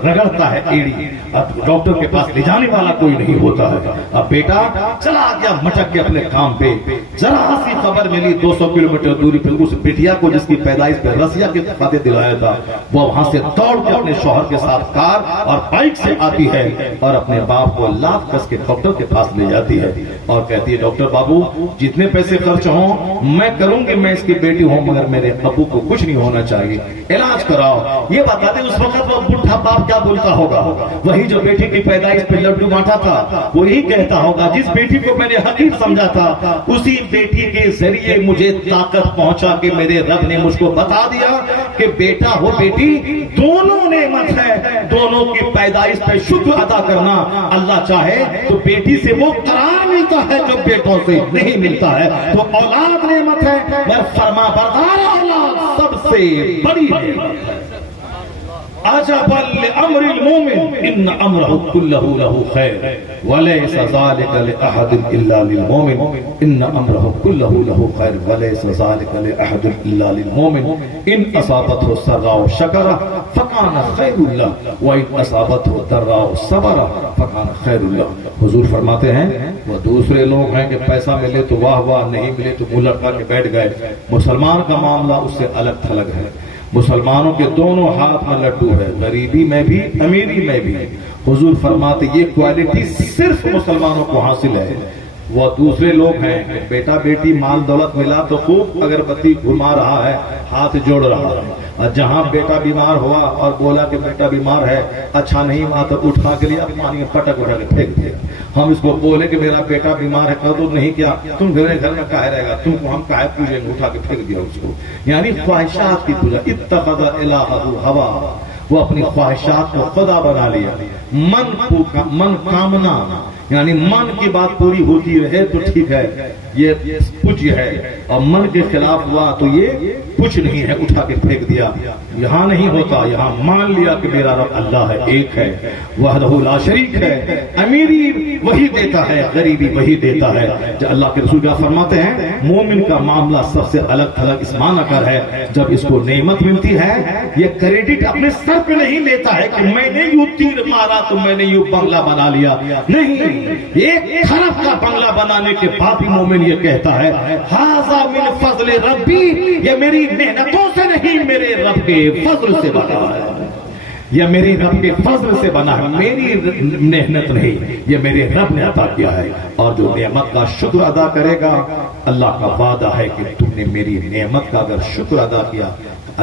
رگڑتا ہے ایڑی, اب ڈاکٹر کے پاس لے جانے والا کوئی نہیں ہوتا ہے. اب بیٹا چلا گیا مٹک کے اپنے کام پہ, ذرا سی خبر ملی 200 کلومیٹر دوری پہ اس بیٹیا کو جس کی پیدائش پہ رسیا کے فاتحہ دلایا تھا, وہ وہاں سے دوڑ کے اپنے شوہر کے ساتھ کار اور بائک سے آتی ہے اور اپنے باپ کو لاکھ کس کے ڈاکٹر کے پاس لے جاتی ہے اور کہتی ہے, ڈاکٹر بابو جتنے پیسے خرچ ہوں میں کروں گی, میں اس کی بیٹی ہوں مگر میرے ابو کو کچھ نہیں ہونا چاہیے, علاج کراؤ. یہ بتا دیں اس وقت وہ بڈھا باپ کیا بولتا ہوگا, وہی جو بیٹی کی پیدائش پہ لڈو بانٹا تھا وہ یہی کہتا ہوگا, جس بیٹی کو میں نے حقیر سمجھا تھا اسی بیٹی کے ذریعے مجھے طاقت پہنچا کہ میرے رب نے مجھ کو بتا دیا کہ بیٹا ہو بیٹی دونوں نعمت ہے, دونوں کی پیدائش پہ شکر ادا کرنا. اللہ چاہے تو بیٹی سے وہ قرار ملتا ہے جو بیٹوں سے نہیں ملتا ہے. تو اولاد نعمت ہے, مگر فرما بردار اولاد سب سے بڑی نعمت ہے. عجبا لامر المؤمن ان امره كله له خير وليس ذلك لاحد الا للمؤمن ان امره كله له خير وليس ذلك لاحد الا للمؤمن ان اصابته السراء شكر فكان خير له وان اصابته الضراء صبر فكان خير له. حضور فرماتے ہیں وہ دوسرے لوگ ہیں کہ پیسہ ملے تو واہ واہ, نہیں ملے تو منہ لٹکا کے بیٹھ گئے. مسلمان کا معاملہ اس سے الگ تھلگ ہے. مسلمانوں کے دونوں ہاتھ میں لڈو ہے, غریبی میں بھی امیری میں بھی. حضور فرماتے یہ کوالٹی صرف مسلمانوں کو حاصل ہے. وہ دوسرے لوگ ہیں بیٹا بیٹی مال دولت ملا تو خوب اگربتی گھما رہا ہے، ہاتھ جوڑ رہا ہے، اور جہاں بیٹا بیمار ہوا اور بولا کہ بیٹا بیمار ہے اچھا نہیں ہوا تو اٹھا کے لیا پانی میں پٹک اٹھا کے پھینک دیا۔ ہم اس کو بولے کہ میرا بیٹا بیمار ہے تو نہیں کیا، تم گھر میں کہے رہے گا، تم کو ہم کہے پوجیں گے، اٹھا کے پھینک دیا اس کو۔ یعنی خواہشات کی پوجا، اتخذ الہہ ہوا، وہ اپنی خواہشات کو خدا بنا لیا۔ من کامنا یعنی من کی بات پوری ہوتی رہے تو ٹھیک ہے، یہ کچھ ہے، اور من کے خلاف ہوا تو یہ کچھ نہیں ہے، اٹھا کے پھینک دیا۔ یہاں نہیں ہوتا، یہاں مان لیا کہ میرا رب اللہ ہے، ایک ہے، وحدہ لا شریک ہے، امیری وہی دیتا ہے، غریبی وہی دیتا ہے۔ جو اللہ کے رسول کیا فرماتے ہیں، مومن کا معاملہ سب سے الگ تھلگ اس معنی کر ہے، جب اس کو نعمت ملتی ہے یہ کریڈٹ اپنے سر پہ نہیں لیتا ہے کہ میں نے یوں تیر مارا تو میں نے یوں بنگلہ بنا لیا، نہیں، ایک خراب کا بنگلہ بنانے کے بعد بھی مومن یہ کہتا ہے ھذا من فضل ربی، یہ میری محنتوں سے نہیں میرے رب کے فضل سے بنا ہے، یہ میری رب کے فضل سے بنا ہے، میری محنت نہیں، یہ میرے رب نے عطا کیا ہے۔ اور جو نعمت کا شکر ادا کرے گا، اللہ کا وعدہ ہے کہ تم نے میری نعمت کا اگر شکر ادا کیا،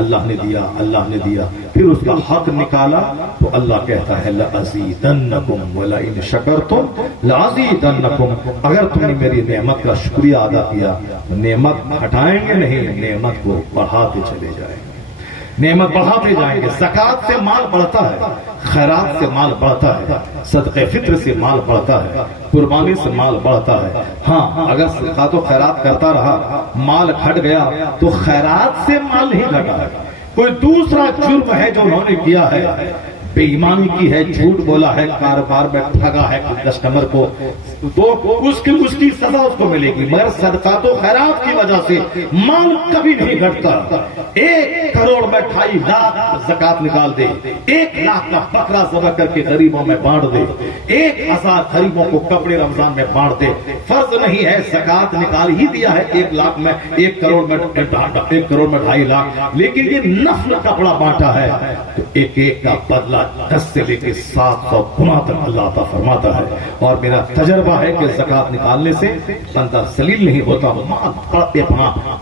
اللہ نے دیا، اللہ نے دیا، پھر اس کا حق نکالا تو اللہ کہتا ہے لَأَزِيدَنَّكُمْ وَلَئِنْ شَكَرْتُمْ لَأَزِيدَنَّكُمْ، اگر تم نے میری نعمت کا شکریہ ادا کیا، نعمت ہٹائیں گے نہیں، نعمت کو بڑھاتے چلے جائیں گے، نعمت بڑھاتے جائیں گے۔ زکوٰۃ سے مال بڑھتا ہے، خیرات سے مال بڑھتا ہے، صدقہ فطر سے مال بڑھتا ہے، قربانی سے مال بڑھتا ہے۔ ہاں اگر صدقات و خیرات کرتا رہا، مال گھٹ گیا تو خیرات سے مال نہیں گھٹا ہے، کوئی دوسرا جرم ہے جو انہوں نے کیا ہے، بے ایمانی کی ہے، جھوٹ بولا ہے، کاروبار میں ٹھگا ہے کسٹمر کو، تو اس کی سزا اس کو ملے گی، مگر صدقات و خیرات کی وجہ سے مال کبھی نہیں گھٹتا۔ 1 کروڑ میں 2.5 لاکھ زکوٰۃ نکال دے، 1 لاکھ کا بکرا ذبح کر کے غریبوں میں بانٹ دے، 1000 غریبوں کو کپڑے رمضان میں بانٹ دے، فرض نہیں ہے، زکوٰۃ نکال ہی دیا ہے 1 لاکھ میں، 1 کروڑ میں 2.5 لاکھ، لیکن یہ نفل کپڑا بانٹا ہے تو ایک کا بدلہ 10 سے لے کے 700 گنا تک اللہ عطا فرماتا ہے۔ اور میرا تجربہ ہے کہ زکوٰۃ نکالنے سے بندہ ذلیل نہیں ہوتا، مال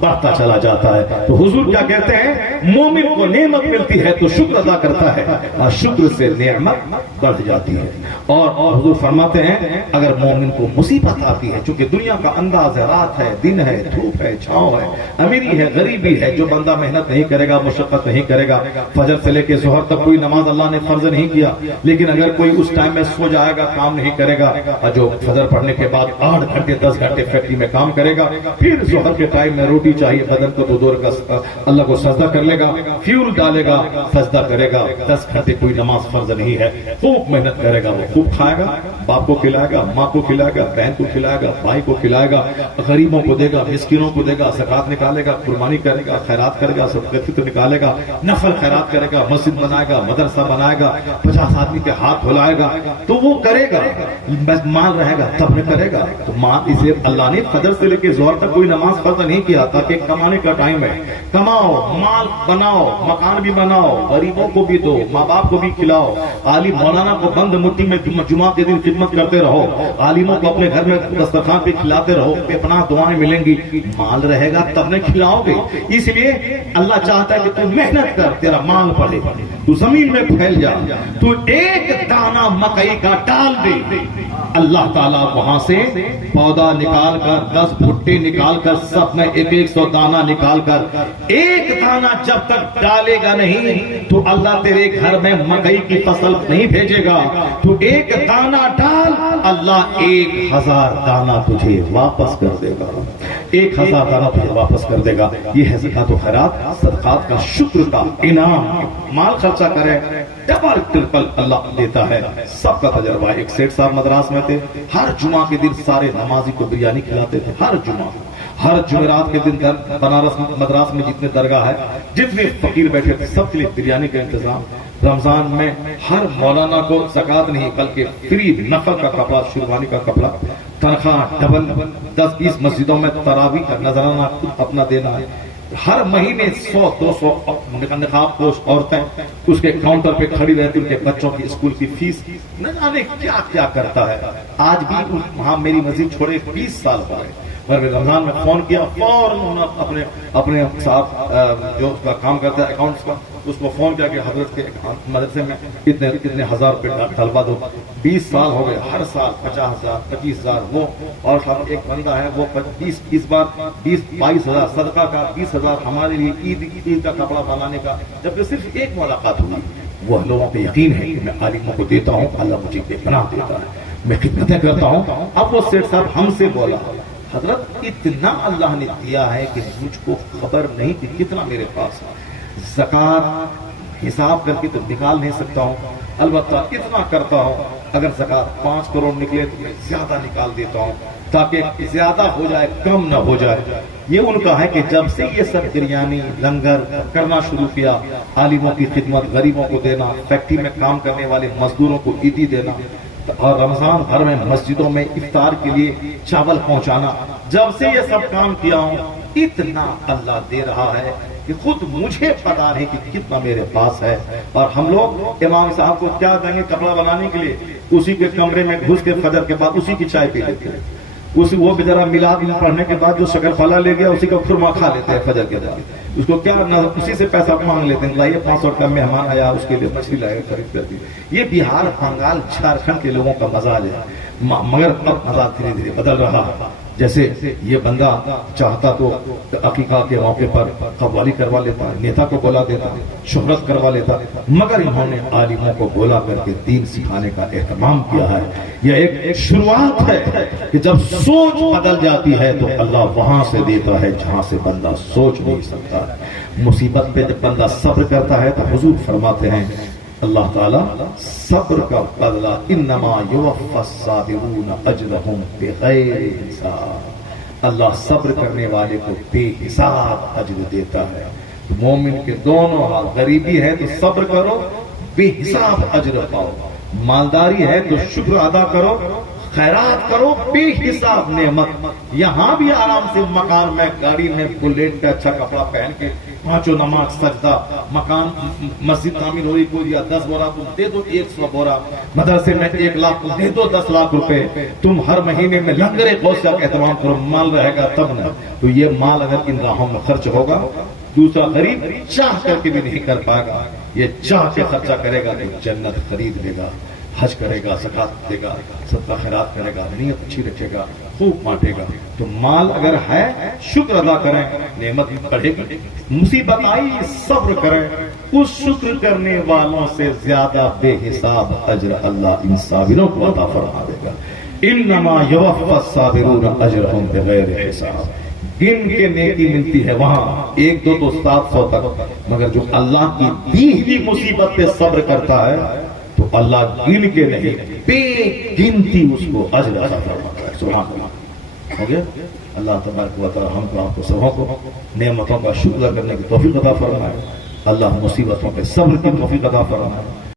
بڑھتا چلا جاتا ہے۔ تو حضور کیا کہتے ہیں، مومن کو نعمت ملتی ہے تو شکر ادا کرتا ہے، اور شکر سے نعمت بڑھ جاتی ہے۔ اور حضور فرماتے ہیں اگر مومن کو مصیبت آتی ہے، چونکہ دنیا کا انداز ہے، رات ہے، دن ہے، دھوپ ہے، چھاؤں ہے، امیری ہے، غریبی ہے، جو بندہ محنت نہیں کرے گا، مشقت نہیں کرے گا، فجر سے لے کے ظہر تک کوئی نماز اللہ نے فرض نہیں کیا، لیکن اگر کوئی اس ٹائم میں سو جائے گا، کام نہیں کرے گا، اور جو فجر پڑھنے کے بعد 8 گھنٹے 10 گھنٹے فیکٹری میں کام کرے گا، پھر ظہر کے ٹائم میں روٹی چاہیے بدن کو تو 2 رکعت اللہ کو سجدہ کر لے گا، فیول ڈالے گا، سجدہ کرے گا، 10 گھنٹے کوئی نماز فرض نہیں ہے، خوب محنت کرے گا، وہ خوب کھائے گا، باپ کو کھلائے گا، ماں کو کھلائے گا، بہن کو کھلائے گا، بھائی کو کھلائے گا، غریبوں کو دے گا، مسکینوں کو دے گا، زکوٰۃ نکالے گا، قربانی کرے گا، خیرات کرے گا، صدقہ فطر نکالے گا، نفل خیرات کرے گا، مسجد بنائے گا، مدرسہ بنائے گا، 50 آدمی کے ہاتھ دھلائے گا، تو وہ کرے گا، بس مال رہے گا تب نہ کرے گا۔ تو مال اسے اللہ نے فجر سے لے کے ظہر تک کوئی نماز فرض نہیں کیا تاکہ کمانے کا ٹائم ہے، کماؤ، مال بناؤ، مکان بھی بناؤ، غریبوں کو بھی دو، ماں باپ کو بھی کھلاؤ، عالم مولانا کو بند مٹھی میں جمعہ کے دن خدمت کرتے رہو، عالموں کو اپنے گھر میں دسترخوان پہ کھلاتے رہو، بے پناہ دعائیں ملیں گی، مال رہے گا تب نہ کھلاؤ گے۔ اس لیے اللہ چاہتا ہے کہ تم محنت کر، تیرا مال پڑے، تو زمین میں پھیل جا، تو 1 دانہ مکئی کا ڈال دے، اللہ تعالیٰ وہاں سے پودا نکال کر 10 بھٹے نکال کر سب میں 100 دانہ نکال کر 1 دانہ جب تک ڈالے گا نہیں تو اللہ تیرے گھر میں مکئی کی فصل نہیں بھیجے گا، تو 1 دانہ ڈال، اللہ 1000 دانہ تجھے واپس کر دے گا، 1000 دانہ تجھے واپس کر دے گا۔ یہ ہے زکوٰۃ و خیرات، صدقات کا شکر کا انعام۔ مال خرچہ کرے ڈبل ٹرپل اللہ دیتا ہے، سب کا تجربہ۔ ایک سیٹ صاحب مدراس میں تھے، ہر جمعہ کے دن سارے نمازی کو بریانی کھلاتے تھے، ہر جمعرات کے دن بنارس مدراس میں جتنے درگاہ ہے، جتنے فقیر بیٹھے تھے، سب کے لیے بریانی کا انتظام۔ رمضان میں ہر مولانا کو زکوٰۃ نہیں بلکہ فری نفل کا کپڑا، شیروانی کا کپڑا، تنخواہ ڈبل، 10-20 مسجدوں میں تراویح کا نذرانہ اپنا دینا ہے، ہر مہینے 100-200 نقاب پوش عورتیں اس کے کاؤنٹر پہ کھڑی رہتی، ان کے بچوں کی اسکول کی فیس نہ جانے کیا کیا کرتا ہے. آج بھی وہاں میری مسجد چھوڑے 20 سال ہو گئے، میں رمضان میں فون کیا، فوراً اپنے صاحب جو اس کا کام کرتا ہے اکاؤنٹس کا، اس کو فون کیا کہ حضرت کے مدرسے میں کتنے ہزار روپے ڈلوا دو. 20 سال ہو گئے، ہر سال 50,000 25,000 وہ. اور صاحب ایک بندہ ہے وہ 22 ہزار صدقہ کا، 20,000 ہمارے لیے عید کا کپڑا بنانے کا. جبکہ صرف ایک ملاقات ہوئی. وہ لوگوں پہ یقین ہے کہ میں عالموں کو دیتا ہوں، اللہ مجھے بے پناہ دیتا ہے، میں خدمتیں کرتا ہوں. اب وہ سیٹھ صاحب ہم سے بولا، حضرت اتنا اللہ نے دیا ہے کہ مجھ کو خبر نہیں کہ کتنا میرے پاس ہے. زکوٰۃ حساب کر کے تو نکال نہیں سکتا ہوں، البتہ اتنا کرتا ہوں اگر زکوٰۃ 5 کروڑ نکلے تو میں زیادہ نکال دیتا ہوں تاکہ زیادہ ہو جائے کم نہ ہو جائے. یہ ان کا ہے کہ جب سے یہ سب بریانی لنگر کرنا شروع کیا، عالموں کی خدمت، غریبوں کو دینا، فیکٹری میں کام کرنے والے مزدوروں کو عیدی دینا، اور رمضان بھر میں مسجدوں میں افطار کے لیے چاول پہنچانا، جب سے یہ سب کام کیا ہوں اتنا اللہ دے رہا ہے کہ خود مجھے پتا نہیں کہ کتنا میرے پاس ہے. اور ہم لوگ امام صاحب کو کیا دیں گے کپڑا بنانے کے لیے، اسی کے کمرے میں گھس کے فجر کے بعد اسی کی چائے پی لیتے ہیں. وہ بیچارہ میلاد پڑھنے کے بعد جو شکر پھلا لے گیا اسی کا خرما کھا لیتے ہیں فجر کے بعد. اس کو کیا اسی سے پیسہ مانگ لیتے ہیں، لائیے 500 کا مہمان آیا اس کے لیے مچھلی لائے خرید کر دی. یہ بہار، بنگال، جھارکھنڈ کے لوگوں کا مزاج ہے، مگر اب مزاج دھیرے دھیرے بدل رہا ہے. جیسے یہ بندہ چاہتا تو عقیقہ کے موقع پر قوالی کروا لیتا، نیتا کو بلا دیتا، شہرت کروا لیتا، مگر انہوں نے عالموں کو بولا کر کے دین سکھانے کا اہتمام کیا ہے. یہ ایک شروعات ہے کہ جب سوچ بدل جاتی ہے تو اللہ وہاں سے دیتا ہے جہاں سے بندہ سوچ نہیں سکتا. مصیبت پہ جب بندہ صبر کرتا ہے تو حضور فرماتے ہیں اللہ تعالیٰ صبر کا بدلہ انما یوفی الصابرون اجرہم بغیر حساب، اللہ صبر کرنے والے کو بے حساب اجر دیتا ہے. مومن کے دونوں حال، غریبی ہے تو صبر کرو، بے حساب اجر پاؤ. مالداری ہے تو شکر ادا کرو، خیرات کرو، بے حساب نعمت. یہاں بھی آرام سے مکان میں، گاڑی میں، بلیٹ پہ اچھا کپڑا پہن کے 5 نماز سجدہ، مکان مسجد تعمیر ہوئی کو دیا 10 بورا تم دے دو 100 بورا، مدرسے میں 1 لاکھ دے دو 10 لاکھ روپے. تم ہر مہینے میں لنگر غوثیہ کا اہتمام کرو، مال رہے گا تب نہ. تو یہ مال اگر ان راہوں میں خرچ ہوگا، دوسرا غریب چاہ کر کے بھی نہیں کر پائے گا. یہ چاہ کے خرچہ کرے گا تو جنت خرید لے گا، حج کرے گا، زکات دے گا، صدقہ خیرات کرے گا، نیت اچھی رکھے گا، خوب بانٹے گا. تو مال اگر ہے شکر ادا کریں، نعمت بڑھے گی. مصیبت آئی صبر کریں، اس شکر کرنے والوں سے زیادہ بے حساب اجر اللہ ان صابروں کو عطا فرما دے گا. انما یوفی الصابرون اجرہم بغیر حساب. گن کے نیکی ملتی ہے وہاں 1 2 تو 700 تک، مگر جو اللہ کی دی ہوئی مصیبت پہ صبر کرتا ہے تو اللہ گن کے نہیں بے گنتی اس کو اجر عطا فرماتا ہے. سبحان اللہ. ہو گیا. اللہ تبارک و تعالی ہم کو، آپ کو سبوں کو نعمتوں کا شکر کرنے کی توفیق عطا فرمائے. اللہ مصیبتوں پہ صبر کی توفیق عطا فرمائے.